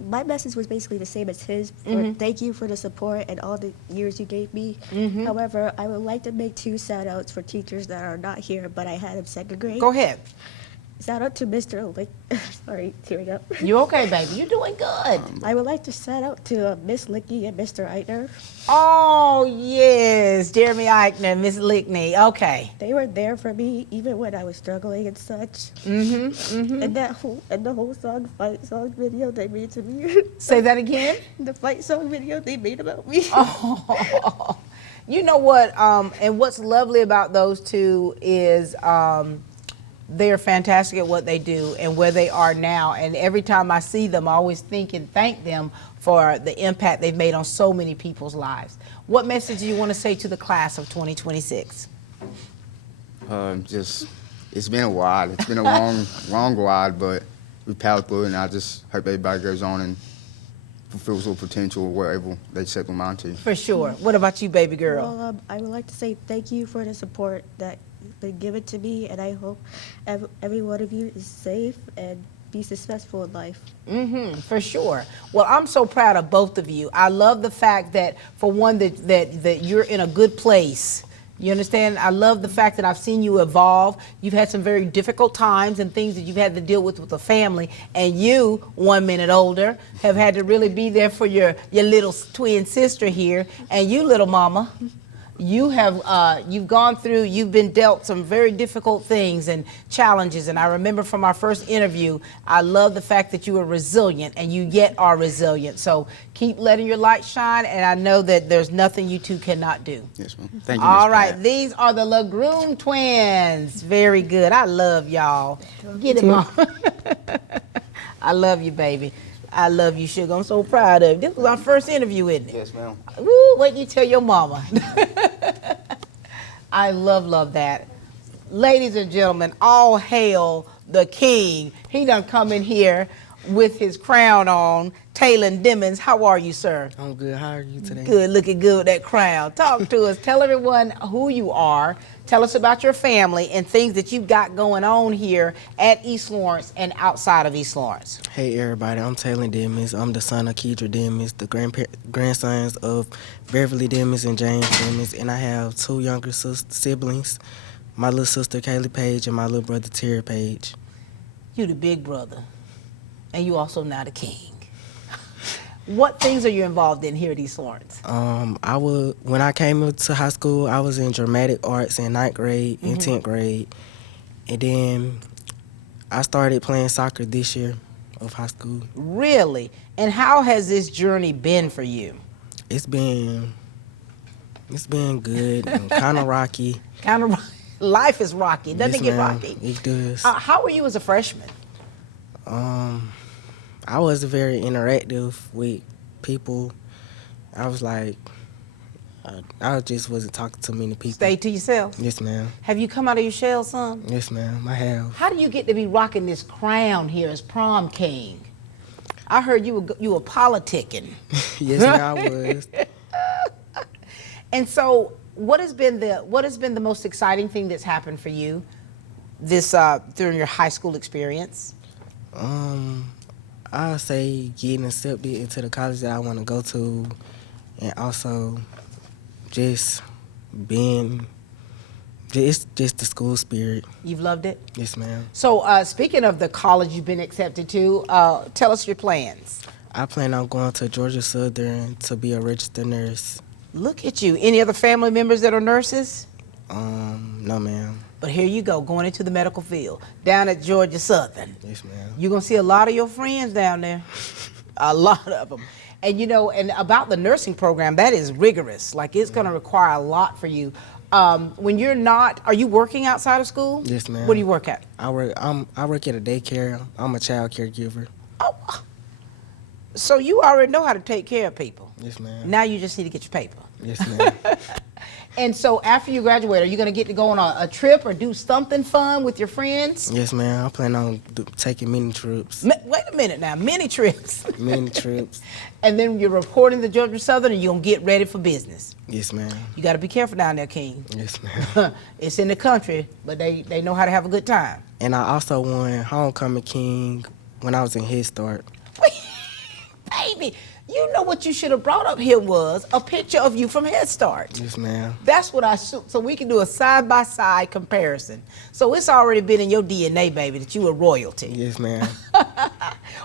my message was basically the same as his. Thank you for the support and all the years you gave me. However, I would like to make 2 shout-outs for teachers that are not here, but I had in 2nd grade. Go ahead. Shout out to Mr. Lick. Sorry, tearing up. You okay, baby? You're doing good. I would like to shout out to Miss Lickney and Mr. Eitner. Oh, yes. Jeremy Eichner, Miss Lickney. Okay. They were there for me even when I was struggling and such. And the whole fight song video they made to me. Say that again? The fight song video they made about me. Oh. You know what? And what's lovely about those two is they're fantastic at what they do and where they are now. And every time I see them, I always think and thank them for the impact they've made on so many people's lives. What message do you want to say to the class of 2026? It's been a while. It's been a long ride, but we powered through, and I just hope everybody goes on and fulfills their potential wherever they set their mind to. For sure. What about you, baby girl? Well, I would like to say thank you for the support that been given to me, and I hope every one of you is safe and be successful in life. For sure. Well, I'm so proud of both of you. I love the fact that, for one, that you're in a good place. You understand? I love the fact that I've seen you evolve. You've had some very difficult times and things that you've had to deal with the family, and you, 1 minute older, have had to really be there for your little twin sister here, and you, little mama. You have you've gone through, you've been dealt some very difficult things and challenges, and I remember from our first interview, I love the fact that you are resilient, and you yet are resilient. So keep letting your light shine, and I know that there's nothing you two cannot do. Yes, ma'am. Thank you, All Ms. right, Pat. these are the LaGroom twins. Very good. I love y'all. Get it, Mom. I love you, baby. I love you, sugar. I'm so proud of you. This was our first interview, isn't it? Yes, ma'am. Woo, wait till you tell your mama. I love that. Ladies and gentlemen, all hail the king. He done come in here with his crown on. Taylor Dimmons, how are you, sir? I'm good. How are you today? Good, looking good with that crown. Talk to us. Tell everyone who you are. Tell us about your family and things that you've got going on here at East Lawrence and outside of East Lawrence. Hey, everybody. I'm Taylor Dimmons. I'm the son of Kedra Dimmons, the grandsons of Beverly Dimmons and James Dimmons, and I have 2 younger siblings, my little sister Kaylee Page and my little brother Terry Page. You the big brother, and you also now the king. What things are you involved in here at East Lawrence? When I came into high school, I was in dramatic arts in 9th grade and 10th grade. And then I started playing soccer this year, of high school. Really? And how has this journey been for you? It's been good and kind of rocky. Kind of, life is rocky. Doesn't Yes, it get ma'am. rocky? It does. How were you as a freshman? I was very interactive with people. I was like, I just wasn't talking to many people. Stay to yourself? Yes, ma'am. Have you come out of your shell, son? Yes, ma'am, I have. How do you get to be rocking this crown here as prom king? I heard you were politicking. Yes, ma'am, I was. And so, what has been the most exciting thing that's happened for you this during your high school experience? I'll say getting accepted into the college that I want to go to, and also just being, just the school spirit. You've loved it? Yes, ma'am. So, speaking of the college you've been accepted to, tell us your plans. I plan on going to Georgia Southern to be a registered nurse. Look at you. Any other family members that are nurses? No, ma'am. But here you go, going into the medical field, down at Georgia Southern. Yes, ma'am. You're going to see a lot of your friends down there. A lot of them. And you know, and about the nursing program, that is rigorous. Like, it's going to require a lot for you. When you're not, are you working outside of school? Yes, ma'am. What do you work at? I work at a daycare. I'm a child caregiver. So you already know how to take care of people. Yes, ma'am. Now you just need to get your paper. Yes, ma'am. And so after you graduate, are you going to get to go on a trip or do something fun with your friends? Yes, ma'am. I plan on taking many trips. Wait a minute now, many trips. Many trips. And then you're reporting to Georgia Southern and you're going to get ready for business. Yes, ma'am. You got to be careful down there, King. Yes, ma'am. It's in the country, but they know how to have a good time. And I also won Homecoming King when I was in Head Start. Baby, you know what you should have brought up here was a picture of you from Head Start. Yes, ma'am. That's what so we can do a side-by-side comparison. So it's already been in your DNA, baby, that you are royalty. Yes, ma'am.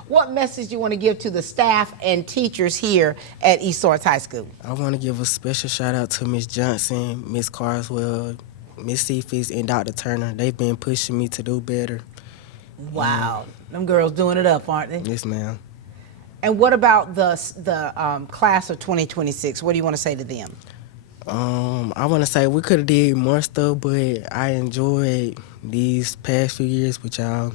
What message do you want to give to the staff and teachers here at East Lawrence High School? I want to give a special shout out to Miss Johnson, Miss Carswell, Miss Cephas, and Dr. Turner. They've been pushing me to do better. Wow. Them girls doing it up, aren't they? Yes, ma'am. And what about the class of 2026? What do you want to say to them? I want to say we could have did more stuff, but I enjoyed these past few years with y'all.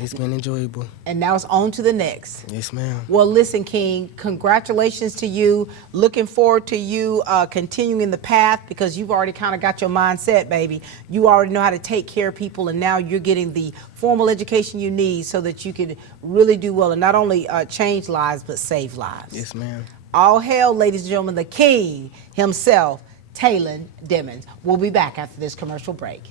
It's been enjoyable. And now it's on to the next. Yes, ma'am. Well, listen, King, congratulations to you. Looking forward to you continuing the path, because you've already kind of got your mindset, baby. You already know how to take care of people, and now you're getting the formal education you need so that you can really do well and not only change lives, but save lives. Yes, ma'am. All hail, ladies and gentlemen, the King himself, Talon Dimmons. We'll be back after this commercial break.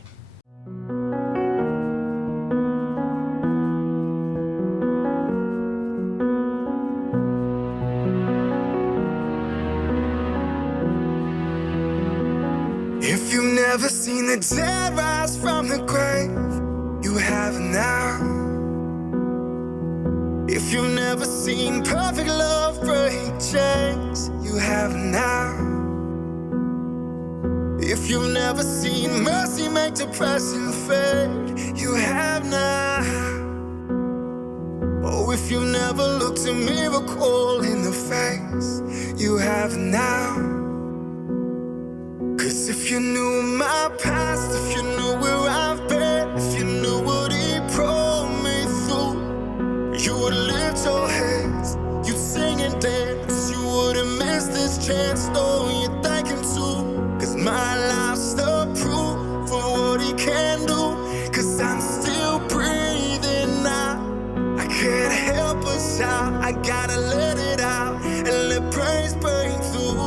If you've never seen the dead rise from the grave, you have now. If you've never seen perfect love break chains, you have now. If you've never seen mercy make depression fade, you have now. Oh, if you've never looked a miracle in the face, you have now. Cause if you knew my past, if you knew where I've been, if you knew what he brought me through, you would lift your hands, you'd sing and dance, you wouldn't miss this chance, though you'd thank him too. Cause my life's the proof of what he can do. Cause I'm still breathing now, I can't help but shout, I gotta let it out, and let praise break through.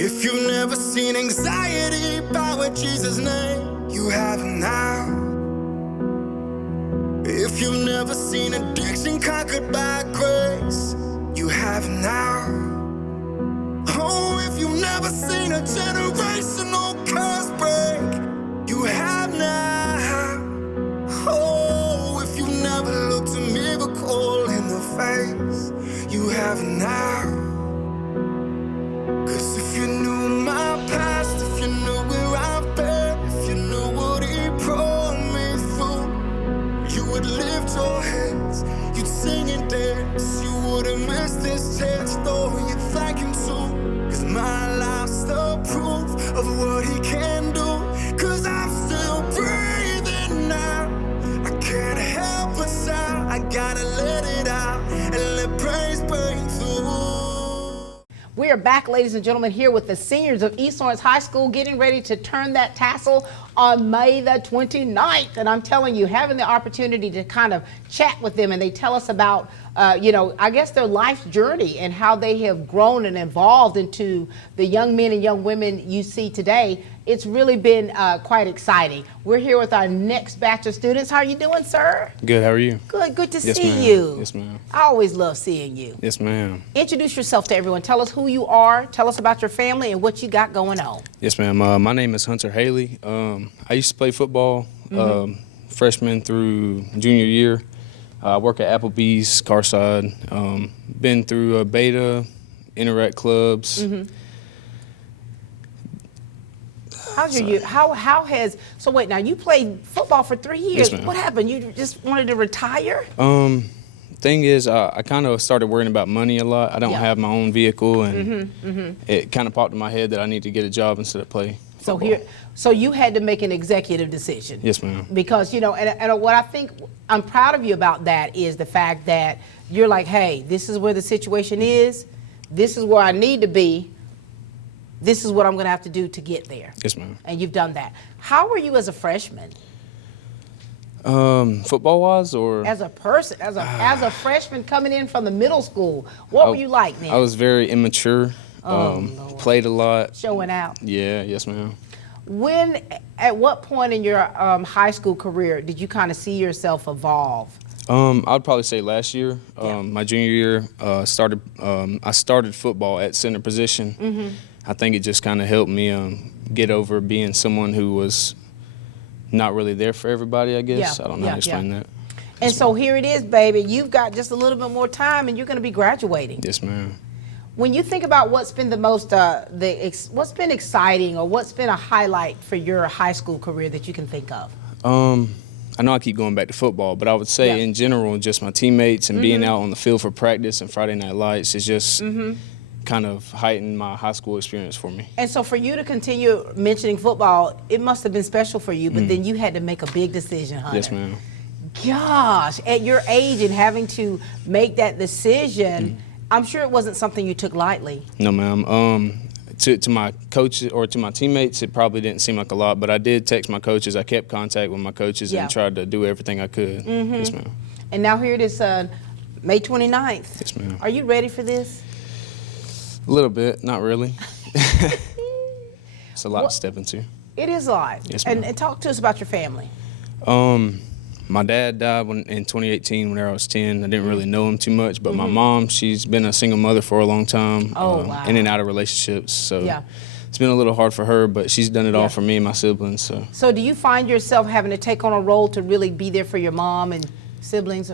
If you've never seen anxiety bow at Jesus' name, you have it now. If you've never seen addiction conquered by grace, you have it now. Oh, if you've never seen a generational curse break, you have now. Oh, if you've never looked a miracle in the face, you have it now. Cause if you knew my 'Cause you wouldn't miss this test, though you'd like him to. 'Cause my life's the proof of what he can do. 'Cause I'm still breathing now. I can't help but sound. I gotta let it out and let praise break through. We are back, ladies and gentlemen, here with the seniors of East Lawrence High School getting ready to turn that tassel on May the 29th. And I'm telling you, having the opportunity to kind of chat with them, and they tell us about, I guess their life's journey and how they have grown and evolved into the young men and young women you see today. It's really been quite exciting. We're here with our next batch of students. How are you doing, sir? Good, how are you? Good to Yes, see ma'am. you. Yes, ma'am. I always love seeing you. Yes, ma'am. Introduce yourself to everyone. Tell us who you are. Tell us about your family and what you got going on. Yes, ma'am. My name is Hunter Haley. I used to play football freshman through junior year. I work at Applebee's, Carside. Been through Beta, Interact clubs. How's your year? How has, so wait, now you played football for 3 years. Yes, ma'am. What happened? You just wanted to retire? Thing is, I kind of started worrying about money a lot. I don't Yeah. have my own vehicle, and it kind of popped in my head that I need to get a job instead of play football. So you had to make an executive decision. Yes, ma'am. Because, and what I think I'm proud of you about that is the fact that you're like, hey, this is where the situation is. This is where I need to be. This is what I'm going to have to do to get there. Yes, ma'am. And you've done that. How were you as a freshman? Football-wise, or? As a person, as a freshman coming in from the middle school, what were you like then? I was very immature. Played a lot. Showing out. Yeah, yes, ma'am. At what point in your high school career did you kind of see yourself evolve? I'd probably say last year. My junior year, I started football at center position. I think it just kind of helped me get over being someone who was not really there for everybody, I guess. Yeah, I don't know how to explain that. And so here it is, baby. You've got just a little bit more time, and you're going to be graduating. Yes, ma'am. When you think about what's been the most, what's been exciting, or what's been a highlight for your high school career that you can think of? I know I keep going back to football, but I would say in general, just my teammates and being out on the field for practice and Friday Night Lights is just kind of heightened my high school experience for me. And so for you to continue mentioning football, it must have been special for you, but then you had to make a big decision, Hunter. Yes, ma'am. Gosh, at your age and having to make that decision, I'm sure it wasn't something you took lightly. No, ma'am. To my coaches or to my teammates, it probably didn't seem like a lot, but I did text my coaches. I kept contact with my coaches and tried to do everything I could. Yes, ma'am. And now here it is, May 29th. Yes, ma'am. Are you ready for this? A little bit, not really. It's a lot to step into. It is a lot. Yes, ma'am. And talk to us about your family. My dad died in 2018 when I was 10. I didn't really know him too much, but my mom, she's been a single mother for a long time, wow. in and out of relationships. So it's been a little hard for her, but she's done it all for me and my siblings. So do you find yourself having to take on a role to really be there for your mom and siblings?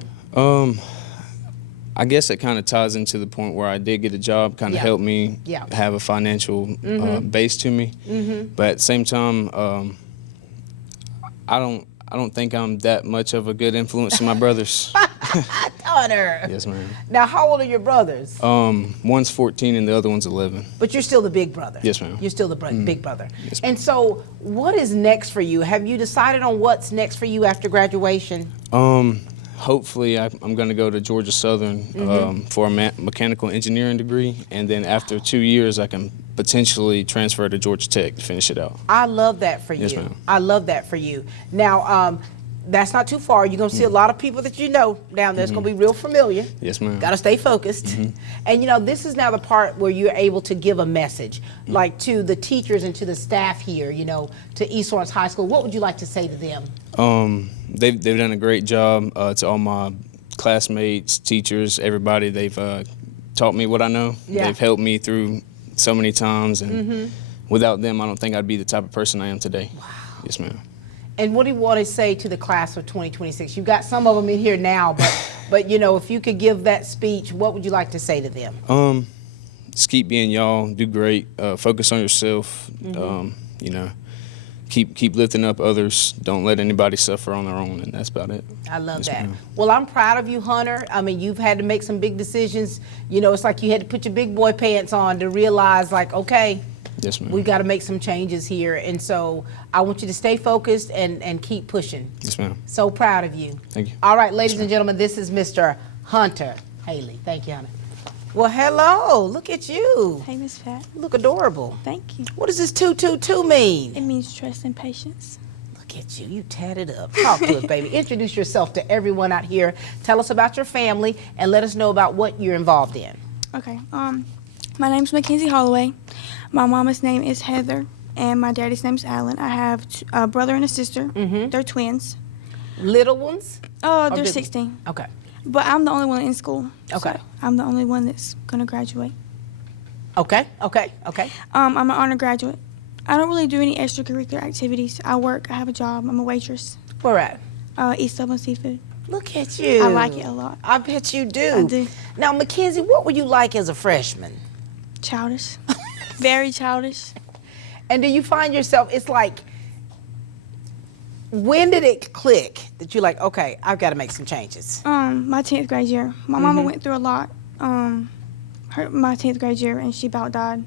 I guess it kind of ties into the point where I did get a job, kind of helped me have a financial base to me. But at the same time, I don't think I'm that much of a good influence to my brothers. Hunter. Yes, ma'am. Now, how old are your brothers? One's 14 and the other one's 11. But you're still the big brother. Yes, ma'am. You're still the big brother. Yes, ma'am. And so, what is next for you? Have you decided on what's next for you after graduation? Hopefully, I'm going to go to Georgia Southern for a mechanical engineering degree, and then after 2 years, I can potentially transfer to Georgia Tech to finish it out. I love that for you. Yes, ma'am. I love that for you. Now, that's not too far. You're going to see a lot of people that you know down there. It's going to be real familiar. Yes, ma'am. Got to stay focused. And, this is now the part where you're able to give a message, like to the teachers and to the staff here, to East Lawrence High School. What would you like to say to them? They've done a great job. To all my classmates, teachers, everybody, they've taught me what I know. Yeah. They've helped me through so many times, and without them, I don't think I'd be the type of person I am today. Wow. Yes, ma'am. And what do you want to say to the class of 2026? You've got some of them in here now, but if you could give that speech, what would you like to say to them? Just keep being y'all, do great, focus on yourself, keep lifting up others. Don't let anybody suffer on their own, and that's about it. I love Yes, that. ma'am. Well, I'm proud of you, Hunter. I mean, you've had to make some big decisions. You know, it's like you had to put your big boy pants on to realize, like, okay, Yes, ma'am. we got to make some changes here. And so I want you to stay focused and keep pushing. Yes, ma'am. So proud of you. Thank you. All right, ladies and gentlemen, this is Mr. Hunter Haley. Thank you, Hunter. Well, hello. Look at you. Hey, Miss Pat. You look adorable. Thank you. What does this 222 mean? It means trust and patience. Look at you. You tatted up. Talk to us, baby. Introduce yourself to everyone out here. Tell us about your family and let us know about what you're involved in. Okay. My name's Mackenzie Holloway. My mama's name is Heather, and my daddy's name's Alan. I have a brother and a sister. They're twins. Little ones? Oh, Or they're big 16. ones? Okay. But I'm the only one in school. Okay. So I'm the only one that's gonna graduate. Okay. I'm an honor graduate. I don't really do any extracurricular activities. I work. I have a job. I'm a waitress. Where at? East Dublin Seafood. Look at you. I like it a lot. I bet you do. I do. Now, Mackenzie, what were you like as a freshman? Childish. Very childish. And do you find yourself, it's like, when did it click that you're like, okay, I've got to make some changes? My 10th grade year. My mama went through a lot. My 10th grade year, and she about died.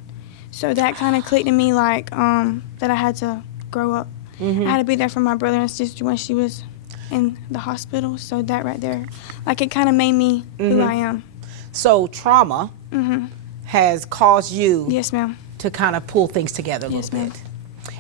So that kind of clicked in me, like that I had to grow up. I had to be there for my brother and sister when she was in the hospital. So that right there, like it kind of made me who I am. So trauma has caused you, yes, ma'am, to kind of pull things together a little bit.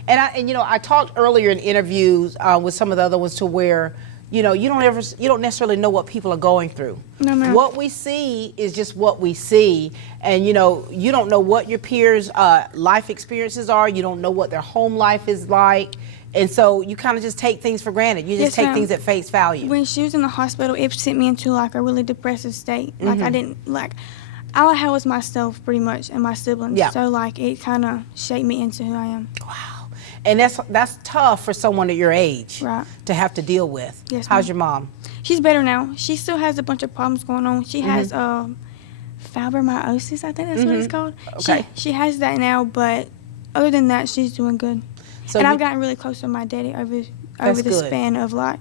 And you know, I talked earlier in interviews with some of the other ones to where, you know, you don't necessarily know what people are going through. No, ma'am. What we see is just what we see, and you know, you don't know what your peers' life experiences are. You don't know what their home life is like, and so you kind of just take things for granted. You just Yes, take ma'am. things at face value. When she was in the hospital, it sent me into like a really depressive state. Like I didn't like. All I had was myself, pretty much, and my siblings. Yeah. So like it kind of shaped me into who I am. And that's tough for someone at your age to have to deal with. Yes, How's ma'am. your mom? She's better now. She still has a bunch of problems going on. She has fibromyalgia, I think that's what it's called. Okay. She has that now, but other than that, she's doing good. So and you- I've gotten really close with my daddy over That's the good. span of like.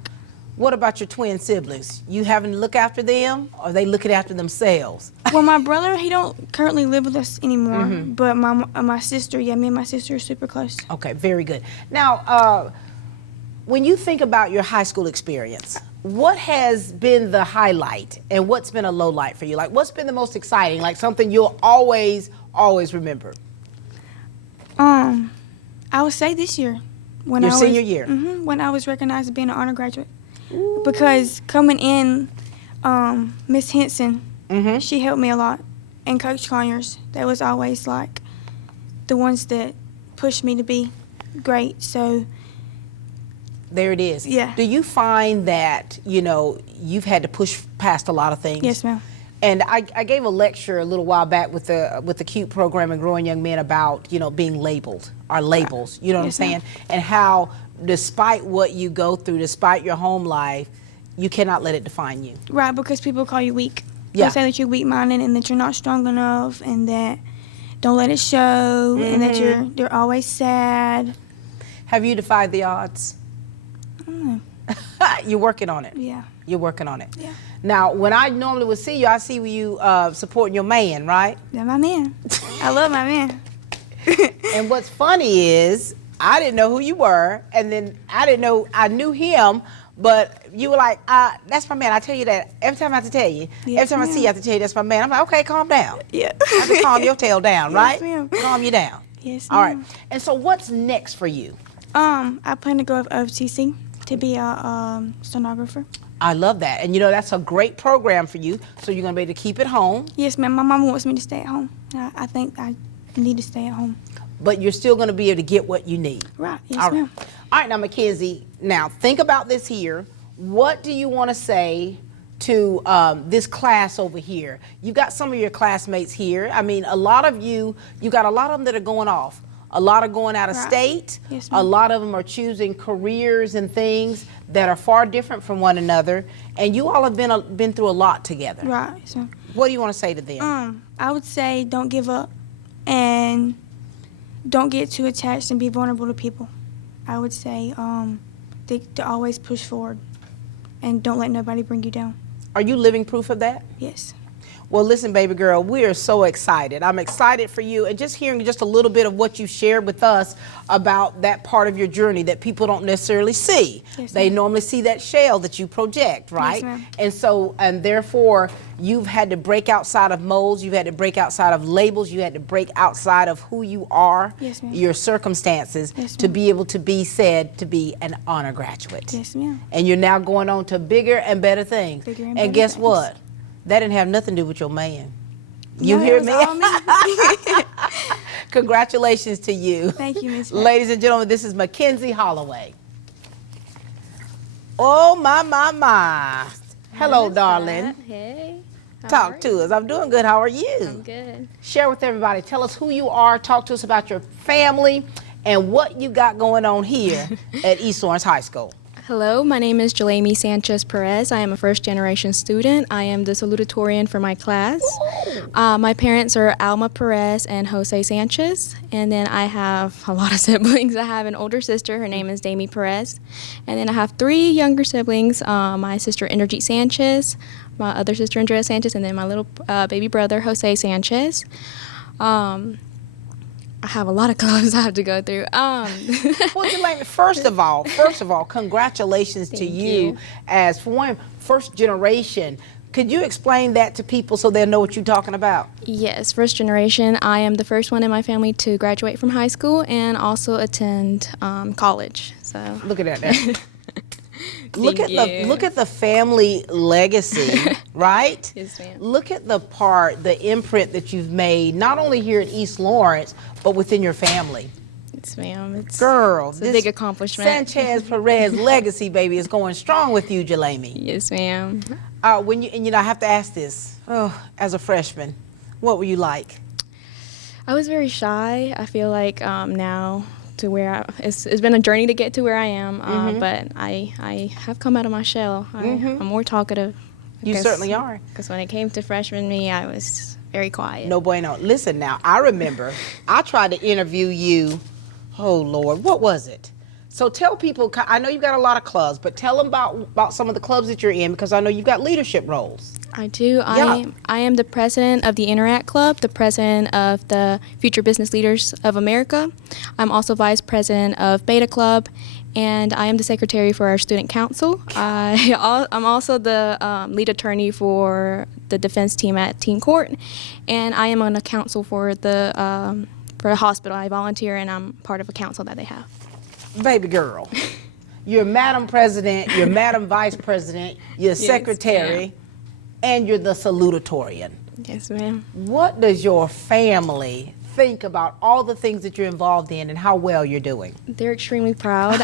What about your twin siblings? You having to look after them, or are they looking after themselves? Well, my brother, he don't currently live with us anymore, but my sister, yeah, me and my sister are super close. Okay, very good. Now, when you think about your high school experience, what has been the highlight and what's been a low light for you? Like, what's been the most exciting? Like something you'll always remember? I would say this year, when Your I was senior year? when I was recognized as being an honor graduate, because coming in, Miss Henson, she helped me a lot, and Coach Conyers, they was always like the ones that pushed me to be great. So There it is. Yeah. Do you find that, you know, you've had to push past a lot of things? yes, ma'am. And I gave a lecture a little while back with the CUTE program and Growing Young Men about, you know, being labeled, our labels, you know what Yes, I'm ma'am. saying? And how despite what you go through, despite your home life, you cannot let it define you. Right, because people call you weak. Yeah. They say that you're weak-minded and that you're not strong enough and that don't let it show and that you're always sad. Have you defied the odds? You're working on it. Yeah. You're working on it. Yeah. Now, when I normally would see you, I see you supporting your man, right? Yeah, my man. I love my man. And what's funny is I didn't know who you were, and then I knew him, but you were like, that's my man. I tell you that every time I have to tell you. Yes, every time I see you, I have to tell you that's my man. I'm like, okay, calm down. Yeah. I have to calm your tail down, Yes, right? ma'am. Calm you down. Yes, All right. ma'am. And so what's next for you? I plan to go with OTC to be a stenographer. I love that. And you know, that's a great program for you. So you're going to be able to keep it home, Yes, ma'am. My mama wants me to stay at home. I think I need to stay at home. but you're still going to be able to get what you need. Right. Yes, All right. ma'am. All right, now, Mackenzie, now think about this here. What do you want to say to this class over here? You got some of your classmates here. I mean, a lot of you got a lot of them that are going off. A lot are going out of Right. state. Yes, A ma'am. lot of them are choosing careers and things that are far different from one another. And you all have been through a lot together. Right. Yes, ma'am. What do you want to say to them? I would say don't give up and don't get too attached and be vulnerable to people. I would say to always push forward and don't let nobody bring you down. Are you living proof of that? Yes. Well, listen, baby girl, we are so excited. I'm excited for you, and just hearing just a little bit of what you shared with us about that part of your journey that people don't necessarily see. Yes, they ma'am. normally see that shell that you project, right? ma'am. And therefore, you've had to break outside of molds, you've had to break outside of labels, you had to break outside of who you are, Yes, ma'am. your circumstances, Yes, to ma'am. be able to be said to be an honor graduate. Yes, ma'am. And you're now going on to bigger and better things. Bigger and And better guess things. what? That didn't have nothing to do with your man. You No, hear it was me? all me. Congratulations to you. Thank you, Miss Pat. Ladies and gentlemen, this is Mackenzie Holloway. Oh, my. Hello, darling. Hey. Talk to us. I'm doing good. How are you? I'm good. Share with everybody. Tell us who you are. Talk to us about your family and what you got going on here at East Lawrence High School. Hello, my name is Jalamy Sanchez Perez. I am a first-generation student. I am the salutatorian for my class. My parents are Alma Perez and Jose Sanchez, and then I have a lot of siblings. I have an older sister. Her name is Damie Perez, and then I have 3 younger siblings. My sister Inderjeet Sanchez, my other sister Andrea Sanchez, and then my little baby brother Jose Sanchez. I have a lot of clubs I have to go through. Well, Jalamy, first of all, congratulations to Thank you you. as for one, first generation. Could you explain that to people so they'll know what you're talking about? Yes, first generation. I am the first one in my family to graduate from high school and also attend college. So look at that. Look Thank at you. look at the family legacy, right? Yes, ma'am. Look at the imprint that you've made, not only here at East Lawrence, but within your family. Yes, ma'am. It's Girl, it's a this big accomplishment. Sanchez Perez legacy, baby, is going strong with you, Jalamy. Yes, ma'am. I have to ask this. Oh, as a freshman, what were you like? I was very shy. I feel like now to where it's been a journey to get to where I am, but I have come out of my shell. I'm more talkative. You certainly are. Because when it came to freshman me, I was very quiet. No bueno. Listen now, I remember I tried to interview you. Oh, Lord, what was it? So tell people, I know you've got a lot of clubs, but tell them about some of the clubs that you're in, because I know you've got leadership roles. I do. Yeah. I am the president of the Interact Club, the president of the Future Business Leaders of America. I'm also vice president of Beta Club, and I am the secretary for our student council. I'm also the lead attorney for the defense team at Team Court, and I am on a council for the hospital. I volunteer, and I'm part of a council that they have. Baby girl, you're Madam President, you're Madam Vice President, you're Yes, Secretary, ma'am. and you're the salutatorian. Yes, ma'am. What does your family think about all the things that you're involved in and how well you're doing? They're extremely proud.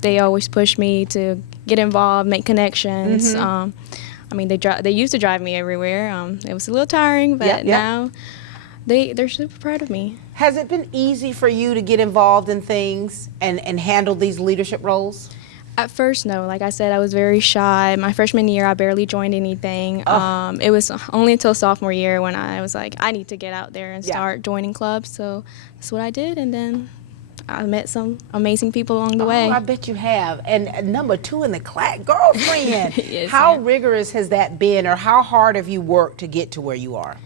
They always push me to get involved, make connections. Mhm. I mean, they used to drive me everywhere. It was a little tiring, but Yep, yep. now they're super proud of me. Has it been easy for you to get involved in things and handle these leadership roles? At first, no. Like I said, I was very shy. My freshman year, I barely joined anything. It was only until sophomore year when I was like, I need to get out there and start joining clubs. So that's what I did, and then I met some amazing people along the way. I bet you have. And number 2 in the class, girlfriend. Yes, how ma'am. rigorous has that been, or how hard have you worked to get to where you are?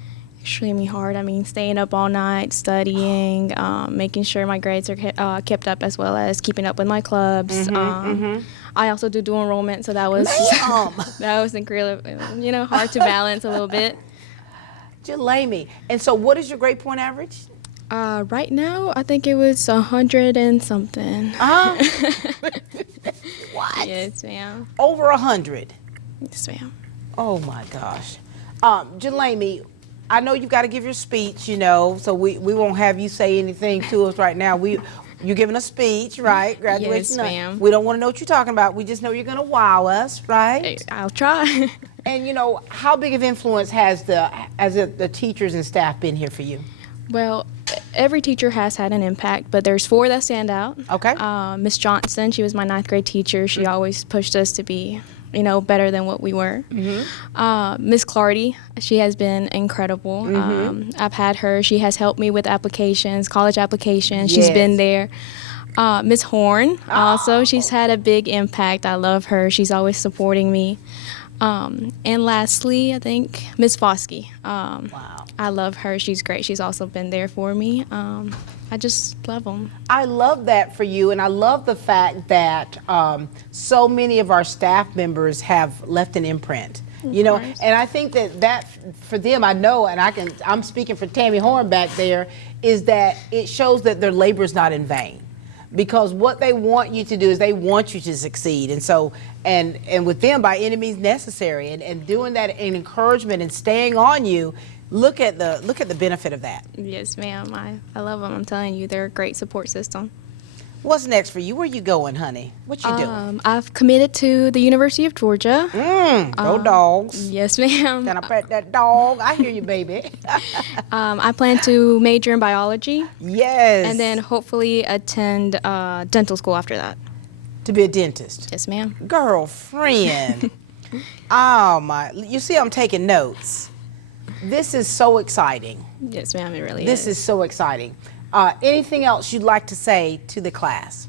Extremely hard. I mean, staying up all night, studying, making sure my grades are kept up, as well as keeping up with my clubs. I also do dual enrollment, so that was that was incredible. Hard to balance a little bit. Jalamy. And so, what is your grade point average? Right now, I think it was 100 and something. What? Yes, ma'am. Over 100. Yes, ma'am. Oh my gosh. Jalamy, I know you've got to give your speech, so we won't have you say anything to us right now. You're giving a speech, right? Graduation. Yes, ma'am. We don't want to know what you're talking about. We just know you're going to wow us, right? I'll try. And how big of influence has the teachers and staff been here for you? Well, every teacher has had an impact, but there's 4 that stand out. Okay. Miss Johnson, she was my 9th grade teacher. She always pushed us to be, better than what we were. Miss Clardy, she has been incredible. I've had her. She has helped me with applications, college applications. She's been there. Miss Horn, also, she's had a big impact. I love her. She's always supporting me. And lastly, I think Miss Foskey. Wow. I love her. She's great. She's also been there for me. I just love them. I love that for you, and I love the fact that so many of our staff members have left an imprint. You know, and I think that for them, I know, and I'm speaking for Tammy Horn back there, is that it shows that their labor is not in vain. Because what they want you to do is they want you to succeed. And so, and with them, by any means necessary, and doing that in encouragement and staying on you, look at the benefit of that. Yes, ma'am. I love them. I'm telling you, they're a great support system. What's next for you? Where you going, honey? What you doing? I've committed to the University of Georgia. Go Dogs. Yes, ma'am. Can I pet that dog? I hear you, baby. I plan to major in biology. Yes. And then hopefully attend dental school after that. To be a dentist? Yes, ma'am. Girlfriend. Oh, my. You see, I'm taking notes. This is so exciting. Yes, ma'am, it really is. This is so exciting. Anything else you'd like to say to the class?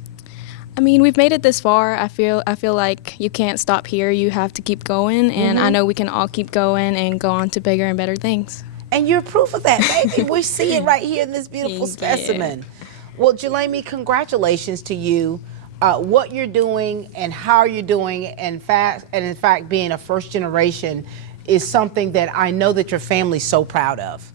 I mean, we've made it this far. I feel like you can't stop here. You have to keep going, and I know we can all keep going and go on to bigger and better things. And you're proof of that, baby. We see it right here in this beautiful specimen. Well, Jelami, congratulations to you. What you're doing and how you're doing, and in fact, being a first generation is something that I know that your family's so proud of.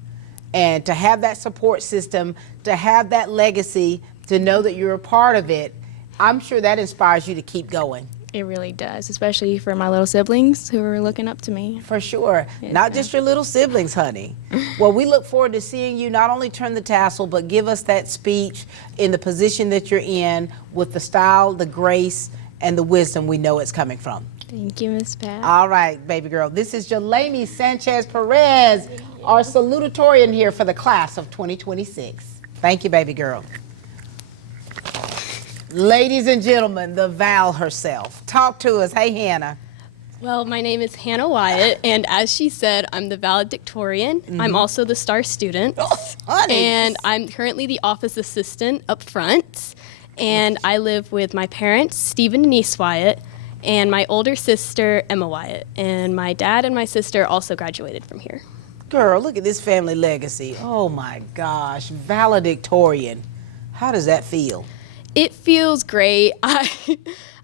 And to have that support system, to have that legacy, to know that you're a part of it, I'm sure that inspires you to keep going. It really does, especially for my little siblings who are looking up to me. For sure. Yes, not just your little siblings, honey. Well, we look forward to seeing you not only turn the tassel, but give us that speech in the position that you're in with the style, the grace, and the wisdom we know it's coming from. Thank you, Miss Pat. All right, baby girl. This is Jelami Sanchez Perez, our salutatorian here for the class of 2026. Thank you, baby girl. Ladies and gentlemen, the Val herself. Talk to us. Hey, Hannah. Well, my name is Hannah Wyatt, and as she said, I'm the valedictorian. I'm also the star student. And I'm currently the office assistant up front. And I live with my parents, Stephen and Denise Wyatt, and my older sister, Emma Wyatt. And my dad and my sister also graduated from here. Girl, look at this family legacy. Oh my gosh, valedictorian. How does that feel? It feels great.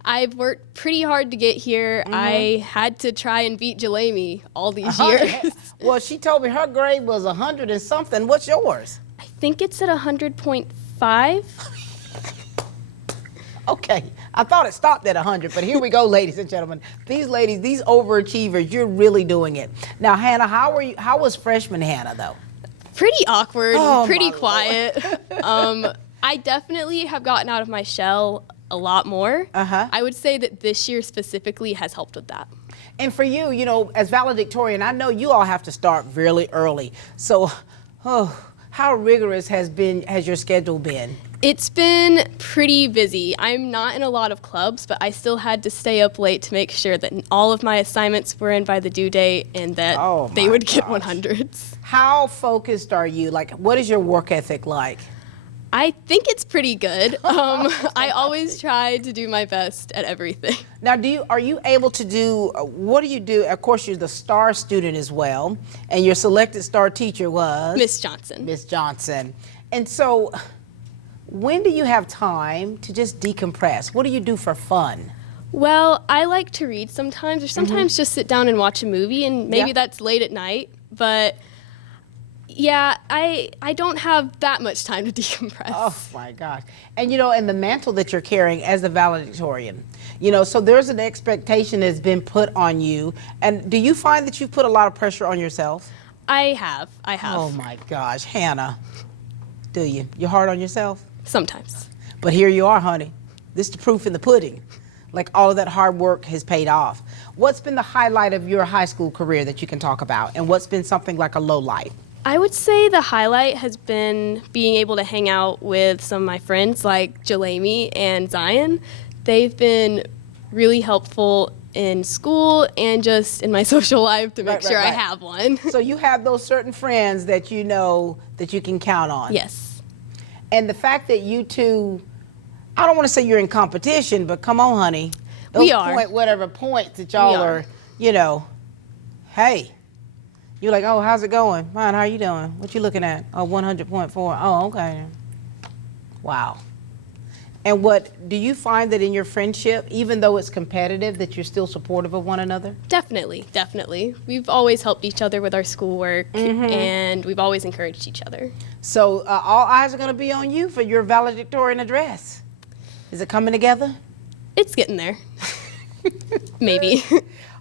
I've worked pretty hard to get here. I had to try and beat Jelami all these years. Well, she told me her grade was 100 and something. What's yours? I think it's at 100.5. Okay, I thought it stopped at 100, but here we go, ladies and gentlemen. These ladies, these overachievers, you're really doing it. Now, Hannah, how was freshman Hannah, though? Pretty awkward, pretty quiet. I definitely have gotten out of my shell a lot more. I would say that this year specifically has helped with that. And for you, you know, as valedictorian, I know you all have to start really early. So, how rigorous has your schedule been? It's been pretty busy. I'm not in a lot of clubs, but I still had to stay up late to make sure that all of my assignments were in by the due date and that they would get 100s. How focused are you? Like, what is your work ethic like? I think it's pretty good. I always try to do my best at everything. Now, are you able to do, what do you do? Of course, you're the star student as well, and your selected star teacher was? Miss Johnson. Miss Johnson. And so, when do you have time to just decompress? What do you do for fun? Well, I like to read sometimes, or sometimes just sit down and watch a movie, and maybe that's late at night, but yeah, I don't have that much time to decompress. Oh my gosh. And you know, and the mantle that you're carrying as the valedictorian, you know, so there's an expectation that's been put on you. And do you find that you've put a lot of pressure on yourself? I have. Oh my gosh, Hannah, do you? You're hard on yourself? Sometimes. But here you are, honey. This is the proof in the pudding. Like all of that hard work has paid off. What's been the highlight of your high school career that you can talk about? And what's been something like a low light? I would say the highlight has been being able to hang out with some of my friends like Jelami and Zion. They've been really helpful in school and just in my social life to make sure I have one. So you have those certain friends that you know that you can count on. Yes. And the fact that you two I don't want to say you're in competition, but come on, honey. Those We are. whatever points that y'all We are. are, hey. You're like, oh, how's it going? Fine, how you doing? What you looking at? Oh, 100.4. Oh, okay. Wow. And what do you find that in your friendship, even though it's competitive, that you're still supportive of one another? Definitely, definitely. We've always helped each other with our schoolwork, and we've always encouraged each other. So all eyes are going to be on you for your valedictorian address. Is it coming together? It's getting there. Maybe.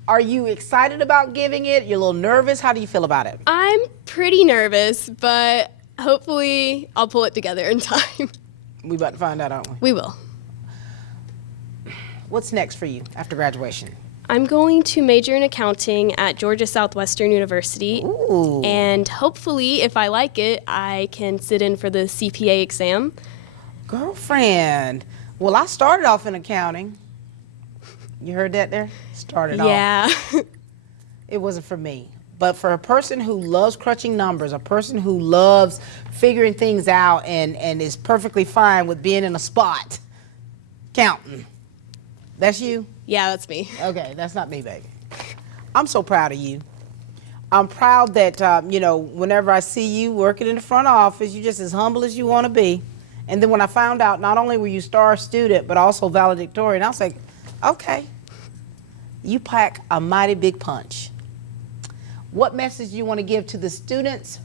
Are you excited about giving it? You're a little nervous? How do you feel about it? I'm pretty nervous, but hopefully I'll pull it together in time. We about to find out, aren't we? We will. What's next for you after graduation? I'm going to major in accounting at Georgia Southwestern University. Ooh. And hopefully, if I like it, I can sit in for the CPA exam. Girlfriend. Well, I started off in accounting. You heard that there? Started off. Yeah. It wasn't for me. But for a person who loves crunching numbers, a person who loves figuring things out and is perfectly fine with being in a spot, counting. That's you? Yeah, that's me. Okay, that's not me, baby. I'm so proud of you. I'm proud that, whenever I see you working in the front office, you're just as humble as you want to be. And then when I found out not only were you star student, but also valedictorian, I was like, okay, you pack a mighty big punch. What message do you want to give to the students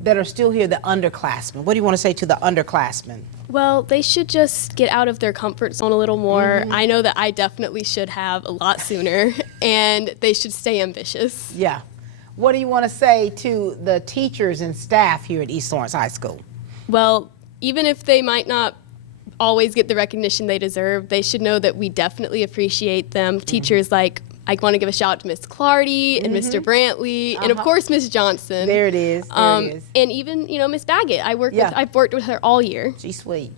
that are still here, the underclassmen? What do you want to say to the underclassmen? Well, they should just get out of their comfort zone a little more. I know that I definitely should have a lot sooner, and they should stay ambitious. Yeah. What do you want to say to the teachers and staff here at East Lawrence High School? Well, even if they might not always get the recognition they deserve, they should know that we definitely appreciate them. Teachers like, I want to give a shout out to Miss Clardy and Mr. Brantley, and of course Miss Johnson. There it is. There it is. And even Miss Baggett. I've worked with her all year. She's sweet.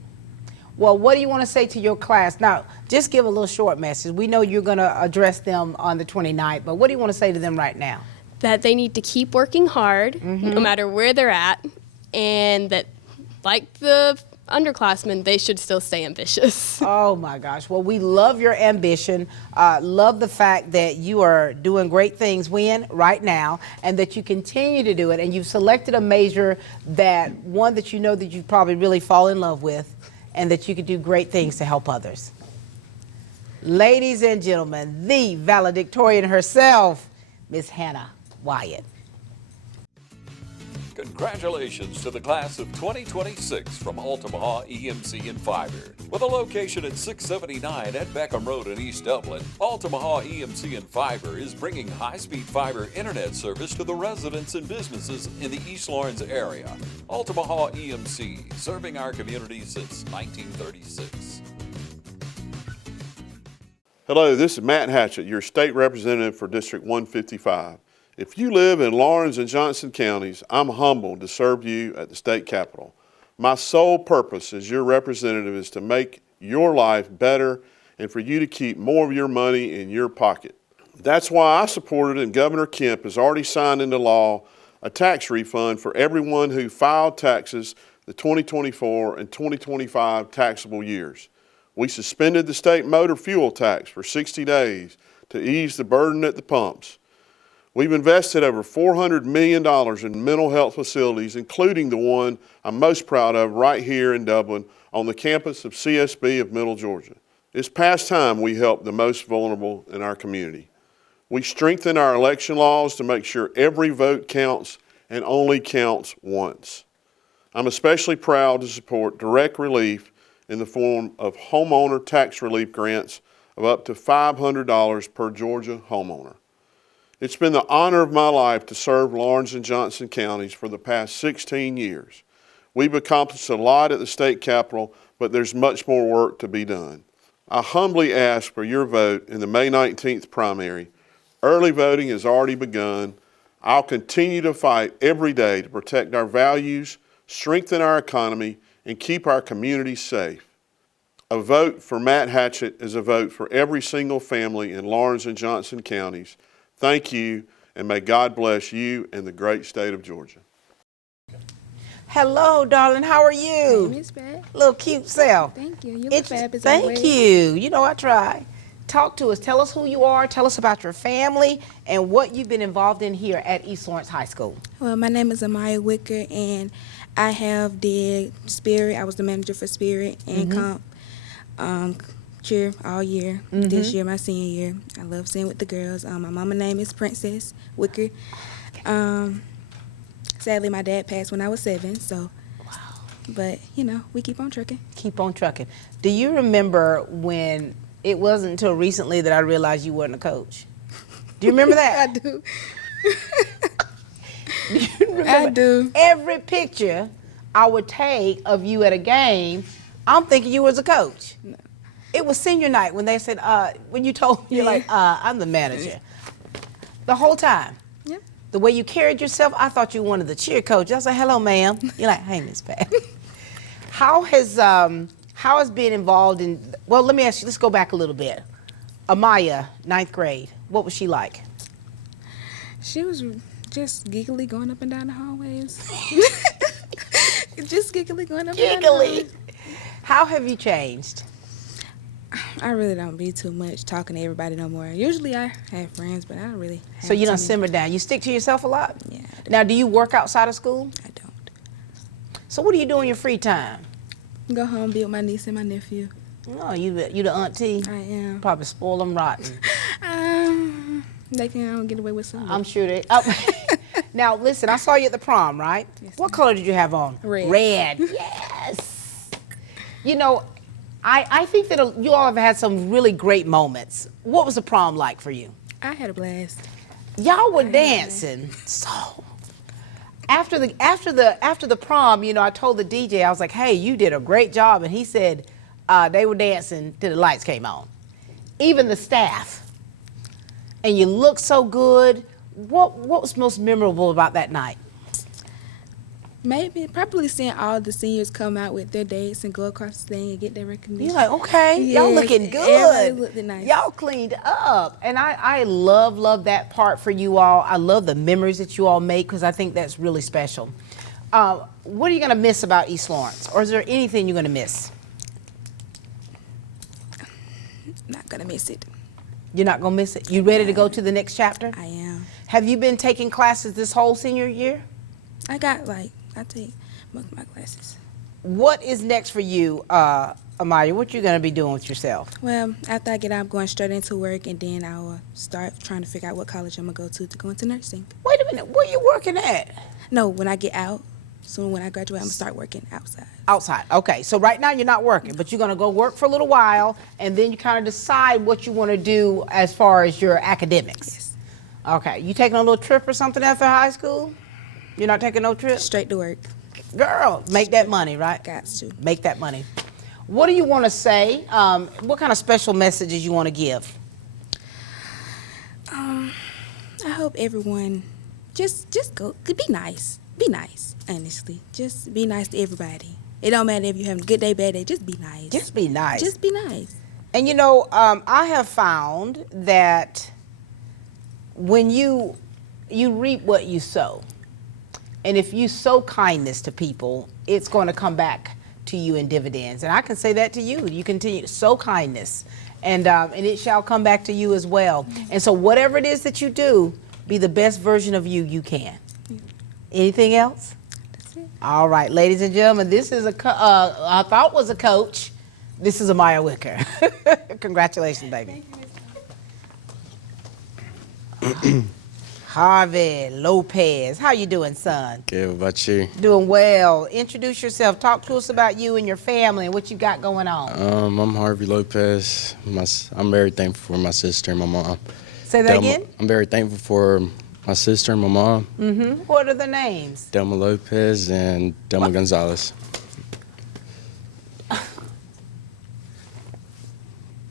Well, what do you want to say to your class? Now, just give a little short message. We know you're going to address them on the 29th, but what do you want to say to them right now? That they need to keep working hard, no matter where they're at, and that, like the underclassmen, they should still stay ambitious. Oh my gosh. Well, we love your ambition, love the fact that you are doing great things right now, and that you continue to do it, and you've selected a major that you know that you probably really fall in love with, and that you could do great things to help others. Ladies and gentlemen, the valedictorian herself, Miss Hannah Wyatt. Congratulations to the class of 2026 from Altamaha EMC and Fiber. With a location at 679 at Beckham Road in East Dublin, Altamaha EMC and Fiber is bringing high-speed fiber internet service to the residents and businesses in the East Lawrence area. Altamaha EMC, serving our community since 1936. Hello, this is Matt Hatchett, your state representative for District 155. If you live in Lawrence and Johnson counties, I'm humbled to serve you at the state capitol. My sole purpose as your representative is to make your life better and for you to keep more of your money in your pocket. That's why I supported, and Governor Kemp has already signed into law, a tax refund for everyone who filed taxes the 2024 and 2025 taxable years. We suspended the state motor fuel tax for 60 days to ease the burden at the pumps. We've invested over $400 million in mental health facilities, including the one I'm most proud of right here in Dublin on the campus of CSB of Middle Georgia. It's past time we help the most vulnerable in our community. We strengthen our election laws to make sure every vote counts and only counts once. I'm especially proud to support direct relief in the form of homeowner tax relief grants of up to $500 per Georgia homeowner. It's been the honor of my life to serve Lawrence and Johnson counties for the past 16 years. We've accomplished a lot at the state capitol, but there's much more work to be done. I humbly ask for your vote in the May 19th primary. Early voting has already begun. I'll continue to fight every day to protect our values, strengthen our economy, and keep our communities safe. A vote for Matt Hatchett is a vote for every single family in Lawrence and Johnson counties. Thank you, and may God bless you and the great state of Georgia. Hello, darling. How are you? Hey, Miss Pat. Little cute self. Thank you. You look fab as Thank always. you. You know I try. Talk to us. Tell us who you are. Tell us about your family and what you've been involved in here at East Lawrence High School. Well, my name is Amaya Wicker, and I have did Spirit. I was the manager for Spirit and Comp cheer all year. This year, my senior year. I love singing with the girls. My mama name is Princess Wicker. Sadly, my dad passed when I was 7, so. Wow. But, you know, we keep on trucking. Keep on trucking. Do you remember when it wasn't until recently that I realized you weren't a coach? Do you remember that? I do. Do you remember? I do. Every picture I would take of you at a game, I'm thinking you was a coach. No. It was senior night when they said, when you told me, you're like, I'm the manager. The whole time. Yeah. The way you carried yourself, I thought you wanted the cheer coach. I was like, hello, ma'am. You're like, hey, Miss Pat. How has being involved in, well, let me ask you, let's go back a little bit. Amaya, 9th grade, what was she like? She was just giggly going up and down the hallways. Just giggly going up and down the hallways. How have you changed? I really don't be too much talking to everybody no more. Usually I have friends, but I don't really have So you too don't many. simmer down. You stick to yourself a lot? Yeah. Now, do you work outside of school? I don't. So what do you do in your free time? Go home, be with my niece and my nephew. Oh, you the auntie? I am. Probably spoil them rotten. They can get away with something. I'm sure they. Now, listen, I saw you at the prom, right? Yes, what color did you have on? Red. Red, yes. You know, I think that you all have had some really great moments. What was the prom like for you? I had a blast. Y'all were dancing. So after the prom, you know, I told the DJ, I was like, hey, you did a great job. And he said they were dancing till the lights came on. Even the staff. And you looked so good. What was most memorable about that night? Probably seeing all the seniors come out with their dates and go across the thing and get their recognition. You're like, okay, y'all looking good. Everybody looked nice. Y'all cleaned up. And I love that part for you all. I love the memories that you all make because I think that's really special. What are you going to miss about East Lawrence? Or is there anything you're going to miss? Not going to miss it. You're not going to miss it? You ready to go to the next chapter? I am. Have you been taking classes this whole senior year? I take most of my classes. What is next for you, Amaya? What you going to be doing with yourself? Well, after I get out, I'm going straight into work, and then I will start trying to figure out what college I'm going to go into nursing. Wait a minute. Where you working at? No, when I get out, soon when I graduate, I'm going to start working outside. Outside. Okay. So right now you're not working, but you're going to go work for a little while, and then you kind of decide what you want to do as far as your academics. Yes. Okay. You taking a little trip or something after high school? You're not taking no trip? Straight to work. Girl, make that money, right? Got to. Make that money. What do you want to say? What kind of special messages you want to give? I hope everyone just go. Be nice. Be nice, honestly. Just be nice to everybody. It don't matter if you're having a good day, bad day. Just be nice. Just be nice. Just be nice. And you know, I have found that when you reap what you sow, and if you sow kindness to people, it's going to come back to you in dividends. And I can say that to you. You continue to sow kindness, and it shall come back to you as well. And so whatever it is that you do, be the best version of you can. Anything else? That's it. All right, ladies and gentlemen, this is I thought was a coach. This is Amaya Wicker. Congratulations, baby. Harvey Lopez, how you doing, son? Good, what about you? Doing well. Introduce yourself. Talk to us about you and your family and what you got going on. I'm Harvey Lopez. I'm very thankful for my sister and my mom. Say that again? I'm very thankful for my sister and my mom. Mm-hmm. What are the names? Delma Lopez and Delma Gonzalez.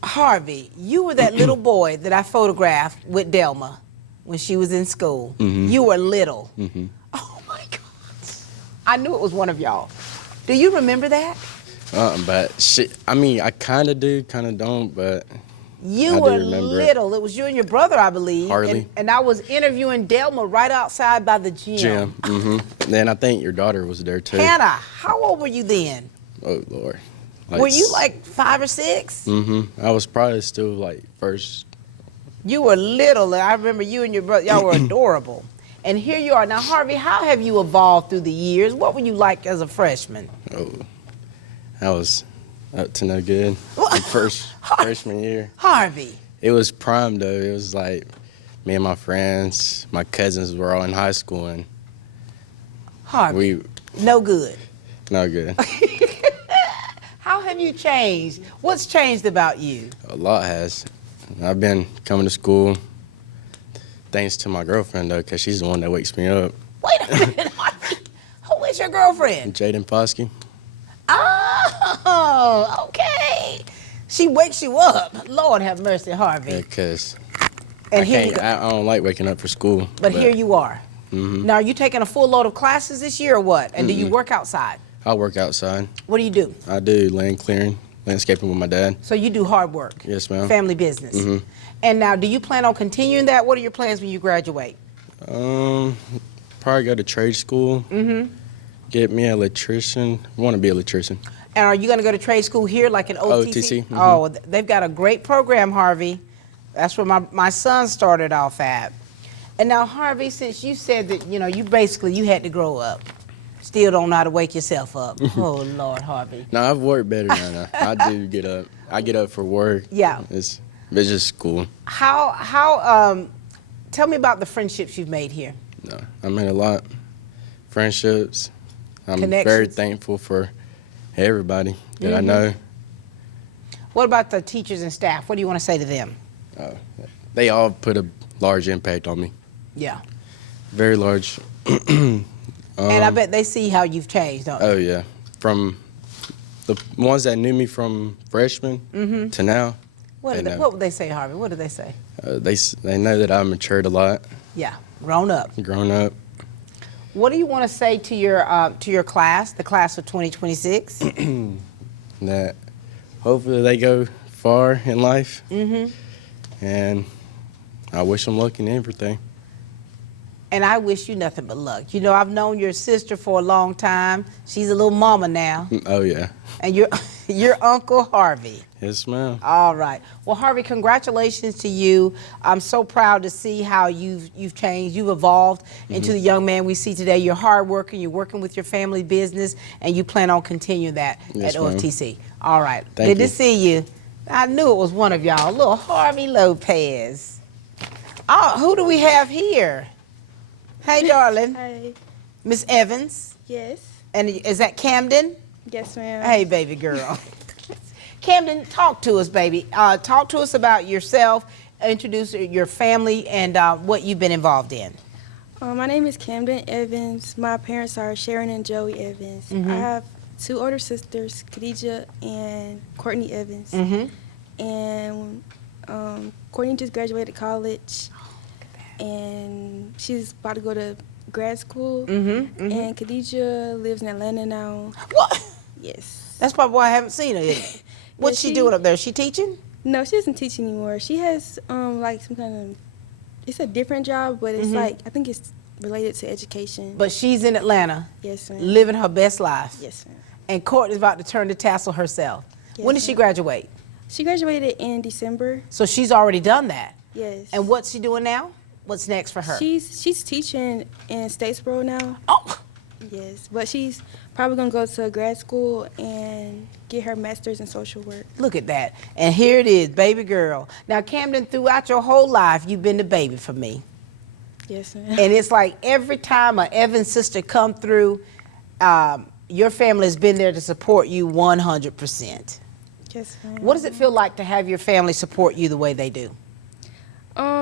Harvey, you were that little boy that I photographed with Delma when she was in school. Mm-hmm. You were little. Mm-hmm. Oh my God. I knew it was one of y'all. Do you remember that? But shit, I mean, I kind of do, kind of don't, but You I were do remember little. It was you and your brother, I believe. Harley. And I was interviewing Delma right outside by the gym. Jim. Then I think your daughter was there too. Hannah, how old were you then? Oh Lord. Were you like 5 or 6? I was probably still like first. You were little. I remember you and your brother, y'all were adorable. And here you are. Now, Harvey, how have you evolved through the years? What were you like as a freshman? Oh, I was up to no good. The freshman year. Harvey. It was prime though. It was like me and my friends, my cousins were all in high school, and Harvey, no good. No good. How have you changed? What's changed about you? A lot has. I've been coming to school thanks to my girlfriend though, because she's the one that wakes me up. Wait a minute, Harvey. Who is your girlfriend? Jaden Posky. Oh, okay. She wakes you up. Lord have mercy, Harvey. Because And I here you can't. I don't like waking up for school. But here you are. Now, are you taking a full load of classes this year or what? And do you work outside? I work outside. What do you do? I do land clearing, landscaping with my dad. So you do hard work? Yes, ma'am. Family business? And now, do you plan on continuing that? What are your plans when you graduate? Probably go to trade school. Get me an electrician. Want to be an electrician. And are you going to go to trade school here, like in OTC? OTC, Oh, they've got a great program, Harvey. That's where my son started off at. And now, Harvey, since you said that, you had to grow up, still don't know how to wake yourself up. Oh, Lord, Harvey. No, I've worked better now. I do get up. I get up for work. Yeah. It's just school. Tell me about the friendships you've made here. No, I made a lot. Friendships. I'm very Connections. thankful for everybody that I know. What about the teachers and staff? What do you want to say to them? They all put a large impact on me. Yeah. Very large. And I bet they see how you've changed, don't they? Oh, yeah. From the ones that knew me from freshman to now. What would they say, Harvey? What did they say? They know that I matured a lot. Yeah, grown up. Grown up. What do you want to say to your class, the class of 2026? That hopefully they go far in life. And I wish them luck in everything. And I wish you nothing but luck. I've known your sister for a long time. She's a little mama now. Oh, yeah. And your Uncle Harvey. Yes, ma'am. All right. Well, Harvey, congratulations to you. I'm so proud to see how you've changed. You've evolved into the young man we see today. You're hardworking. You're working with your family business, and you plan on continuing that Yes, at ma'am. OFTC. All right. Thank Good you. to see you. I knew it was one of y'all, little Harvey Lopez. Oh, who do we have here? Hey, darling. Hi. Miss Evans. Yes. And is that Camden? Yes, ma'am. Hey, baby girl. Camden, talk to us, baby. Talk to us about yourself, introduce your family, and what you've been involved in. My name is Camden Evans. My parents are Sharon and Joey Evans. I have 2 older sisters, Khadijah and Courtney Evans. And Courtney just graduated college, and she's about to go to grad school. And Khadijah lives in Atlanta now. What? Yes. That's probably why I haven't seen her yet. What's she doing up there? Is she teaching? No, she doesn't teach anymore. She has like some kind of, it's a different job, but it's like, I think it's related to education. But she's in Atlanta. Yes, ma'am. Living her best life. Yes, ma'am. And Courtney's about to turn the tassel herself. Yes, When did she ma'am. graduate? She graduated in December. So she's already done that. Yes. And what's she doing now? What's next for her? She's teaching in Statesboro now. Oh. Yes, but she's probably gonna go to grad school and get her master's in social work. Look at that. And here it is, baby girl. Now, Camden, throughout your whole life, you've been the baby for me. Yes, ma'am. And it's like every time an Evans sister come through, your family has been there to support you 100%. Yes, ma'am. What does it feel like to have your family support you the way they do?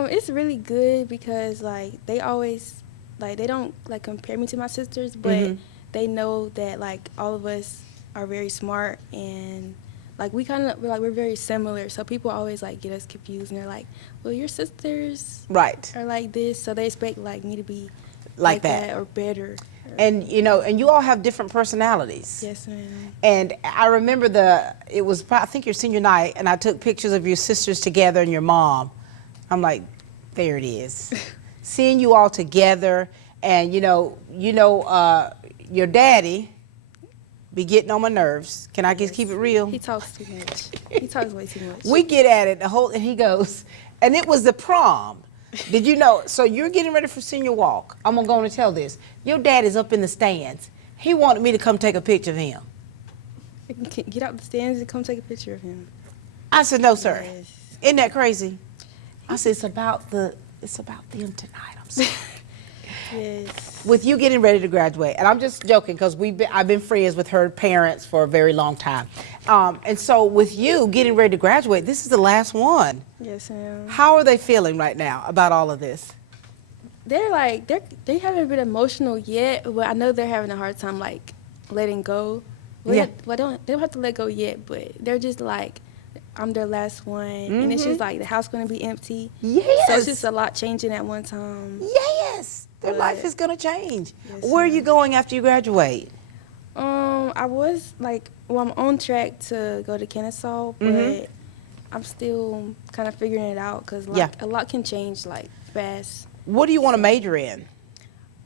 It's really good because like they always they don't like compare me to my sisters, but they know that like all of us are very smart and like we're very similar. So people always like get us confused and they're like, well, your sisters Right. are like this, so they expect like me to be Like that. or better. And and you all have different personalities. Yes, ma'am. And I remember it was I think your senior night, and I took pictures of your sisters together and your mom. I'm like, there it is. Seeing you all together, and your daddy be getting on my nerves. Can I just keep it real? He talks too much. He talks way too much. We get at it and he goes, and it was the prom. Did you know? So you're getting ready for senior walk. I'm gonna go and tell this. Your dad is up in the stands. He wanted me to come take a picture of him. Get out the stands and come take a picture of him. I said, no, sir. Yes. Isn't that crazy? I said, it's about them tonight. I'm sorry. Yes. With you getting ready to graduate, and I'm just joking because I've been friends with her parents for a very long time, and so with you getting ready to graduate, this is the last one. Yes, ma'am. How are they feeling right now about all of this? They're like they haven't been emotional yet, but I know they're having a hard time like letting go. They don't have to let go yet, but they're just like, I'm their last one, and it's just like the house going to be empty. Yes. So it's just a lot changing at one time. Yes. Their life is going to change. Yes, where are you going after you graduate? I was I'm on track to go to Kennesaw, but I'm still kind of figuring it out because a lot can change fast. What do you want to major in?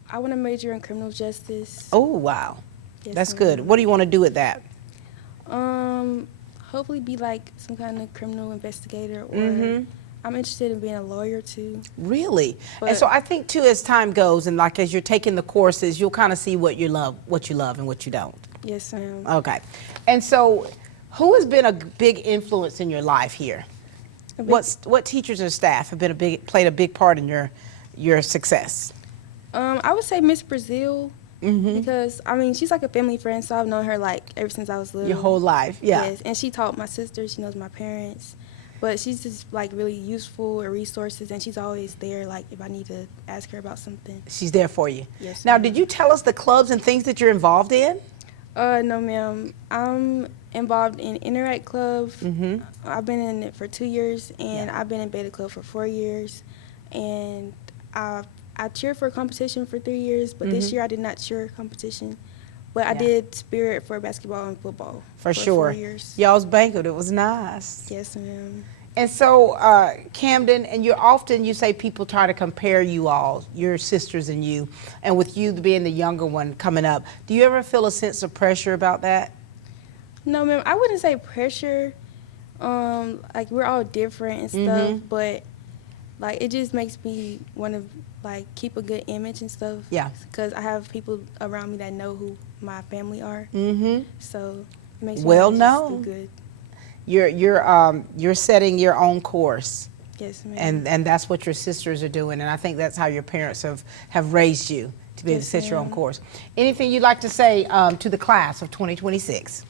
I want to major in criminal justice. Oh, wow. Yes, that's good. What do you want to do with that? Hopefully be some kind of criminal investigator, or I'm interested in being a lawyer too. Really? And so I think too, as time goes and as you're taking the courses, you'll kind of see what you love and what you don't. Yes, ma'am. Okay. And so who has been a big influence in your life here? What teachers or staff have played a big part in your success? I would say Miss Brazil. Because she's like a family friend, so I've known her ever since I was little. Your whole life, yeah. Yes, and she taught my sister. She knows my parents, but she's just really useful with resources, and she's always there. If I need to ask her about something, she's there for you. Yes. Now, did you tell us the clubs and things that you're involved in? No, ma'am. I'm involved in Interact Club. I've been in it for 2 years, and I've been in Beta Club for 4 years, and I cheered for a competition for 3 years, but this year I did not cheer competition. But I did spirit for basketball and football for sure. 4 years. Y'all's banquet, it was nice. Yes, ma'am. And so, Camden, and you say people try to compare you all, your sisters and you, and with you being the younger one coming up. Do you ever feel a sense of pressure about that? No, ma'am. I wouldn't say pressure. We're all different and stuff, but it just makes me want to keep a good image and stuff. Yeah. Because I have people around me that know who my family are. So it makes me well known. Do good. You're setting your own course. Yes, ma'am. And that's what your sisters are doing, and I think that's how your parents have raised you to be able to set your own course. Anything you'd like to say to the class of 2026?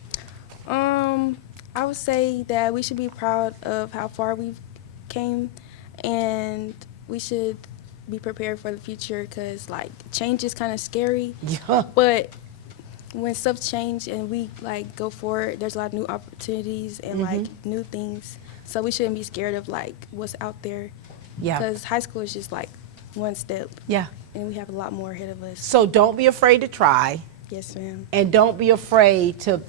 I would say that we should be proud of how far we've came, and we should be prepared for the future because change is kind of scary. Yeah. But when stuff change and we go forward, there's a lot of new opportunities and new things. So we shouldn't be scared of what's out there. Yeah. Because high school is just one step. Yeah. And we have a lot more ahead of us. So don't be afraid to try. Yes, ma'am. And don't be afraid to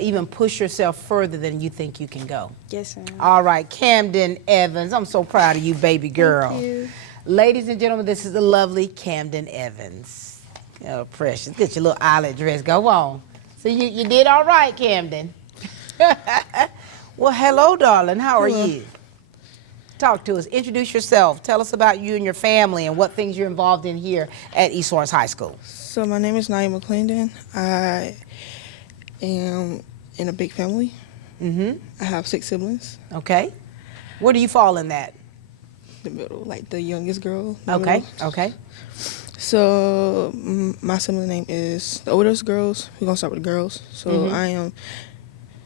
even push yourself further than you think you can go. Yes, ma'am. All right, Camden Evans, I'm so proud of you, baby girl. Thank you. Ladies and gentlemen, this is the lovely Camden Evans. Oh, precious. Get your little eyelet dress. Go on. So you did all right, Camden. Well, hello, darling. How are you? Talk to us. Introduce yourself. Tell us about you and your family and what things you're involved in here at East Lawrence High School. So my name is Naima McClendon. I am in a big family. I have 6 siblings. Okay. Where do you fall in that? The middle, the youngest girl. Okay, okay. So my sibling name is the oldest girls. We're gonna start with the girls. So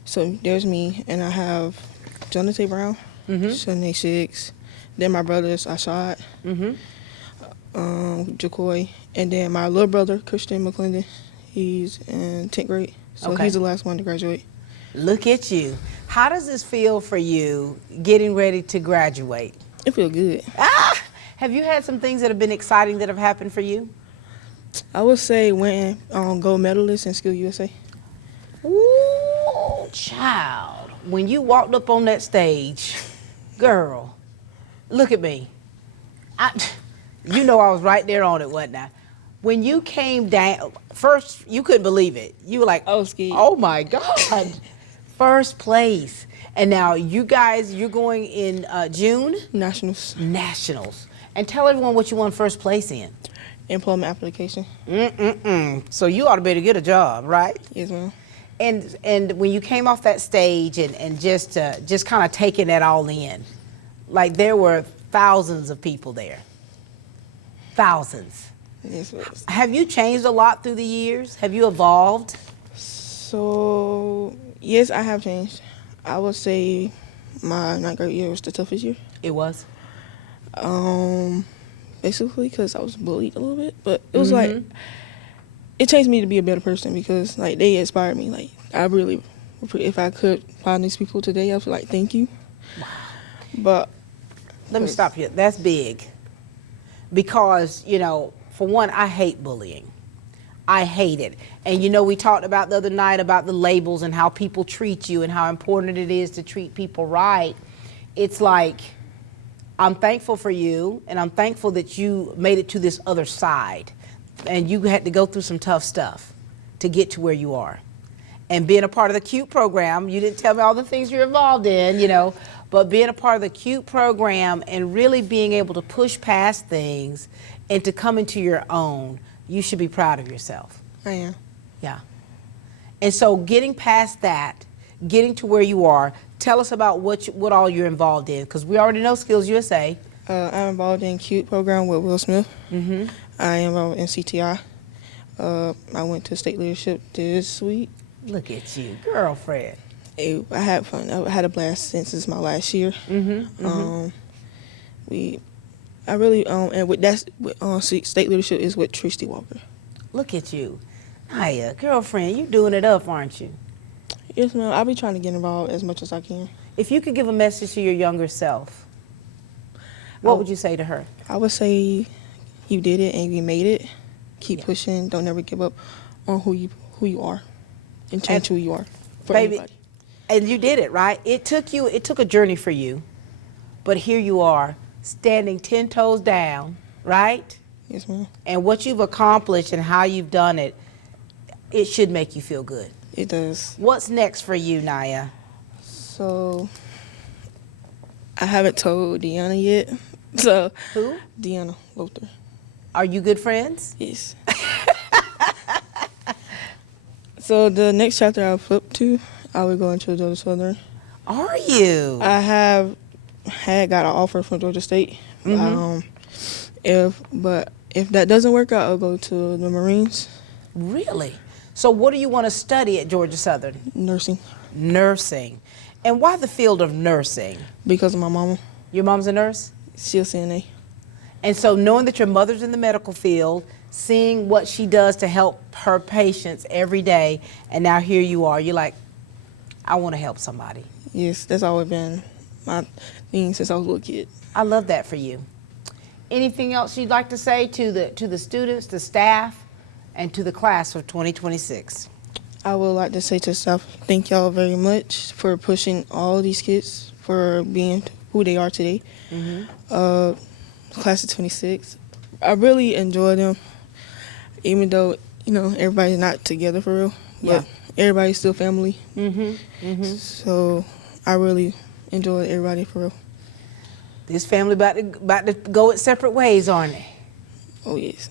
so there's me, and I have Jonathan Brown, 76. Then my brothers, Ashad, Jacoy, and then my little brother, Christian McClendon. He's in 10th grade, so he's the last one to graduate. Look at you. How does this feel for you getting ready to graduate? It feels good. Have you had some things that have been exciting that have happened for you? I would say winning gold medalist in Skill USA. Ooh, child. When you walked up on that stage, girl, look at me. You know I was right there on it, wasn't I? When you came down, first, you couldn't believe it. You were like, oh my God, first place. And now you guys, you're going in June? Nationals. Nationals. And tell everyone what you won first place in. Employment application. So you ought to be able to get a job, right? Yes, ma'am. And when you came off that stage and just kind of taking that all in, like there were thousands of people there. Thousands. Yes, ma'am. Have you changed a lot through the years? Have you evolved? So, yes, I have changed. I would say my ninth grade year was the toughest year. It was? Basically because I was bullied a little bit, but it was like, it changed me to be a better person because like they inspired me. Like I really, if I could find these people today, I feel like thank you. Wow. But let me stop you. That's big. Because, you know, for one, I hate bullying. I hate it. And you know, we talked about the other night about the labels and how people treat you and how important it is to treat people right. It's like, I'm thankful for you, and I'm thankful that you made it to this other side. And you had to go through some tough stuff to get to where you are. And being a part of the CUTE program, you didn't tell me all the things you're involved in, you know, but being a part of the CUTE program and really being able to push past things and to come into your own, you should be proud of yourself. I am. Yeah. And so getting past that, getting to where you are, tell us about what all you're involved in, because we already know Skills USA. I'm involved in CUTE program with Will Smith. I am involved in CTI. I went to state leadership this week. Look at you, girlfriend. I had fun. I had a blast since it's my last year. I really and with that state leadership is with Tristy Walker. Look at you, Naya, girlfriend. You doing it up, aren't you? Yes, ma'am. I'll be trying to get involved as much as I can. If you could give a message to your younger self, what would you say to her? I would say, you did it and you made it. Keep pushing. Don't ever give up on who you are, and change who you are. Baby, and you did it, right? It took a journey for you, but here you are, standing 10 toes down, right? Yes, ma'am. And what you've accomplished and how you've done it, it should make you feel good. It does. What's next for you, Naya? So, I haven't told Deanna yet. So who? Deanna Lothar. Are you good friends? Yes. So the next chapter I'll flip to, I will go into Georgia Southern. Are you? I had got an offer from Georgia State. If that doesn't work out, I'll go to the Marines. Really? So what do you want to study at Georgia Southern? Nursing. Nursing. And why the field of nursing? Because of my mama. Your mom's a nurse? She's a CNA. And so knowing that your mother's in the medical field, seeing what she does to help her patients every day, and now here you are, you're like, I want to help somebody. Yes, that's always been my thing since I was a little kid. I love that for you. Anything else you'd like to say to the students, the staff, and to the class of 2026? I would like to say to staff, thank y'all very much for pushing all these kids for being who they are today. Class of 26. I really enjoy them, even though, you know, everybody's not together for real, but everybody's still family. So I really enjoy everybody for real. This family about to go its separate ways, aren't they? Oh, yes.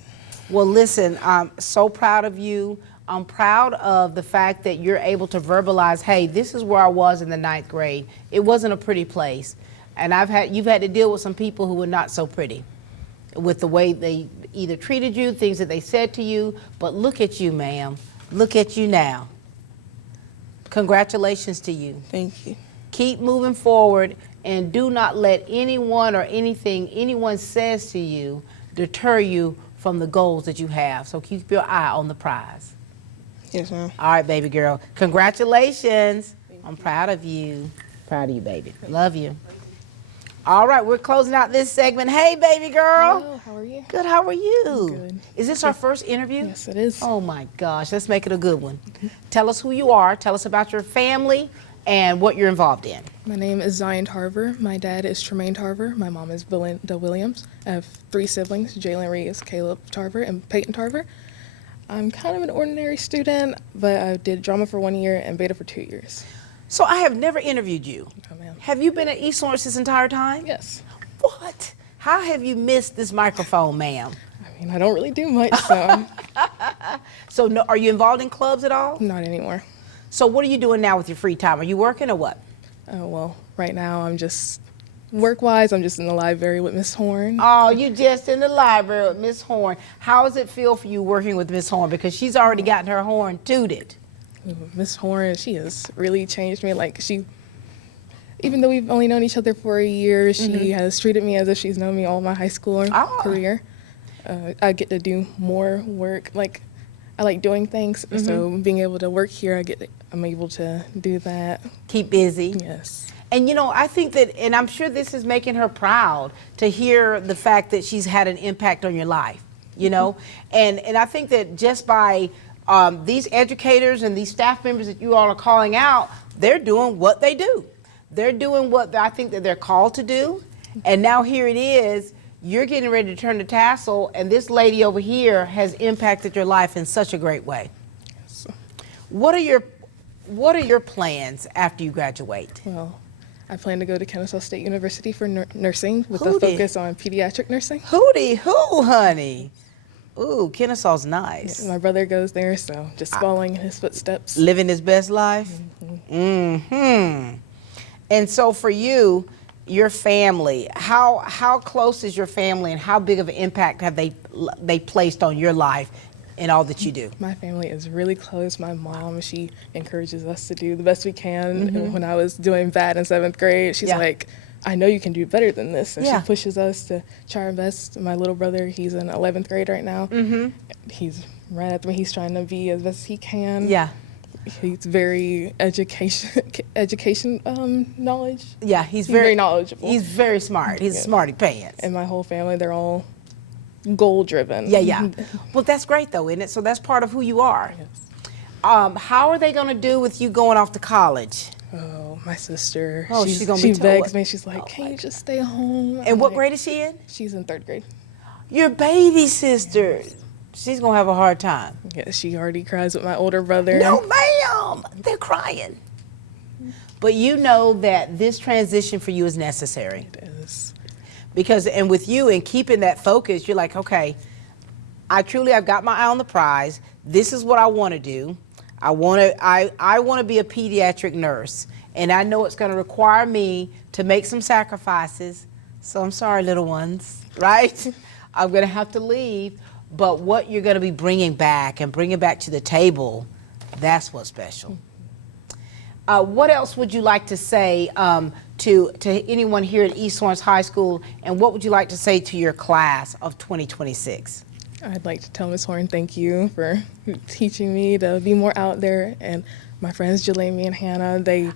Well, listen, I'm so proud of you. I'm proud of the fact that you're able to verbalize, hey, this is where I was in the 9th grade. It wasn't a pretty place. And you've had to deal with some people who were not so pretty with the way they either treated you, things that they said to you. But look at you, ma'am. Look at you now. Congratulations to you. Thank you. Keep moving forward, and do not let anyone or anything anyone says to you deter you from the goals that you have. So keep your eye on the prize. Yes, ma'am. All right, baby girl. Congratulations. I'm proud of you. Proud of you, baby. Love you. All right, we're closing out this segment. Hey, baby girl. Hello, how are you? Good, how are you? Good. Is this our first interview? Yes, it is. Oh my gosh, let's make it a good one. Tell us who you are, tell us about your family, and what you're involved in. My name is Zion Tarver. My dad is Tremaine Tarver. My mom is Belinda Williams. I have 3 siblings, Jalen Reeves, Caleb Tarver, and Peyton Tarver. I'm kind of an ordinary student, but I did drama for 1 year and beta for 2 years. So I have never interviewed you. Oh, ma'am. Have you been at East Lawrence this entire time? Yes. What? How have you missed this microphone, ma'am? I mean, I don't really do much, so. So no, are you involved in clubs at all? Not anymore. So what are you doing now with your free time? Are you working or what? Oh, well, right now I'm just, work-wise, I'm just in the library with Miss Horn. Oh, you just in the library with Miss Horn. How does it feel for you working with Miss Horn? Because she's already gotten her horn tooted. Miss Horn, she has really changed me. Like, even though we've only known each other for a year, she has treated me as if she's known me all my high school career. I get to do more work. Like, I like doing things, so being able to work here, I'm able to do that. Keep busy. Yes. And you know, I think that, and I'm sure this is making her proud to hear the fact that she's had an impact on your life, you know? And I think that just by these educators and these staff members that you all are calling out, they're doing what they do. They're doing what I think that they're called to do. And now here it is, you're getting ready to turn the tassel, and this lady over here has impacted your life in such a great way. Yes. What are your plans after you graduate? Well, I plan to go to Kennesaw State University for nursing with a focus on pediatric nursing. Hootie hoo, honey. Ooh, Kennesaw's nice. Yeah, my brother goes there, so just following in his footsteps. Living his best life? Mm-hmm. And so for you, your family, how close is your family, and how big of an impact have they placed on your life in all that you do? My family is really close. My mom, she encourages us to do the best we can. And when I was doing bad in 7th grade, she's like, I know you can do better than this. And she pushes us to try our best. My little brother, he's in 11th grade right now. He's right after me. He's trying to be as best as he can. Yeah. He's very education knowledge. Yeah, he's very knowledgeable. He's very smart. He's a smarty pants. And my whole family, they're all goal driven. Yeah. Well, that's great though, isn't it? So that's part of who you are. Yes. How are they going to do with you going off to college? Oh, my sister. Oh, she's gonna be she begs me. She's like, "Can you just stay home?" And what grade is she in? She's in 3rd grade. Your baby sister. Yes. She's gonna have a hard time. Yeah, she already cries with my older brother. No, ma'am. They're crying. But you know that this transition for you is necessary. It is. Because, and with you and keeping that focus, you're like, okay, I've got my eye on the prize. This is what I want to do. I want to be a pediatric nurse, and I know it's going to require me to make some sacrifices. So I'm sorry, little ones, right? I'm going to have to leave. But what you're going to be bringing back to the table, that's what's special. What else would you like to say to anyone here at East Lawrence High School, and what would you like to say to your class of 2026? I'd like to tell Ms. Horn thank you for teaching me to be more out there, and my friends Jalamy and Hannah, they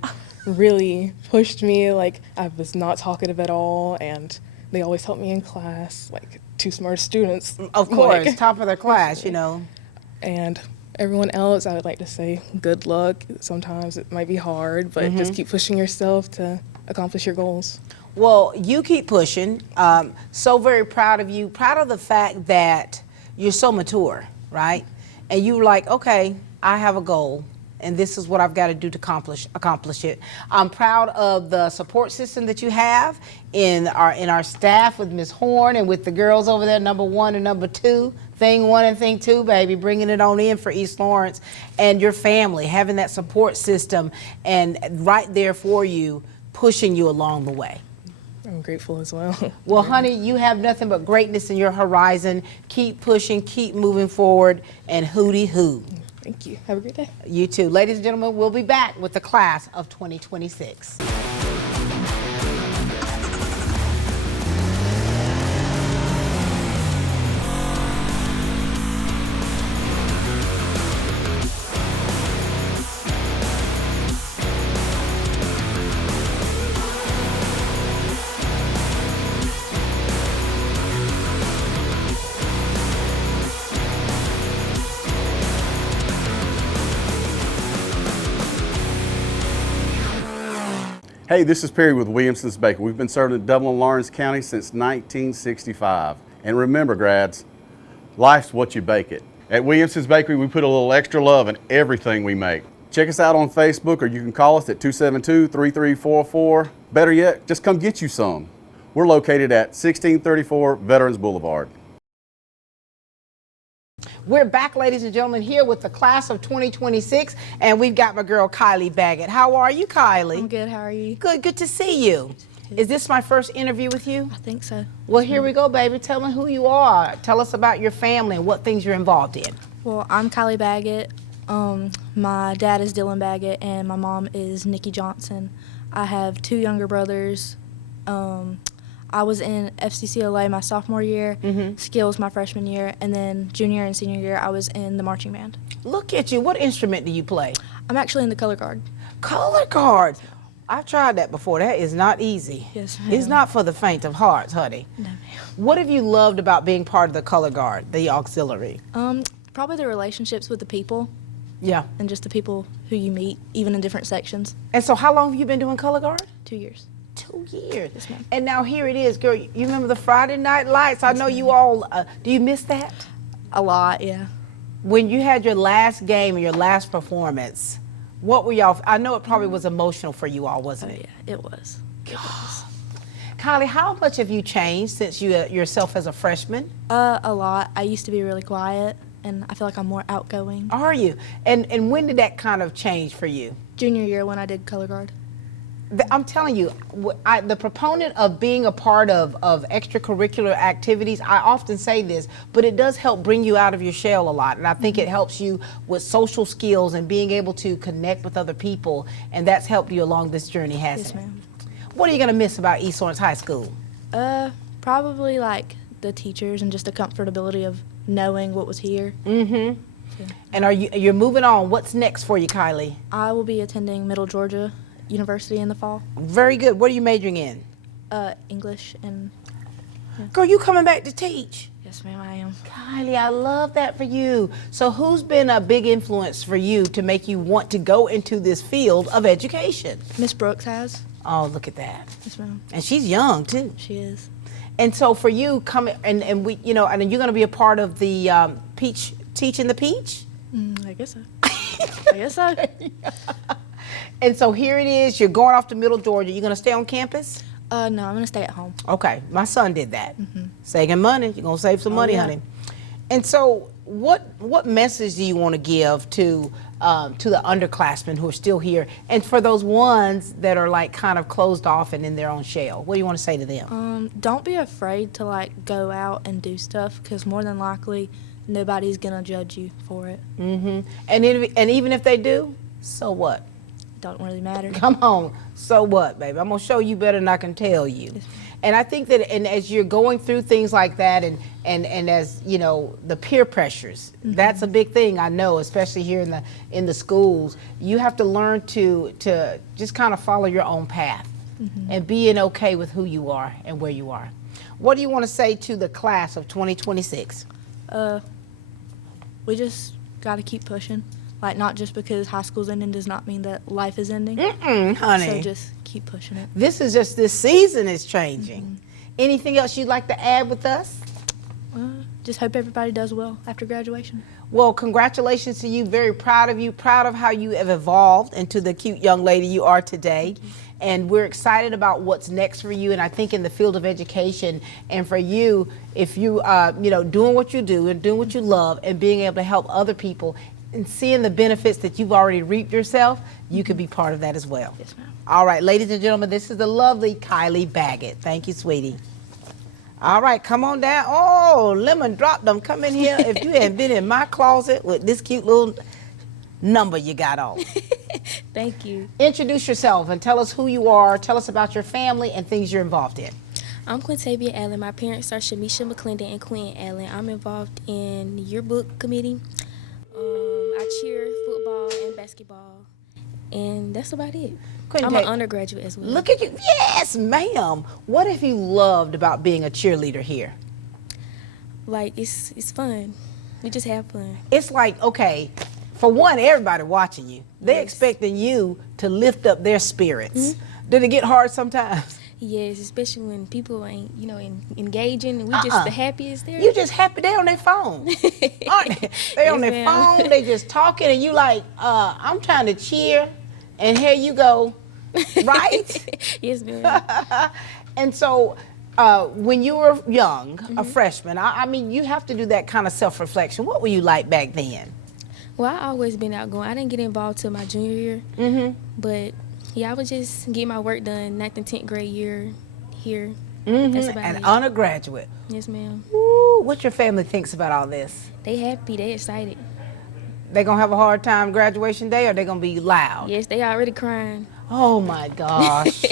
really pushed me. Like, I was not talkative at all, and they always helped me in class, like 2 smart students. Of course, top of their class, you know. And everyone else, I would like to say good luck. Sometimes it might be hard, but just keep pushing yourself to accomplish your goals. Well, you keep pushing. So very proud of you. Proud of the fact that you're so mature, right? And you're like, okay, I have a goal, and this is what I've got to do to accomplish it. I'm proud of the support system that you have in our staff with Ms. Horn and with the girls over there, number 1 and number 2. Thing 1 and thing 2, baby, bringing it on in for East Lawrence, and your family, having that support system and right there for you, pushing you along the way. I'm grateful as well. Well, honey, you have nothing but greatness in your horizon. Keep pushing, keep moving forward, and hootie hoo. Thank you. Have a great day. You too. Ladies and gentlemen, we'll be back with the class of 2026. Hey, this is Perry with Williamson's Bakery. We've been serving Dublin and Lawrence County since 1965. And remember, grads, life's what you bake it. At Williamson's Bakery, we put a little extra love in everything we make. Check us out on Facebook, or you can call us at 272-3344. Better yet, just come get you some. We're located at 1634 Veterans Boulevard. We're back, ladies and gentlemen, here with the class of 2026, and we've got my girl Kylie Baggett. How are you, Kylie? I'm good. How are you? Good to see you. Is this my first interview with you? I think so. Well, here we go, baby. Tell me who you are. Tell us about your family and what things you're involved in. Well, I'm Kylie Baggett. My dad is Dylan Baggett, and my mom is Nikki Johnson. I have 2 younger brothers. I was in FCCLA my sophomore year, skills my freshman year, and then junior and senior year I was in the marching band. Look at you. What instrument do you play? I'm actually in the color guard. Color guard. I've tried that before. That is not easy. Yes, ma'am. It's not for the faint of heart, honey. No, ma'am. What have you loved about being part of the color guard, the auxiliary? Probably the relationships with the people. Yeah. And just the people who you meet, even in different sections. And so how long have you been doing color guard? 2 years. 2 years. Yes, ma'am. And now here it is, girl. You remember the Friday Night Lights? I know you all, do you miss that? A lot, yeah. When you had your last game or your last performance, what were y'all, I know it probably was emotional for you all, wasn't it? Yeah, it was. Kylie, how much have you changed since you yourself as a freshman? A lot. I used to be really quiet, and I feel like I'm more outgoing. Are you? And when did that kind of change for you? Junior year when I did color guard. I'm telling you, the proponent of being a part of extracurricular activities, I often say this, but it does help bring you out of your shell a lot. And I think it helps you with social skills and being able to connect with other people. And that's helped you along this journey, hasn't it? Yes, ma'am. What are you going to miss about East Lawrence High School? Probably like the teachers and just the comfortability of knowing what was here. Mm-hmm. And you're moving on. What's next for you, Kylie? I will be attending Middle Georgia University in the fall. Very good. What are you majoring in? English and... Yeah. Girl, you coming back to teach? Yes, ma'am, I am. Kylie, I love that for you. So who's been a big influence for you to make you want to go into this field of education? Miss Brooks has. Oh, look at that. Yes, ma'am. And she's young, too. She is. And so for you, coming, and we, you know, and you're going to be a part of the Peach, Teaching the Peach? I guess so. I guess so. And so here it is, you're going off to Middle Georgia. You going to stay on campus? No, I'm going to stay at home. Okay, my son did that. Saving money, you're going to save some money, yeah. honey. And so what message do you want to give to the underclassmen who are still here, and for those ones that are like kind of closed off and in their own shell? What do you want to say to them? Don't be afraid to like go out and do stuff, because more than likely nobody's going to judge you for it. And even if they do, so what? Don't really matter. Come on, so what, baby? I'm gonna show you better than I can tell you. And I think that, and as you're going through things like that, and as you know, the peer pressures, that's a big thing. I know, especially here in the schools, you have to learn to just kind of follow your own path and being okay with who you are and where you are. What do you want to say to the class of 2026? We just got to keep pushing. Like, not just because high school's ending does not mean that life is ending. Honey. So just keep pushing it. This is just, this season is changing. Anything else you'd like to add with us? Just hope everybody does well after graduation. Well, congratulations to you. Very proud of you. Proud of how you have evolved into the cute young lady you are today. And we're excited about what's next for you. And I think in the field of education, and for you, if you, doing what you do and doing what you love and being able to help other people and seeing the benefits that you've already reaped yourself, you could be part of that as well. Yes, ma'am. All right, ladies and gentlemen, this is the lovely Kylie Baggett. Thank you, sweetie. All right, come on down. Oh, lemon drop them. Come in here. If you hadn't been in my closet with this cute little number you got on. Thank you. Introduce yourself and tell us who you are. Tell us about your family and things you're involved in. I'm Quintavia Allen. My parents are Shamisha McClendon and Quinn Allen. I'm involved in the yearbook committee. I cheer, football, and basketball. And that's about it. I'm an undergraduate as well. Look at you. Yes, ma'am. What have you loved about being a cheerleader here? Like, it's fun. We just have fun. It's like, okay, for one, everybody watching you. They're expecting you to lift up their spirits. Did it get hard sometimes? Yes, especially when people ain't, engaging and we just the happiest there. You just happy they on their phone, aren't they? They on their phone, they just talking, and you like, I'm trying to cheer, and here you go, right? Yes, ma'am. And so, when you were young, a freshman, I mean, you have to do that kind of self-reflection. What were you like back then? Well, I always been outgoing. I didn't get involved till my junior year, but yeah, I would just get my work done 9th and 10th grade year here. That's about An it. undergraduate. Yes, ma'am. Ooh, what your family thinks about all this? They happy. They excited. They gonna have a hard time graduation day, or they gonna be loud? Yes, they already crying. Oh my gosh.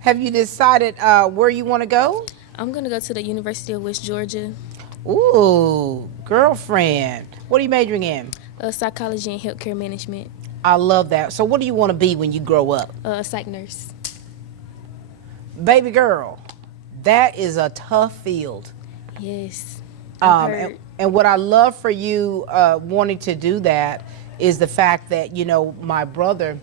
Have you decided where you want to go? I'm gonna go to the University of West Georgia. Ooh, girlfriend. What are you majoring in? Psychology and healthcare management. I love that. So what do you want to be when you grow up? A psych nurse. Baby girl, that is a tough field. Yes. And what I love for you wanting to do that is the fact that, my brother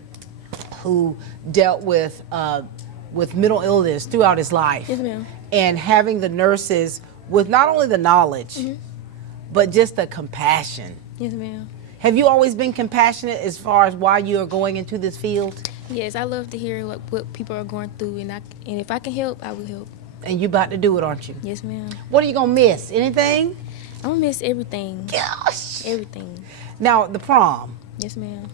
who dealt with mental illness throughout his life. Yes, ma'am. And having the nurses with not only the knowledge, but just the compassion. Yes, ma'am. Have you always been compassionate as far as why you are going into this field? Yes, I love to hear what people are going through, and if I can help, I will help. And you about to do it, aren't you? Yes, ma'am. What are you gonna miss? Anything? I'm gonna miss everything. Gosh. Everything. Now, the prom. Yes, ma'am.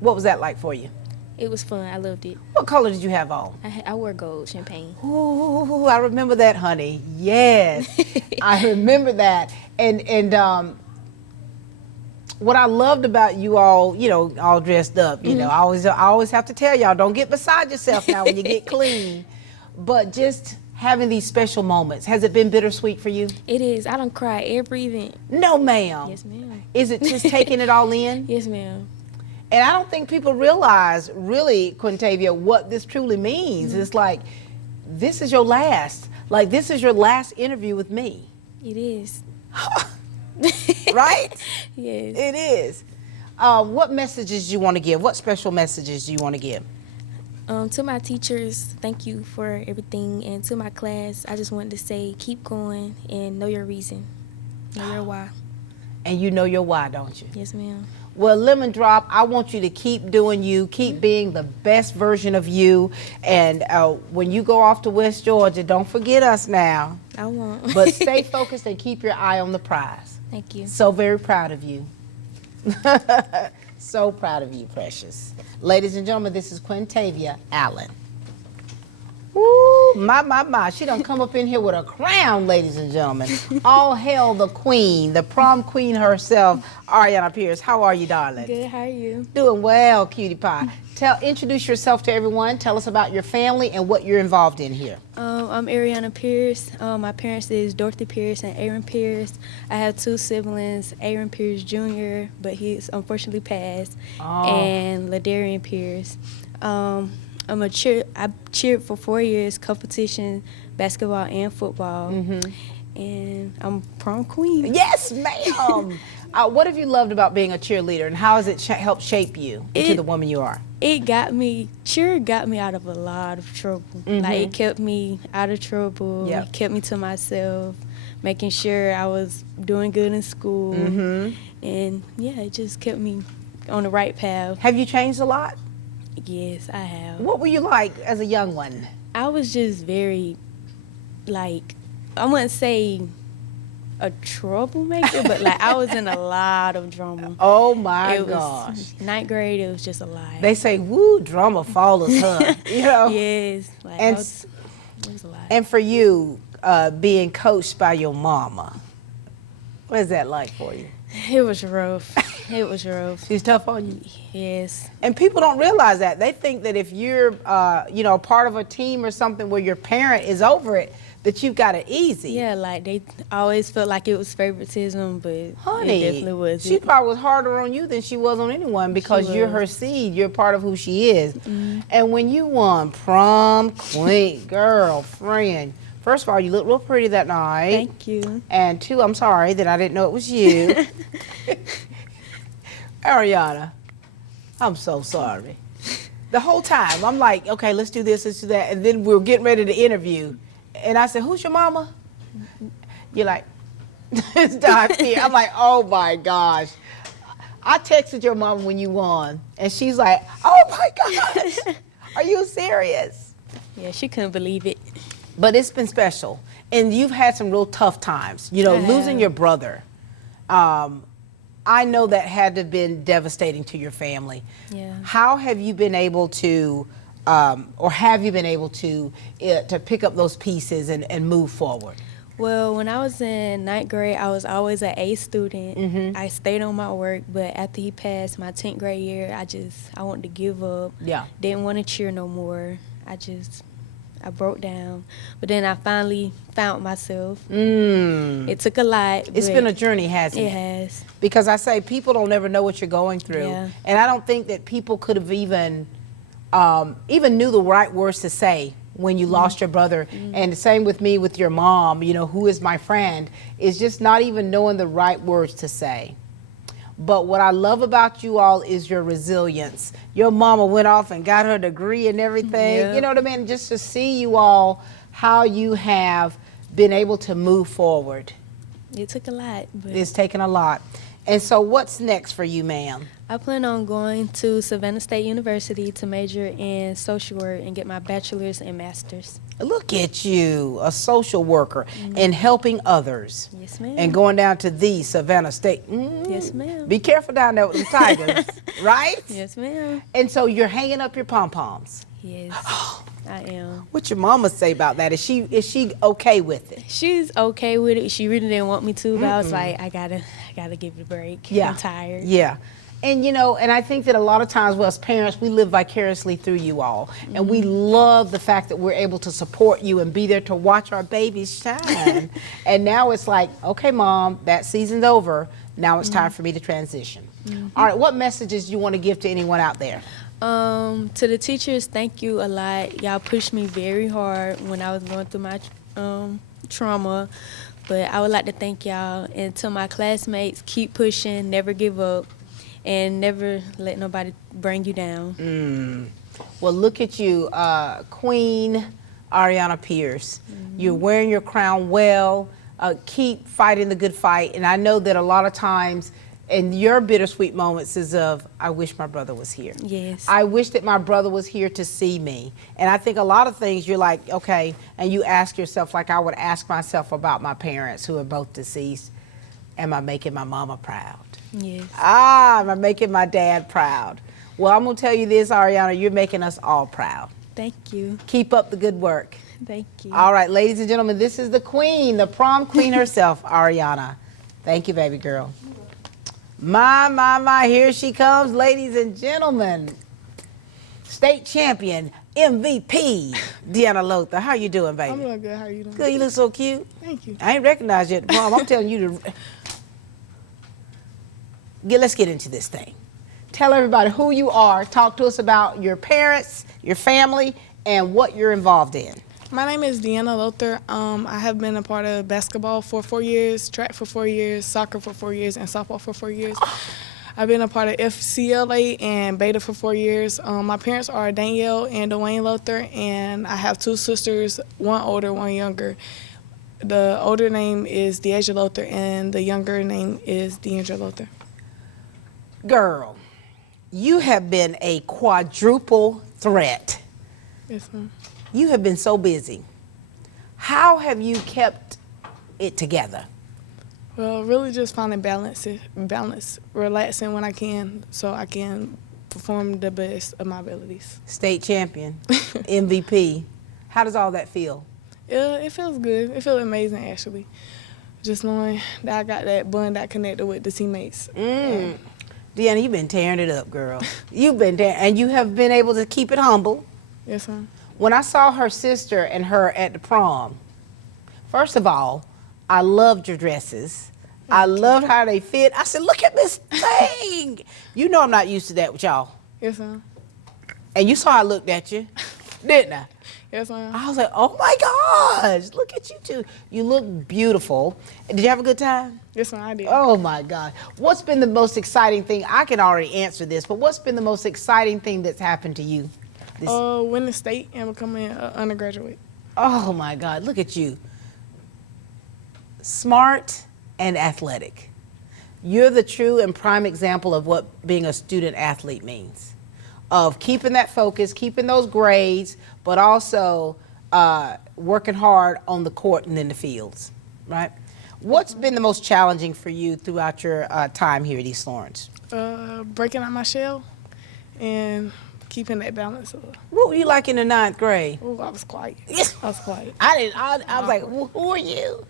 What was that like for you? It was fun. I loved it. What color did you have on? I wore gold, champagne. Ooh, I remember that, honey. Yes, I remember that. And what I loved about you all, all dressed up, I always have to tell y'all, don't get beside yourself now when you get clean. But just having these special moments, has it been bittersweet for you? It is. I don't cry every event. No, ma'am. Yes, ma'am. Is it just taking it all in? Yes, ma'am. And I don't think people realize, really, Quintavia, what this truly means. It's like, this is your last. Like, this is your last interview with me. It is. Right? Yes. It is. What messages do you want to give? What special messages do you want to give? To my teachers, thank you for everything. And to my class, I just wanted to say, keep going and know your reason. Know your why. And you know your why, don't you? Yes, ma'am. Well, Lemon Drop, I want you to keep doing you, keep being the best version of you. And when you go off to West Georgia, don't forget us now. I won't. But stay focused and keep your eye on the prize. Thank you. So very proud of you. So proud of you, precious. Ladies and gentlemen, this is Quintavia Allen. Woo, my. She done come up in here with a crown, ladies and gentlemen. All hail the queen, the prom queen herself, Ariana Pierce. How are you, darling? Good, how are you? Doing well, cutie pie. Introduce yourself to everyone. Tell us about your family and what you're involved in here. I'm Ariana Pierce. My parents is Dorothy Pierce and Aaron Pierce. I have two siblings, Aaron Pierce Jr., but he's unfortunately passed, and Ladarian Pierce. I cheered for 4 years, competition, basketball and football, and I'm prom queen. Yes, ma'am. What have you loved about being a cheerleader, and how has it helped shape you into the woman you are? Cheer got me out of a lot of trouble. Like, it kept me out of trouble, it kept me to myself, making sure I was doing good in school, and yeah, it just kept me on the right path. Have you changed a lot? Yes, I have. What were you like as a young one? I was just very, I wouldn't say a troublemaker, but I was in a lot of drama. Oh my gosh. 9th grade, it was just a lot. They say, woo, drama follows her. Yes. And, it was a lot. And for you, being coached by your mama, what is that like for you? It was rough. It was rough. She's tough on you? Yes. And people don't realize that. They think that if you're, part of a team or something where your parent is over it, that you've got it easy. Yeah, they always felt like it was favoritism, but honey, it definitely was. She probably was harder on you than she was on anyone because you're her seed. You're part of who she is. And when you won prom queen, girlfriend, first of all, you looked real pretty that night. Thank you. And two, I'm sorry that I didn't know it was you. Ariana, I'm so sorry. The whole time. I'm like, okay, let's do this, let's do that. And then we're getting ready to interview. And I said, who's your mama? You're like, it's Doc here. I'm like, oh my gosh. I texted your mama when you won. And she's like, oh my gosh. Are you serious? Yeah, she couldn't believe it. But it's been special. And you've had some real tough times. You know, losing your brother. I know that had to have been devastating to your family. Yeah. How have you been able to, or have you been able to pick up those pieces and move forward? Well, when I was in 9th grade, I was always an A student. I stayed on my work, but after he passed my 10th grade year, I wanted to give up. Yeah. Didn't want to cheer no more. I broke down. But then I finally found myself. It took a lot. It's been a journey, hasn't it? It has. Because I say people don't ever know what you're going through. Yeah. And I don't think that people could have even knew the right words to say when you lost your brother. And the same with me, with your mom, you know, who is my friend, is just not even knowing the right words to say. But what I love about you all is your resilience. Your mama went off and got her degree and everything. Yeah. You know what I mean? Just to see you all, how you have been able to move forward. It took a lot. But It's taken a lot. And so what's next for you, ma'am? I plan on going to Savannah State University to major in social work and get my bachelor's and master's. Look at you, a social worker and helping others. Yes, ma'am. And going down to the Savannah State. Yes, ma'am. Be careful down there with the tigers, right? Yes, ma'am. And so you're hanging up your pom-poms. Yes, I am. What your mama say about that? Is she okay with it? She's okay with it. She really didn't want me to, but I was like, I gotta give it a break. Yeah. I'm tired. Yeah. And you know, and I think that a lot of times, well, as parents, we live vicariously through you all. And we love the fact that we're able to support you and be there to watch our babies shine. And now it's like, okay, Mom, that season's over. Now it's time for me to transition. All right, what messages do you want to give to anyone out there? To the teachers, thank you a lot. Y'all pushed me very hard when I was going through my trauma. But I would like to thank y'all. And to my classmates, keep pushing, never give up, and never let nobody bring you down. Well, look at you, Queen Ariana Pierce. You're wearing your crown well. Keep fighting the good fight. And I know that a lot of times, and your bittersweet moments is of, I wish my brother was here. Yes. I wish that my brother was here to see me. And I think a lot of things you're like, okay, and you ask yourself, like I would ask myself about my parents who are both deceased, am I making my mama proud? Yes. Am I making my dad proud? Well, I'm gonna tell you this, Ariana, you're making us all proud. Thank you. Keep up the good work. Thank you. All right, ladies and gentlemen, this is the queen, the prom queen herself, Ariana. Thank you, baby girl. My, here she comes, ladies and gentlemen. State champion, MVP, Deanna Lothar. How you doing, baby? I'm doing good. How are you doing? Good, you look so cute. Thank you. I ain't recognized you at the prom. I'm telling you to... Let's get into this thing. Tell everybody who you are. Talk to us about your parents, your family, and what you're involved in. My name is Deanna Lothar. I have been a part of basketball for 4 years, track for 4 years, soccer for 4 years, and softball for 4 years. I've been a part of FCLA and Beta for 4 years. My parents are Danielle and Dwayne Lothar, and I have two sisters, one older, one younger. The older name is Deasia Lothar, and the younger name is Deandra Lothar. Girl, you have been a quadruple threat. Yes, ma'am. You have been so busy. How have you kept it together? Well, really just finding balance, relaxing when I can so I can perform the best of my abilities. State champion, MVP. How does all that feel? It feels good. It feels amazing, actually. Just knowing that I got that bond that connected with the teammates. Deanna, you've been tearing it up, girl. You've been tearing, and you have been able to keep it humble. Yes, ma'am. When I saw her sister and her at the prom, first of all, I loved your dresses. I loved how they fit. I said, look at this thing. You know I'm not used to that with y'all. Yes, ma'am. And you saw I looked at you, didn't I? Yes, ma'am. I was like, oh my gosh, look at you two. You look beautiful. Did you have a good time? Yes, ma'am, I did. Oh my God. What's been the most exciting thing? I can already answer this, but what's been the most exciting thing that's happened to you? Win the state and becoming an undergraduate. Oh my God, look at you. Smart and athletic. You're the true and prime example of what being a student athlete means. Of keeping that focus, keeping those grades, but also working hard on the court and in the fields, right? What's been the most challenging for you throughout your time here at East Lawrence? Breaking out my shell and keeping that balance up. What were you like in the 9th grade? Oh, I was quiet. I was quiet. I was like, who are you?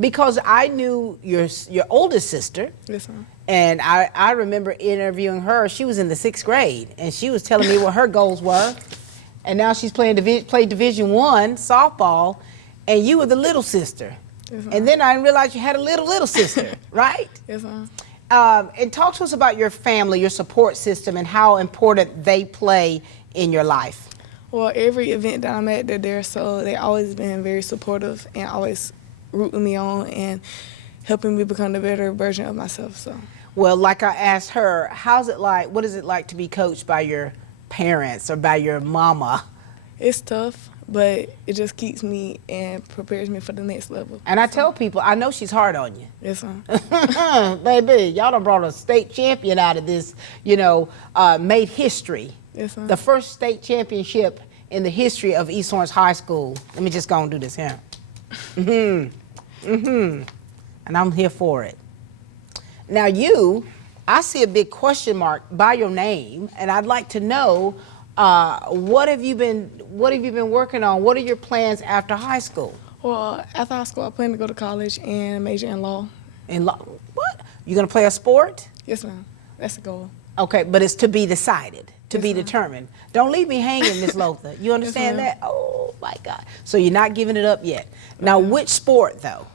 Because I knew your oldest sister. Yes, ma'am. And I remember interviewing her. She was in the 6th grade, and she was telling me what her goals were. And now she's played Division I softball, and you were the little sister. Yes, ma'am. And then I realized you had a little sister, right? Yes, ma'am. And talk to us about your family, your support system, and how important they play in your life. Well, every event that I'm at, they're there, so they always been very supportive and always rooting me on and helping me become the better version of myself. So. Well, like I asked her, what is it like to be coached by your parents or by your mama? It's tough, but it just keeps me and prepares me for the next level. And I tell people, I know she's hard on you. Yes, ma'am. Baby, y'all done brought a state champion out of this, made history. Yes, ma'am. The first state championship in the history of East Lawrence High School. Let me just go and do this here. And I'm here for it. Now I see a big question mark by your name, and I'd like to know what have you been working on? What are your plans after high school? Well, after high school, I plan to go to college and major in law. In law? What? You gonna play a sport? Yes, ma'am. That's the goal. Okay, but it's to be decided, to Yes, be ma'am. determined. Don't leave me hanging, Miss Lotha. You understand ma'am. that? Oh my God! So you're not giving it up yet. Now, which sport though?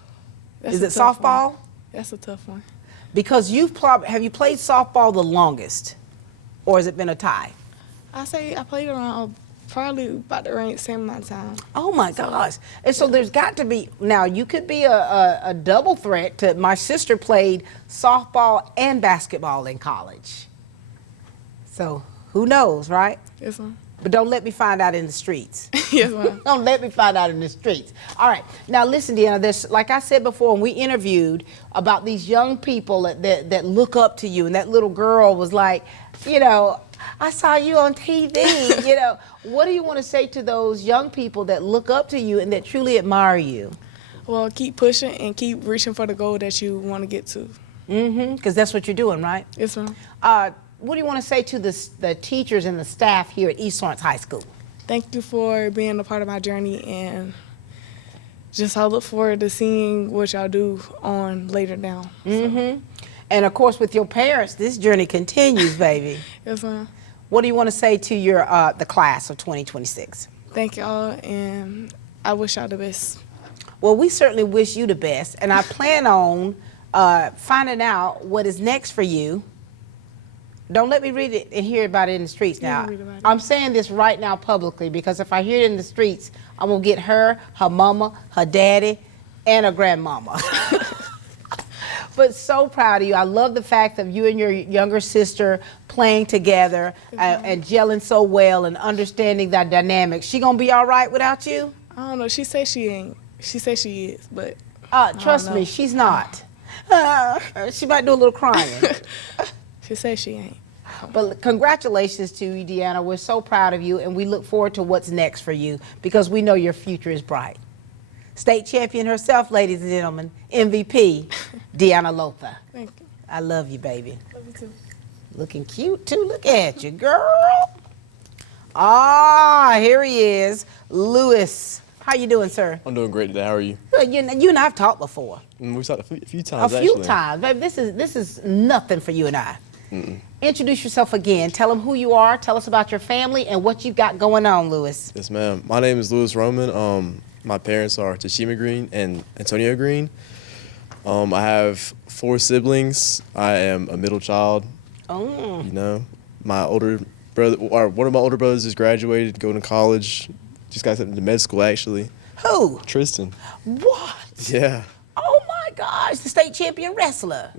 That's Is a it tough softball? one. That's a tough one. Because have you played softball the longest, or has it been a tie? I say I played around probably about the same amount of time. Oh my gosh! And so there's got to be, now you could be a double threat to, my sister played softball and basketball in college. So who knows, right? Yes, ma'am. But don't let me find out in the streets. Yes, ma'am. Don't let me find out in the streets. All right. Now listen, Deanna, there's, like I said before when we interviewed about these young people that look up to you, and that little girl was like, I saw you on TV. What do you want to say to those young people that look up to you and that truly admire you? Well, keep pushing and keep reaching for the goal that you want to get to. Because that's what you're doing, right? Yes, ma'am. What do you want to say to the teachers and the staff here at East Lawrence High School? Thank you for being a part of my journey, and just I look forward to seeing what y'all do on later down. And of course, with your parents, this journey continues, baby. Yes, ma'am. What do you want to say to your the class of 2026? Thank y'all, and I wish y'all the best. Well, we certainly wish you the best, and I plan on finding out what is next for you. Don't let me read it and hear about it in the streets now. I'm saying this right now publicly, because if I hear it in the streets, I'm going to get her mama, her daddy, and her grandmama. But so proud of you. I love the fact of you and your younger sister playing together and gelling so well and understanding that dynamic. She going to be all right without you? I don't know. She says she ain't. She says she is, but trust me, she's not. She might do a little crying. She says she ain't. But congratulations to you, Deanna. We're so proud of you, and we look forward to what's next for you, because we know your future is bright. State champion herself, ladies and gentlemen, MVP, Deanna Lotha. Thank you. I love you, baby. Love you too. Looking cute, too. Look at you, girl. Here he is, Lewis. How you doing, sir? I'm doing great today. How are you? Good. You and I have talked before. We've talked a few times, A few times. Baby, this is nothing for you and I. Introduce yourself again. Tell them who you are. Tell us about your family and what you've got going on, Lewis. Yes, ma'am. My name is Lewis Roman. My parents are Tashima Green and Antonio Green. I have 4 siblings. I am a middle child. Oh. My older brother, or one of my older brothers, is graduated, going to college. Just got into med school, actually. Who? Tristan. What? Yeah. Oh my gosh, the state champion wrestler.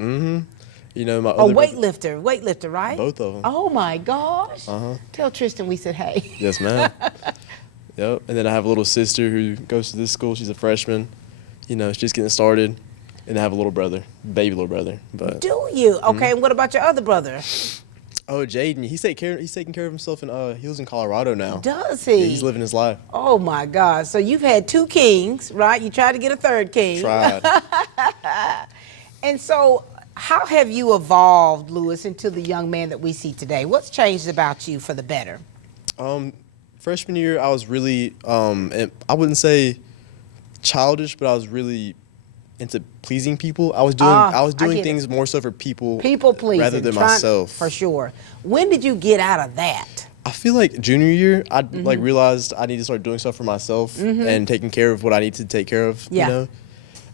You know, my Oh, other brother- weightlifter, right? Both of them. Oh my gosh. Uh-huh. Tell Tristan we said hey. Yes, ma'am. Yep. And then I have a little sister who goes to this school. She's a freshman. You know, she's just getting started. And I have a little brother, baby little brother. But Do you? Okay, and what about your other brother? oh, Jaden, he's taking care of himself, and he lives in Colorado now. Does Yeah, he? he's living his life. Oh my God. So you've had 2 kings, right? You tried to get a 3rd king. Tried. And so how have you evolved, Lewis, into the young man that we see today? What's changed about you for the better? Freshman year, I was really, and I wouldn't say childish, but I was really into pleasing people. I was doing get things more so for people pleasing rather than myself. For sure. When did you get out of that? I feel like junior year, I like realized I need to start doing stuff for myself and taking care of what I need to take care of. Yeah. You know,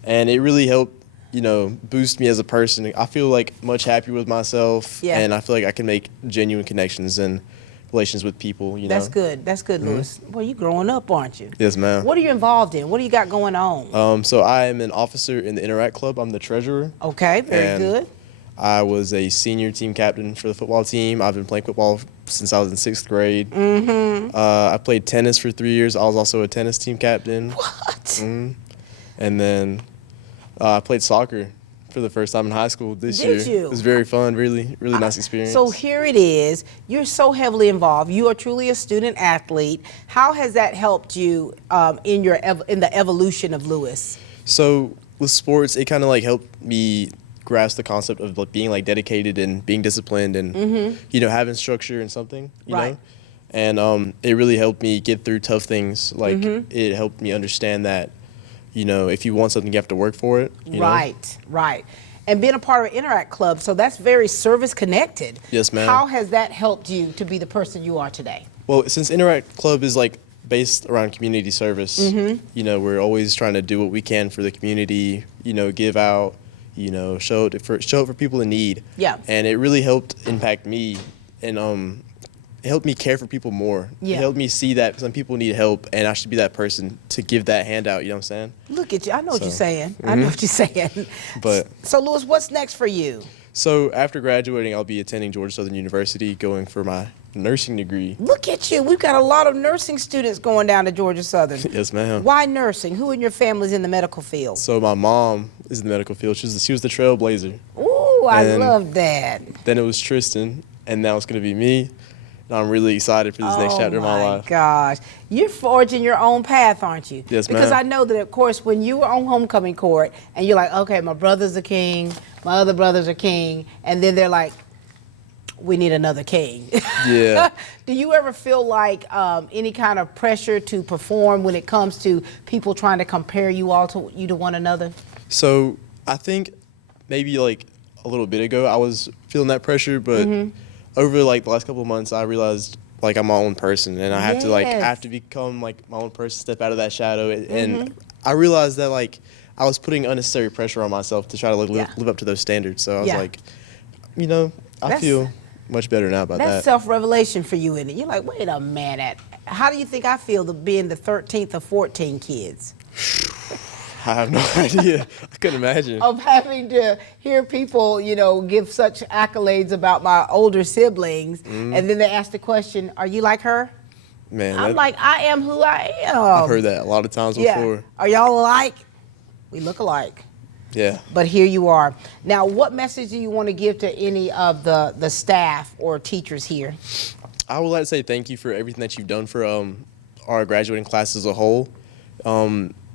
and it really helped, you know, boost me as a person. I feel like much happier with myself, Yeah. and I feel like I can make genuine connections and relations with people. You know. That's good. That's good, Lewis. Well, you growing up, aren't you? Yes, ma'am. What are you involved in? What do you got going on? So I am an officer in the Interact Club. I'm the treasurer. Okay, very and good. I was a senior team captain for the football team. I've been playing football since I was in 6th grade. I played tennis for 3 years. I was also a tennis team captain. What? And then I played soccer for the first time in high school this year. Did you? It was very fun, really nice experience. So here it is. You're so heavily involved. You are truly a student athlete. How has that helped you in the evolution of Lewis? So with sports, it kind of like helped me grasp the concept of like being like dedicated and being disciplined and you know, having structure in something, you Right. know. And it really helped me get through tough things. Like it helped me understand that, you know, if you want something, you have to work for it. You know? Right. And being a part of an Interact Club, so that's very service connected. Yes, ma'am. How has that helped you to be the person you are today? Well, since Interact Club is like based around community service, you know, we're always trying to do what we can for the community, you know, give out, you know, show it for people in need. Yeah. And it really helped impact me, and it helped me care for people more. Yeah. It helped me see that some people need help, and I should be that person to give that handout. You know what I'm saying? Look at you. I know what you're So, saying. I know what you're saying. But So, Lewis, what's next for you? so after graduating, I'll be attending Georgia Southern University, going for my nursing degree. Look at you. We've got a lot of nursing students going down to Georgia Southern. Yes, ma'am. Why nursing? Who in your family is in the medical field? So my mom is in the medical field. She was the trailblazer. Ooh, I And love that. Then it was Tristan, and now it's going to be me. And I'm really excited for this next chapter of my life. Oh, my gosh. You're forging your own path, aren't you? Yes, Because ma'am. I know that, of course, when you were on homecoming court and you're like, okay, my brother's a king, my other brothers are king, and then they're like, we need another king. Yeah. Do you ever feel like any kind of pressure to perform when it comes to people trying to compare you all to one another? So I think maybe like a little bit ago I was feeling that pressure, but over like the last couple of months I realized like I'm my own person, and I have to become like my own person, step out of that shadow, and I realized that like I was putting unnecessary pressure on myself to try to like live up to those standards. So I was like, you know, I feel much better now about That's that. self-revelation for you, isn't it? You're like, wait a minute. How do you think I feel being the 13th of 14 kids? I have no idea. I couldn't imagine. Of having to hear people, you know, give such accolades about my older siblings, and then they ask the question, are you like her? Man, I'm like, I am who I am. I've heard that a lot of times before. Are y'all alike? We look alike. Yeah. But here you are. Now, what message do you want to give to any of the staff or teachers here? I would like to say thank you for everything that you've done for our graduating class as a whole.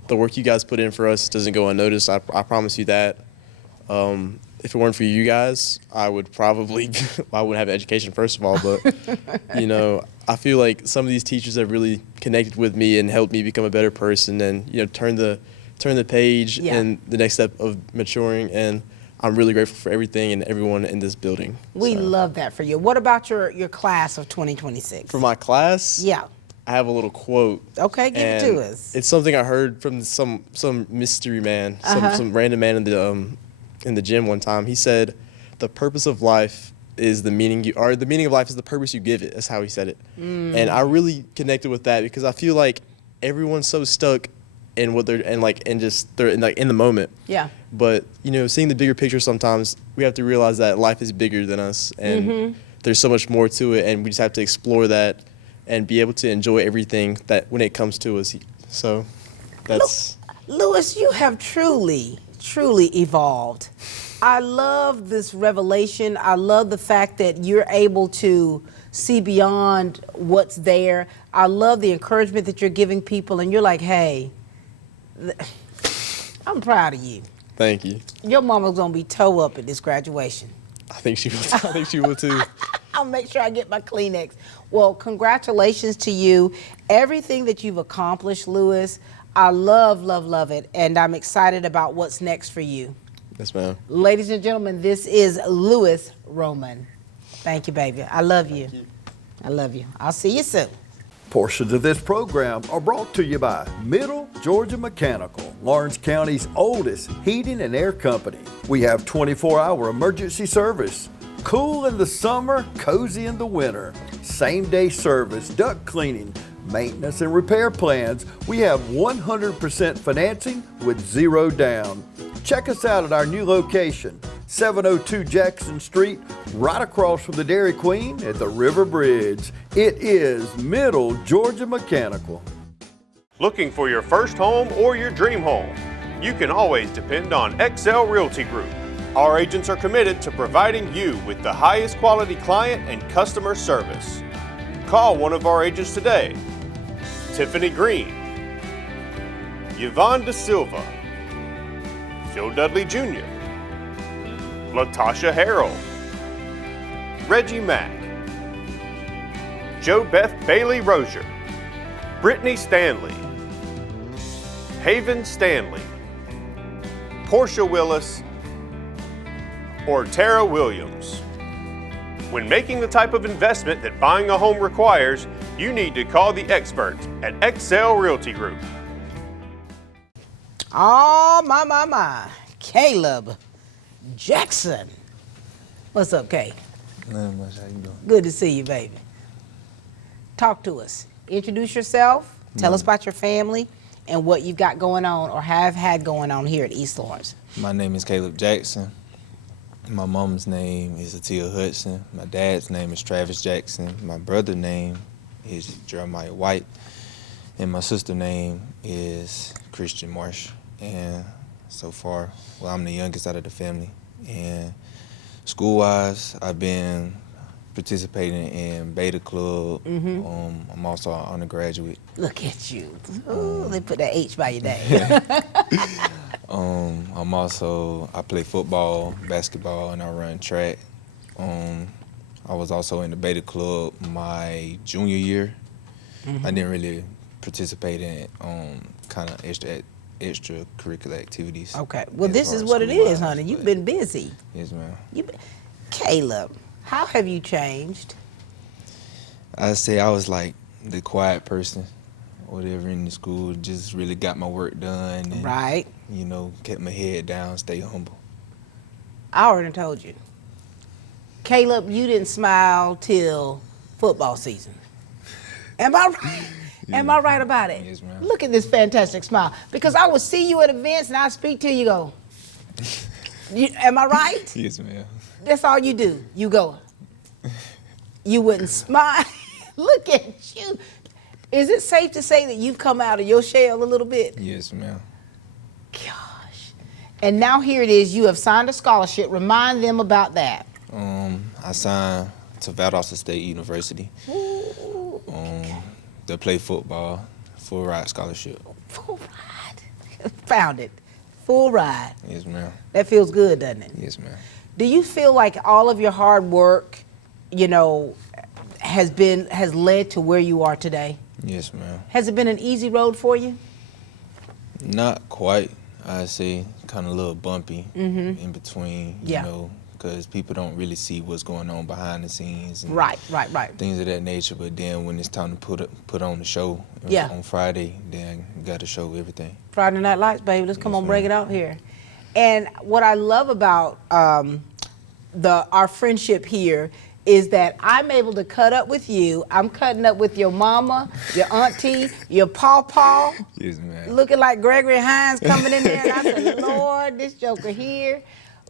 The work you guys put in for us doesn't go unnoticed. I promise you that. If it weren't for you guys, I would probably, I wouldn't have education first of all, but you know, I feel like some of these teachers have really connected with me and helped me become a better person, and you know, turn the page and the next step of maturing, and I'm really grateful for everything and everyone in this building. We love that for you. What about your class of 2026? For my class? Yeah. I have a little quote. Okay, give it to us. It's something I heard from some mystery man, some random man in the gym one time. He said, "The purpose of life is the meaning the meaning of life is the purpose you give it." That's how he said it. And I really connected with that because I feel like everyone's so stuck in what they're and just they're in the moment. Yeah. But seeing the bigger picture, sometimes we have to realize that life is bigger than us, and there's so much more to it, and we just have to explore that and be able to enjoy everything that when it comes to us. So that's Lewis, you have truly evolved. I love this revelation. I love the fact that you're able to see beyond what's there. I love the encouragement that you're giving people, and you're like, hey, I'm proud of you. Thank you. Your mama's gonna be toe up at this graduation. I think she will. I think she will too. I'll make sure I get my Kleenex. Well, congratulations to you. Everything that you've accomplished, Lewis, I love it, and I'm excited about what's next for you. Yes, ma'am. Ladies and gentlemen, this is Lewis Roman. Thank you, baby. I love you. I love you. I'll see you soon. Portions of this program are brought to you by Middle Georgia Mechanical, Lawrence County's oldest heating and air company. We have 24-hour emergency service. Cool in the summer, cozy in the winter. Same-day service, duct cleaning, maintenance and repair plans. We have 100% financing with 0 down. Check us out at our new location, 702 Jackson Street, right across from the Dairy Queen at the River Bridge. It is Middle Georgia Mechanical. Looking for your first home or your dream home? You can always depend on XL Realty Group. Our agents are committed to providing you with the highest quality client and customer service. Call one of our agents today. Tiffany Green, Yvonne Da Silva, Phil Dudley Jr., Latasha Harrell, Reggie Mack, Jo Beth Bailey Rozier, Brittany Stanley, Haven Stanley, Portia Willis, or Tara Williams. When making the type of investment that buying a home requires, you need to call the experts at XL Realty Group. Oh, my. Caleb Jackson. What's up, Kay? Nothing much. How you doing? Good to see you, baby. Talk to us. Introduce yourself. Tell us about your family and what you've got going on or have had going on here at East Lawrence. My name is Caleb Jackson. My mom's name is Atia Hudson. My dad's name is Travis Jackson. My brother's name is Jeremiah White. And my sister's name is Christian Marsh. And so far, I'm the youngest out of the family. And school-wise, I've been participating in Beta Club. I'm also an undergraduate. Look at you. Ooh, they put that H by your name. I play football, basketball, and I run track. I was also in the Beta Club my junior year. I didn't really participate in kind of extracurricular activities. Okay. Well, this is what it is, honey. You've been busy. Yes, ma'am. Caleb, how have you changed? I'd say I was like the quiet person, whatever, in the school. Just really got my work done. And, right. Kept my head down, stay humble. I already told you. Caleb, you didn't smile till football season. Am I right? Yeah. Am I right about it? Yes, ma'am. Look at this fantastic smile. Because I would see you at events and I speak to you, go. Am I right? Yes, ma'am. That's all you do. You go. You wouldn't smile. Look at you. Is it safe to say that you've come out of your shell a little bit? Yes, ma'am. Gosh. And now here it is. You have signed a scholarship. Remind them about that. I signed to Valdosta State University. To play football, full ride scholarship. Full ride. Found it. Full ride. Yes, ma'am. That feels good, doesn't it? Yes, ma'am. Do you feel like all of your hard work, has led to where you are today? Yes, ma'am. Has it been an easy road for you? Not quite. I'd say kind of a little bumpy in between, because people don't really see what's going on behind the scenes. And right. Things of that nature. But then when it's time to put on the show on Friday, then you got to show everything. Friday Night Lights, baby. Let's come on, break it out here. And what I love about our friendship here is that I'm able to cut up with you. I'm cutting up with your mama, your auntie, your pawpaw. Yes, ma'am. Looking like Gregory Hines coming in there. And I said, Lord, this joker here.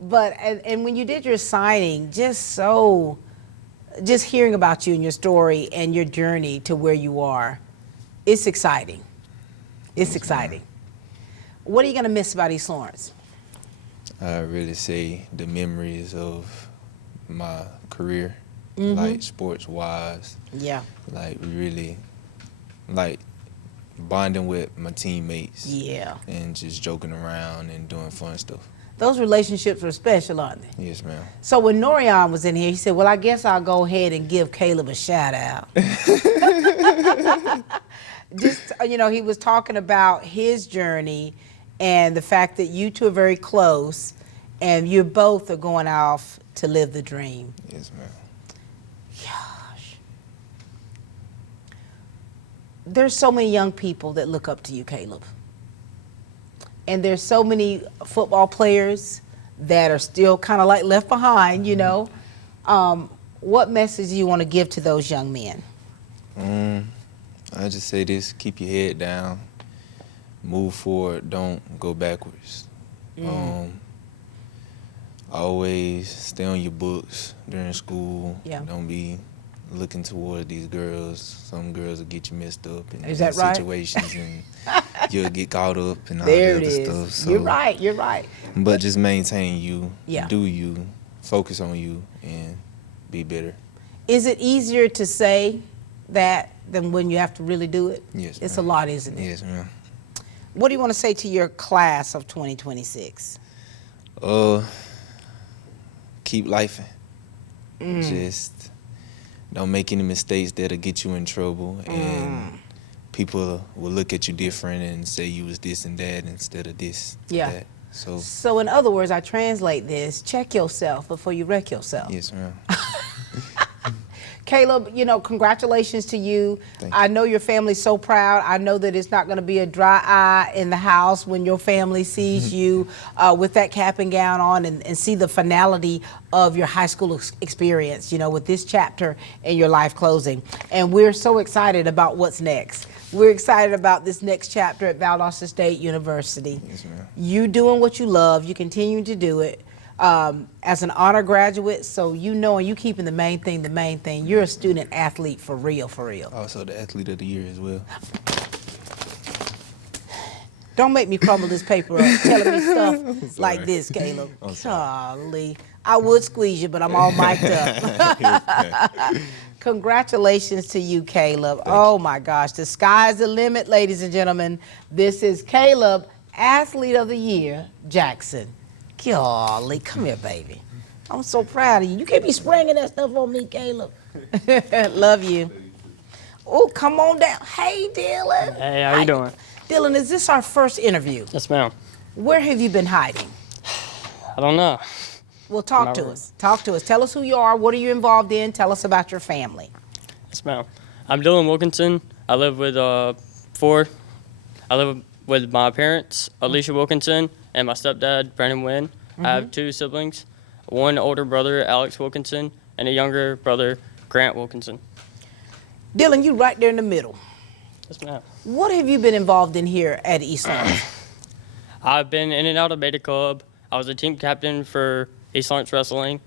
But, and when you did your signing, just hearing about you and your story and your journey to where you are, it's exciting. It's exciting. What are you going to miss about East Lawrence? I really say the memories of my career, Mhm. like sports-wise. Yeah. Like really, like bonding with my teammates. Yeah. And just joking around and doing fun stuff. Those relationships are special, aren't they? Yes, ma'am. So when Norian was in here, he said, well, I guess I'll go ahead and give Caleb a shout out. Just, he was talking about his journey and the fact that you two are very close and you both are going off to live the dream. Yes, ma'am. Gosh. There's so many young people that look up to you, Caleb. And there's so many football players that are still kind of like left behind, What message do you want to give to those young men? I just say this, keep your head down, move forward, don't go backwards. Always stay on your books during school. Yeah. Don't be looking toward these girls. Some girls will get you messed up in Is that right? situations and you'll get caught up and all There that it other is. stuff. So, You're right. but just maintain you, Yeah. do you, focus on you, and be better. Is it easier to say that than when you have to really do it? Yes, It's ma'am. a lot, isn't it? Yes, ma'am. What do you want to say to your class of 2026? Keep lifing. Mm. Just don't make any mistakes that'll get you in trouble, and people will look at you different and say you was this and that instead of this. Yeah. That. So So in other words, I translate this, check yourself before you wreck yourself. yes, ma'am. Caleb, congratulations to you. Thank I know your family's so proud. I know that it's not going to be a dry eye in the house when your family sees you with that cap and gown on and see the finality of your high school experience, with this chapter in your life closing. And we're so excited about what's next. We're excited about this next chapter at Valdosta State University. Yes, ma'am. You doing what you love, you continue to do it. As an honor graduate, so and you keeping the main thing. You're a student athlete for real. Also the athlete of the year as well. Don't make me crumble this paper up telling me stuff like this, Caleb. I'm sorry. Golly. I would squeeze you, but I'm all mic'd up. Congratulations to you, Caleb. Oh my gosh, the sky's the limit, ladies and gentlemen. This is Caleb, Athlete of the Year, Jackson. Golly, come here, baby. I'm so proud of you. You can't be spraying that stuff on me, Caleb. Love you. Oh, come on down. Hey, Dylan. Hey, how you doing? Dylan, is this our first interview? Yes, ma'am. Where have you been hiding? I don't know. Well, talk to us. Talk to us. Tell us who you are. What are you involved in? Tell us about your family. Yes, ma'am. I'm Dylan Wilkinson. I live with I live with my parents, Alicia Wilkinson, and my stepdad, Brandon Wynn. I have two siblings, one older brother, Alex Wilkinson, and a younger brother, Grant Wilkinson. Dylan, you right there in the middle. Yes, ma'am. What have you been involved in here at East Lawrence? I've been in and out of Beta Club. I was a team captain for East Lawrence Wrestling.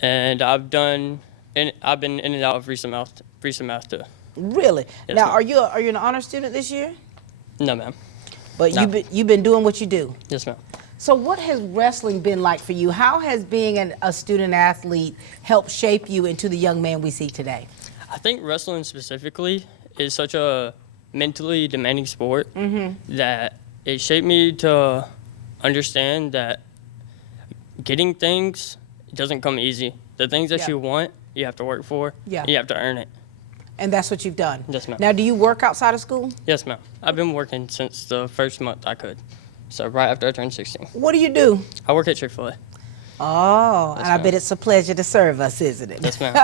And I've been in and out of recent math too. Really? Yes, Now, ma'am. are you an honor student this year? No, ma'am. But No. you've been doing what you do. Yes, ma'am. So what has wrestling been like for you? How has being a student athlete helped shape you into the young man we see today? I think wrestling specifically is such a mentally demanding sport that it shaped me to understand that getting things doesn't come easy. The things that Yeah. you want, you have to work for. Yeah. You have to earn it. And that's what you've done. Yes, ma'am. Now, do you work outside of school? Yes, ma'am. I've been working since the first month I could. So right after I turned 16. What do you do? I work at Chick-fil-A. Oh, Yes, and I ma'am. bet it's a pleasure to serve us, isn't it? Yes, ma'am.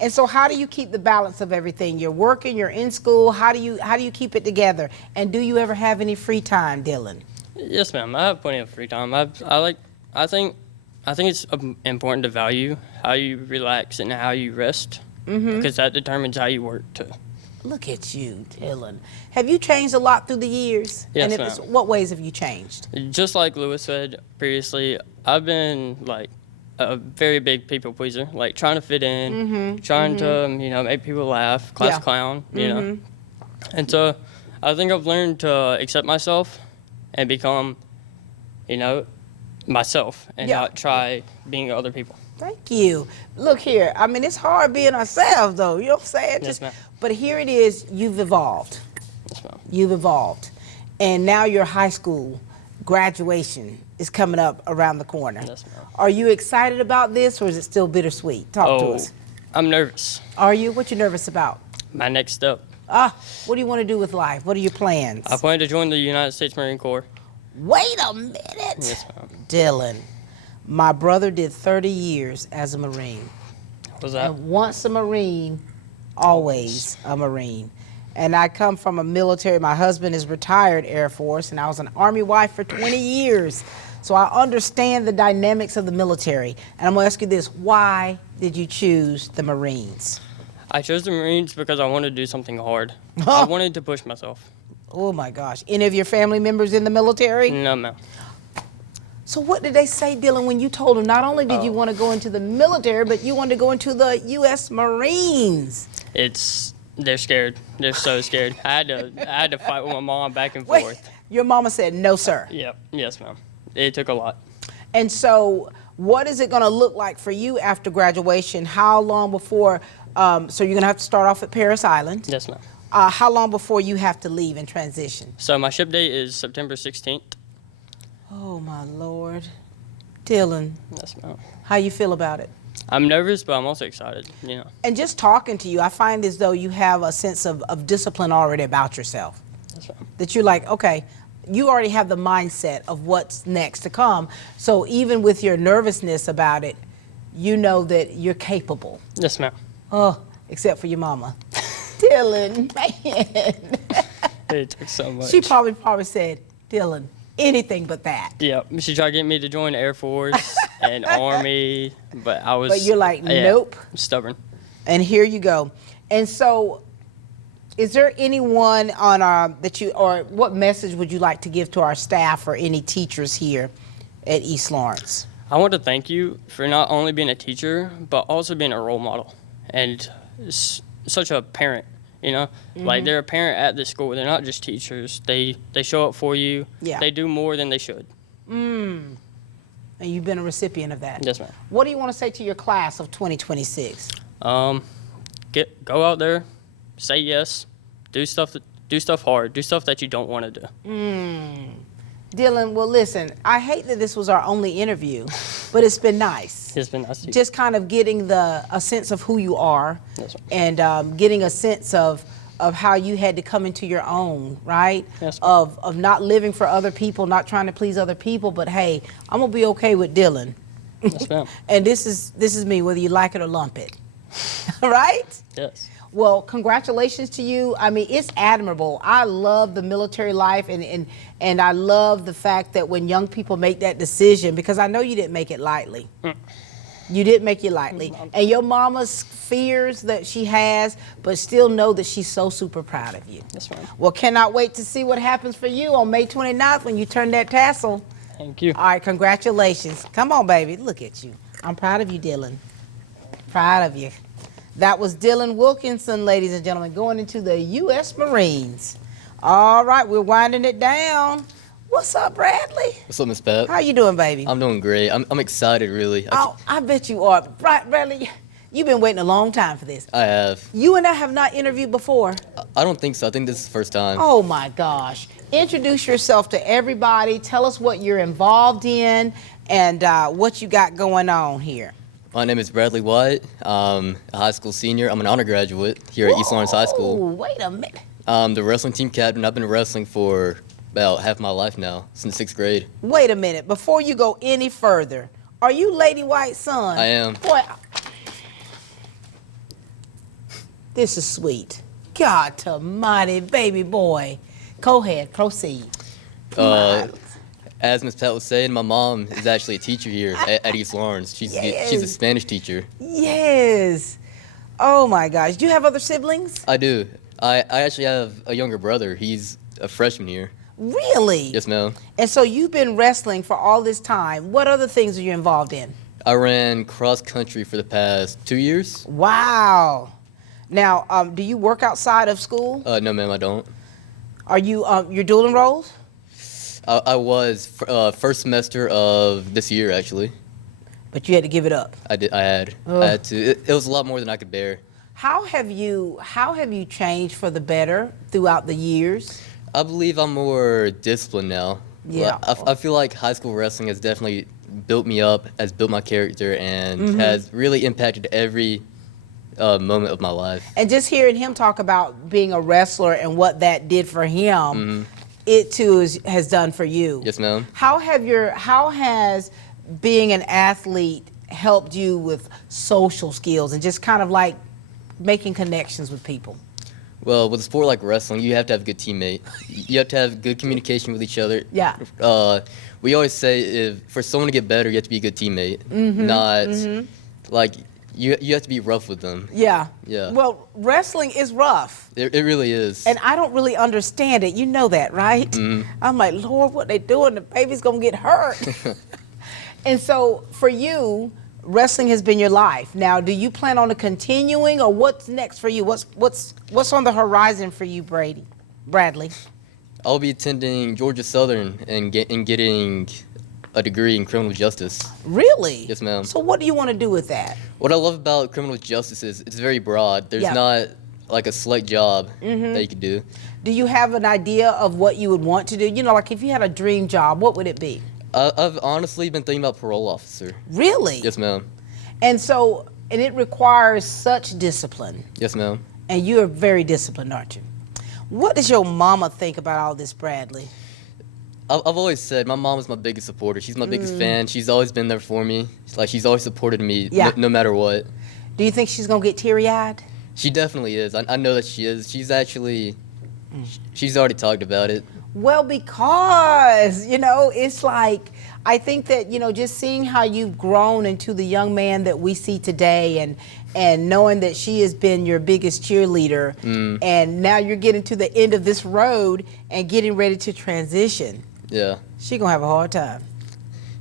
And so how do you keep the balance of everything? You're working, you're in school. How do you keep it together? And do you ever have any free time, Dylan? Yes, ma'am. I have plenty of free time. I think I think it's important to value how you relax and how you rest, because that determines how you work too. Look at you, Dylan. Have you changed a lot through the years? Yes, and ma'am. what ways have you changed? Just like Lewis said previously, I've been like a very big people pleaser, like trying to fit in, trying to make people laugh, class clown, you know. And so I think I've learned to accept myself and become, myself and not try being other people. Thank you. Look here. I mean, it's hard being ourselves, though. You know what I'm saying? Yes, ma'am. But here it is. You've evolved. Yes, ma'am. You've evolved. And now your high school graduation is coming up around the corner. Yes, ma'am. Are you excited about this, or is it still bittersweet? Talk to us. I'm nervous. Are you? What you nervous about? My next step. What do you want to do with life? What are your plans? I plan to join the United States Marine Corps. Wait a minute. Yes, ma'am. Dylan, my brother did 30 years as a Marine. What was that? And once a Marine, always a Marine. And I come from a military, my husband is retired Air Force, and I was an Army wife for 20 years. So I understand the dynamics of the military. And I'm gonna ask you this, why did you choose the Marines? I chose the Marines because I wanted to do something hard. I wanted to push myself. Oh my gosh, any of your family members in the military? No, ma'am. So what did they say, Dylan, when you told them not only did you want to go into the military, but you wanted to go into the U.S. Marines? They're scared. They're so scared. I had to fight with my mom back and Wait, forth. your mama said no, sir. Yep. Yes, ma'am. It took a lot. And so what is it going to look like for you after graduation? How long before, so you're going to have to start off at Paris Island. Yes, ma'am. How long before you have to leave and transition? So my ship date is September 16th. Oh, my Lord. Dylan. Yes, ma'am. How you feel about it? I'm nervous, but I'm also excited, And just talking to you, I find as though you have a sense of discipline already about yourself. Yes, ma'am. That you're like, okay, you already have the mindset of what's next to come. So even with your nervousness about it, you know that you're capable. Yes, ma'am. Oh, except for your mama. Dylan, man. It took so much. She probably said, Dylan, anything but that. Yeah, she tried to get me to join the Air Force and Army, but I was... But you're like, nope. Stubborn. And here you go. And so, is there anyone on or what message would you like to give to our staff or any teachers here at East Lawrence? I want to thank you for not only being a teacher, but also being a role model and such a parent, Like, they're a parent at this school. They're not just teachers. They show up for you. Yeah. They do more than they should. And you've been a recipient of that. Yes, ma'am. What do you want to say to your class of 2026? Go out there, say yes, do stuff hard, do stuff that you don't want to do. Dylan, well, listen, I hate that this was our only interview, but it's been nice. It's been nice to you. Just kind of getting a sense of who you are, Yes, and getting a sense of how you had to come into your own, right? Yes, of not living for other people, not trying to please other people, but hey, I'm gonna be okay with Dylan. Yes, ma'am. And this is me, whether you like it or lump it. Right? Yes. Well, congratulations to you. I mean, it's admirable. I love the military life, and I love the fact that when young people make that decision, because I know you didn't make it lightly. You didn't make it lightly. And your mama's fears that she has, but still know that she's so super proud of you. Yes, ma'am. Well, cannot wait to see what happens for you on May 29th when you turn that tassel. Thank you. All right, congratulations. Come on, baby. Look at you. I'm proud of you, Dylan. Proud of you. That was Dylan Wilkinson, ladies and gentlemen, going into the U.S. Marines. All right, we're winding it down. What's up, Bradley? What's up, Miss Pat? How you doing, baby? I'm doing great. I'm excited, really. I bet you are. Bradley, you've been waiting a long time for this. I have. You and I have not interviewed before. I don't think so. I think this is the first time. Oh, my gosh. Introduce yourself to everybody. Tell us what you're involved in and what you got going on here. My name is Bradley White. I'm a high school senior. I'm an honor graduate here at East Lawrence High School. Wait a minute. I'm the wrestling team captain. I've been wrestling for about half my life now, since 6th grade. Wait a minute. Before you go any further, are you Lady White's son? I am. Boy, this is sweet. God almighty, baby boy. Go ahead, proceed. As Miss Pat was saying, my mom is actually a teacher here at East Lawrence. She's a Spanish teacher. Yes. Oh my gosh. Do you have other siblings? I do. I actually have a younger brother. He's a freshman here. Really? Yes, ma'am. And so you've been wrestling for all this time. What other things are you involved in? I ran cross country for the past 2 years. Wow. Now, do you work outside of school? No, ma'am, I don't. Are you you're dual enrolled? I was first semester of this year, actually. But you had to give it up. I did. I had to. It was a lot more than I could bear. How have you changed for the better throughout the years? I believe I'm more disciplined now. Yeah. I feel like high school wrestling has definitely built me up, has built my character, and has really impacted every moment of my life. And just hearing him talk about being a wrestler and what that did for him, it too has done for you. Yes, ma'am. How has being an athlete helped you with social skills and just kind of like making connections with people? Well, with a sport like wrestling, you have to have a good teammate. You have to have good communication with each other. Yeah. We always say for someone to get better, you have to be a good teammate. Not like you have to be rough with them. Yeah. Yeah. Well, wrestling is rough. It really is. And I don't really understand it. You know that, right? I'm like, Lord, what they doing? The baby's gonna get hurt. And so for you, wrestling has been your life. Now, do you plan on continuing, or what's next for you? What's on the horizon for you, Bradley? I'll be attending Georgia Southern and getting a degree in criminal justice. Really? Yes, ma'am. So what do you want to do with that? What I love about criminal justice is it's very broad. There's not like a select job that you could do. Do you have an idea of what you would want to do? You know, like if you had a dream job, what would it be? I've honestly been thinking about parole officer. Really? Yes, ma'am. And so, and it requires such discipline. Yes, ma'am. And you are very disciplined, aren't you? What does your mama think about all this, Bradley? I've always said my mom is my biggest supporter. She's my biggest fan. She's always been there for me. She's always supported me no matter what. Do you think she's going to get teary-eyed? She definitely is. I know that she is. She's already talked about it. Well, because, you know, it's like, I think that, you know, just seeing how you've grown into the young man that we see today and knowing that she has been your biggest cheerleader and now you're getting to the end of this road and getting ready to transition. Yeah. She's going to have a hard time.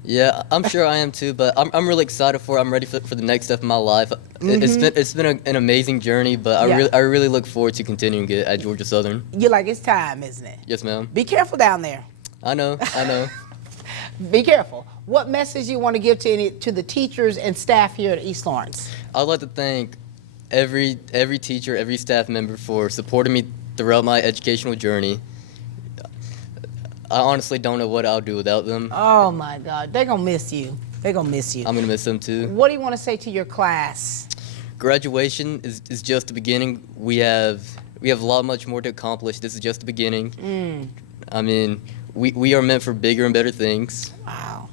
Yeah, I'm sure I am too, but I'm really excited for it. I'm ready for the next step of my life. It's been an amazing journey, but I really look forward to continuing it at Georgia Southern. You're like, it's time, isn't it? Yes, ma'am. Be careful down there. I know. Be careful. What message you want to give to the teachers and staff here at East Lawrence? I'd like to thank every teacher, every staff member for supporting me throughout my educational journey. I honestly don't know what I'll do without them. Oh my God, they're gonna miss you. They're gonna miss you. I'm gonna miss them too. What do you want to say to your class? Graduation is just the beginning. We have a lot much more to accomplish. This is just the beginning. I mean, we are meant for bigger and better things. Wow.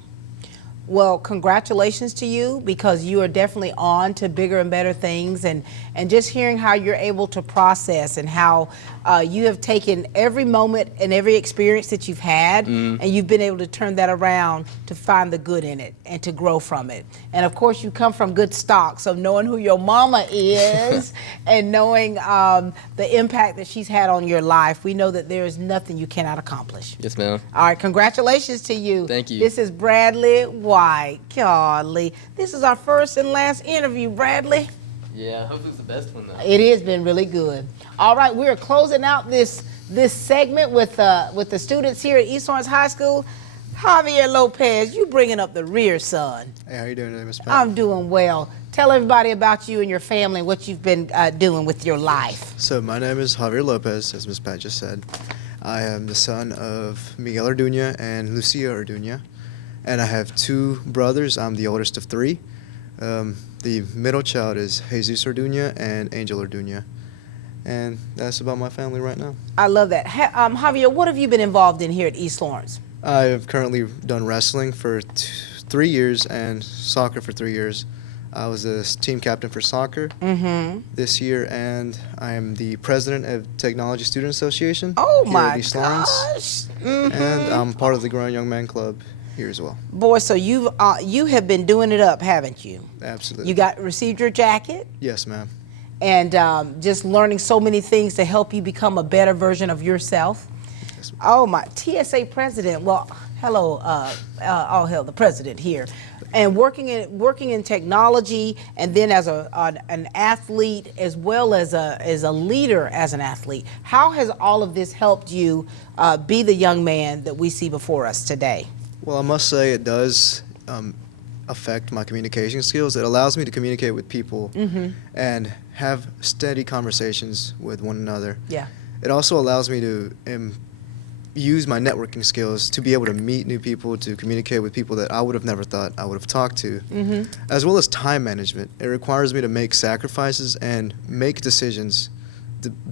Well, congratulations to you, because you are definitely on to bigger and better things, and just hearing how you're able to process and how you have taken every moment and every experience that you've had and you've been able to turn that around to find the good in it and to grow from it. And of course, you come from good stock, so knowing who your mama is and knowing the impact that she's had on your life, we know that there is nothing you cannot accomplish. Yes, ma'am. All right, congratulations to you. Thank you. This is Bradley White. Golly, this is our first and last interview, Bradley. Yeah, hopefully it's the best one though. It has been really good. All right, we are closing out this segment with the students here at East Lawrence High School. Javier Lopez, you bringing up the rear, son. Hey, how you doing today, Miss Pat? I'm doing well. Tell everybody about you and your family and what you've been doing with your life. So my name is Javier Lopez, as Miss Pat just said. I am the son of Miguel Orduña and Lucia Orduña, and I have two brothers. I'm the oldest of three. The middle child is Jesus Orduña and Angel Orduña. And that's about my family right now. I love that. Javier, what have you been involved in here at East Lawrence? I have currently done wrestling for 3 years and soccer for 3 years. I was a team captain for soccer this year, and I am the president of Technology Student Association Oh here my at East Lawrence. gosh. And I'm part of the Growing Young Man Club here as well. Boy, so you have been doing it up, haven't you? Absolutely. You received your jacket, Yes, ma'am. and just learning so many things to help you become a better version of yourself. Oh my, TSA president. Well, hello, all hail the president here, and working in technology, and then as an athlete as well as a leader as an athlete. How has all of this helped you be the young man that we see before us today? Well, I must say it does affect my communication skills. It allows me to communicate with people and have steady conversations with one another. Yeah. It also allows me to use my networking skills to be able to meet new people, to communicate with people that I would have never thought I would have talked to, as well as time management. It requires me to make sacrifices and make decisions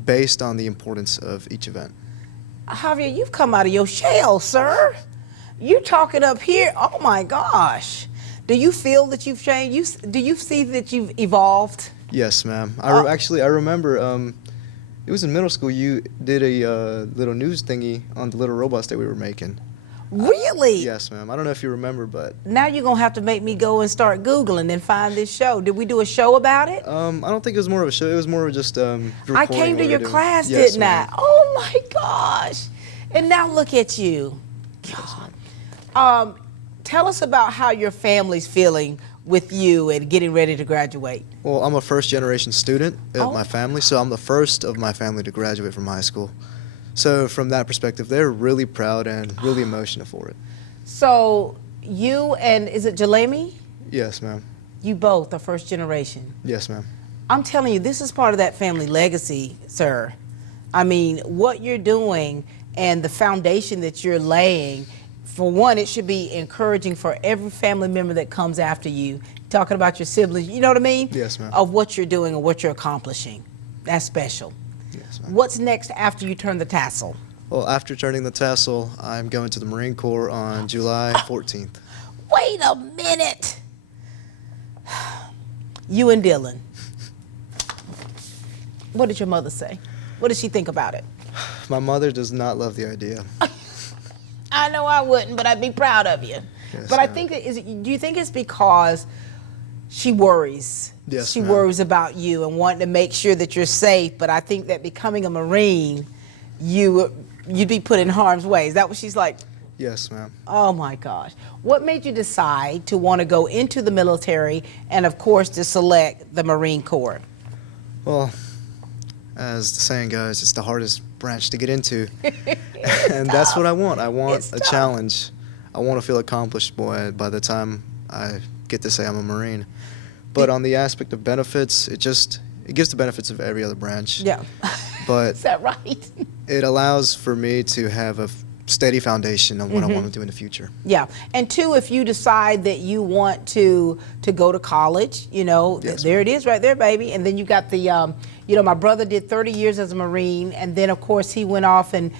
based on the importance of each event. Javier, you've come out of your shell, sir. You talking up here. Oh my gosh. Do you feel that you've changed? Do you see that you've evolved? Yes, ma'am. I remember it was in middle school. You did a little news thingy on the little robots that we were making. Really? Yes, ma'am. I don't know if you remember, but now you're gonna have to make me go and start Googling and find this show. Did we do a show about it? I don't think it was more of a show. It was more of just I came to your class, yes, didn't I? Oh my gosh! And now look at you. God. Tell us about how your family's feeling with you and getting ready to graduate. Well, I'm a first-generation student of my family, so I'm the first of my family to graduate from high school. So from that perspective, they're really proud and really emotional for it. So you and, is it Jalemi? Yes, ma'am. You both are first generation. Yes, ma'am. I'm telling you, this is part of that family legacy, sir. I mean, what you're doing and the foundation that you're laying, for one, it should be encouraging for every family member that comes after you, talking about your siblings, you know what I mean? Yes, ma'am. Of what you're doing and what you're accomplishing. That's special. Yes, ma'am. What's next after you turn the tassel? Well, after turning the tassel, I'm going to the Marine Corps on July 14th. Wait a minute. You and Dylan. What did your mother say? What did she think about it? My mother does not love the idea. I know I wouldn't, but I'd be proud of you. Yes, but I think do you think it's because she worries? Yes, she ma'am. worries about you and wanting to make sure that you're safe. But I think that becoming a Marine, you'd be put in harm's way. Is that what she's like? Yes, ma'am. Oh my gosh. What made you decide to want to go into the military and of course to select the Marine Corps? Well, as the saying goes, it's the hardest branch to get into. And that's what I want. I want a challenge. I want to feel accomplished by the time I get to say I'm a Marine. But on the aspect of benefits, it gives the benefits of every other branch. Yeah. But Is that right? it allows for me to have a steady foundation on what I want to do in the future. Yeah, and two, if you decide that you want to go to college, you know, Yes, there it is right there, baby. And then you got the, you know, my brother did 30 years as a Marine, and then of course he went off and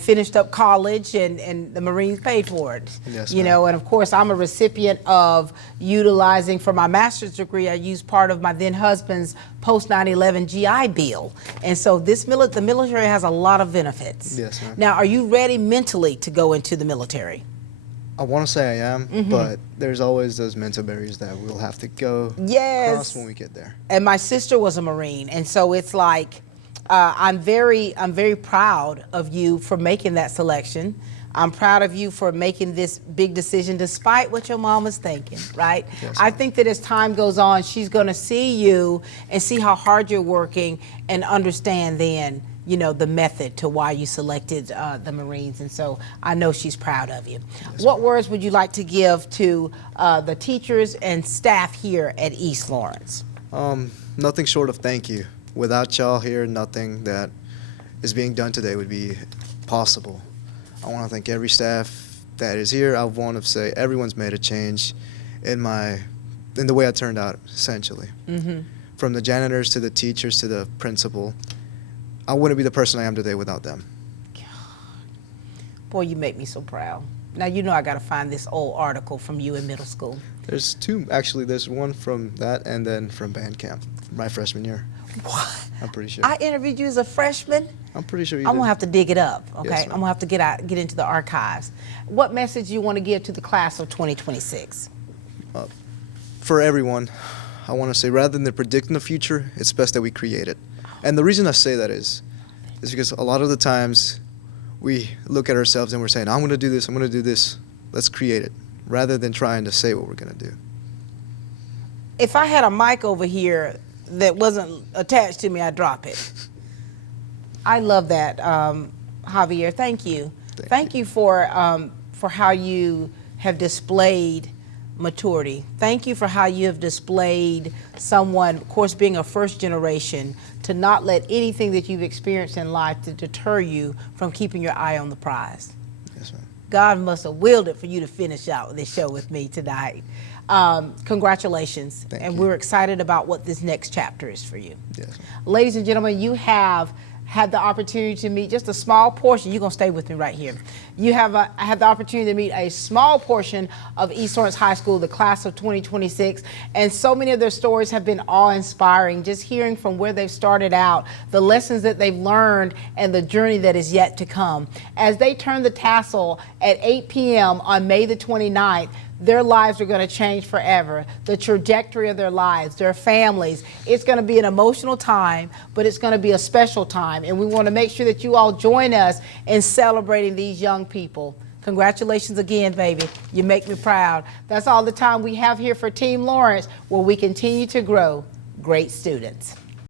finished up college, and the Marines paid for it. Yes, you ma'am. know, and of course I'm a recipient of utilizing, for my master's degree, I used part of my then husband's post 9/11 GI Bill. And so the military has a lot of benefits. Yes, ma'am. Now, are you ready mentally to go into the military? I want to say I am, but there's always those mental barriers that we'll have to go Yes. across when we get there. And my sister was a Marine, and so it's like I'm very proud of you for making that selection. I'm proud of you for making this big decision despite what your mom was thinking, right? Yes, I think that as time goes on, she's going to see you and see how hard you're working and understand then, you know, the method to why you selected the Marines. And so I know she's proud of you. Yes, what words would you like to give to the teachers and staff here at East Lawrence? Nothing short of thank you. Without y'all here, nothing that is being done today would be possible. I want to thank every staff that is here. I want to say everyone's made a change in the way I turned out, essentially. From the janitors to the teachers to the principal. I wouldn't be the person I am today without them. Boy, you make me so proud. Now, you know I got to find this old article from you in middle school. There's two, actually. There's one from that and then from band camp, my freshman year. What? I'm pretty sure. I interviewed you as a freshman. I'm pretty sure you I'm did. gonna have to dig it up. Okay, Yes, I'm ma'am. gonna have to get into the archives. What message do you want to give to the class of 2026? For everyone, I want to say rather than predicting the future, it's best that we create it. And the reason I say that is because a lot of the times we look at ourselves and we're saying, I'm going to do this, I'm going to do this. Let's create it, rather than trying to say what we're going to do. If I had a mic over here that wasn't attached to me, I'd drop it. I love that, Javier. Thank you. Thank you for how you have displayed maturity. Thank you for how you have displayed someone, of course, being a first generation, to not let anything that you've experienced in life to deter you from keeping your eye on the prize. Yes, ma'am. God must have willed it for you to finish out this show with me tonight. Congratulations. Thank you. We're excited about what this next chapter is for you. Yes, ma'am. Ladies and gentlemen, you have had the opportunity to meet just a small portion. You're going to stay with me right here. You have had the opportunity to meet a small portion of East Lawrence High School, the class of 2026, and so many of their stories have been awe-inspiring. Just hearing from where they've started out, the lessons that they've learned, and the journey that is yet to come. As they turn the tassel at 8 p.m. on May the 29th, their lives are going to change forever. The trajectory of their lives, their families. It's going to be an emotional time, but it's going to be a special time. And we want to make sure that you all join us in celebrating these young people. Congratulations again, baby. You make me proud. That's all the time we have here for Team Lawrence, where we continue to grow great students.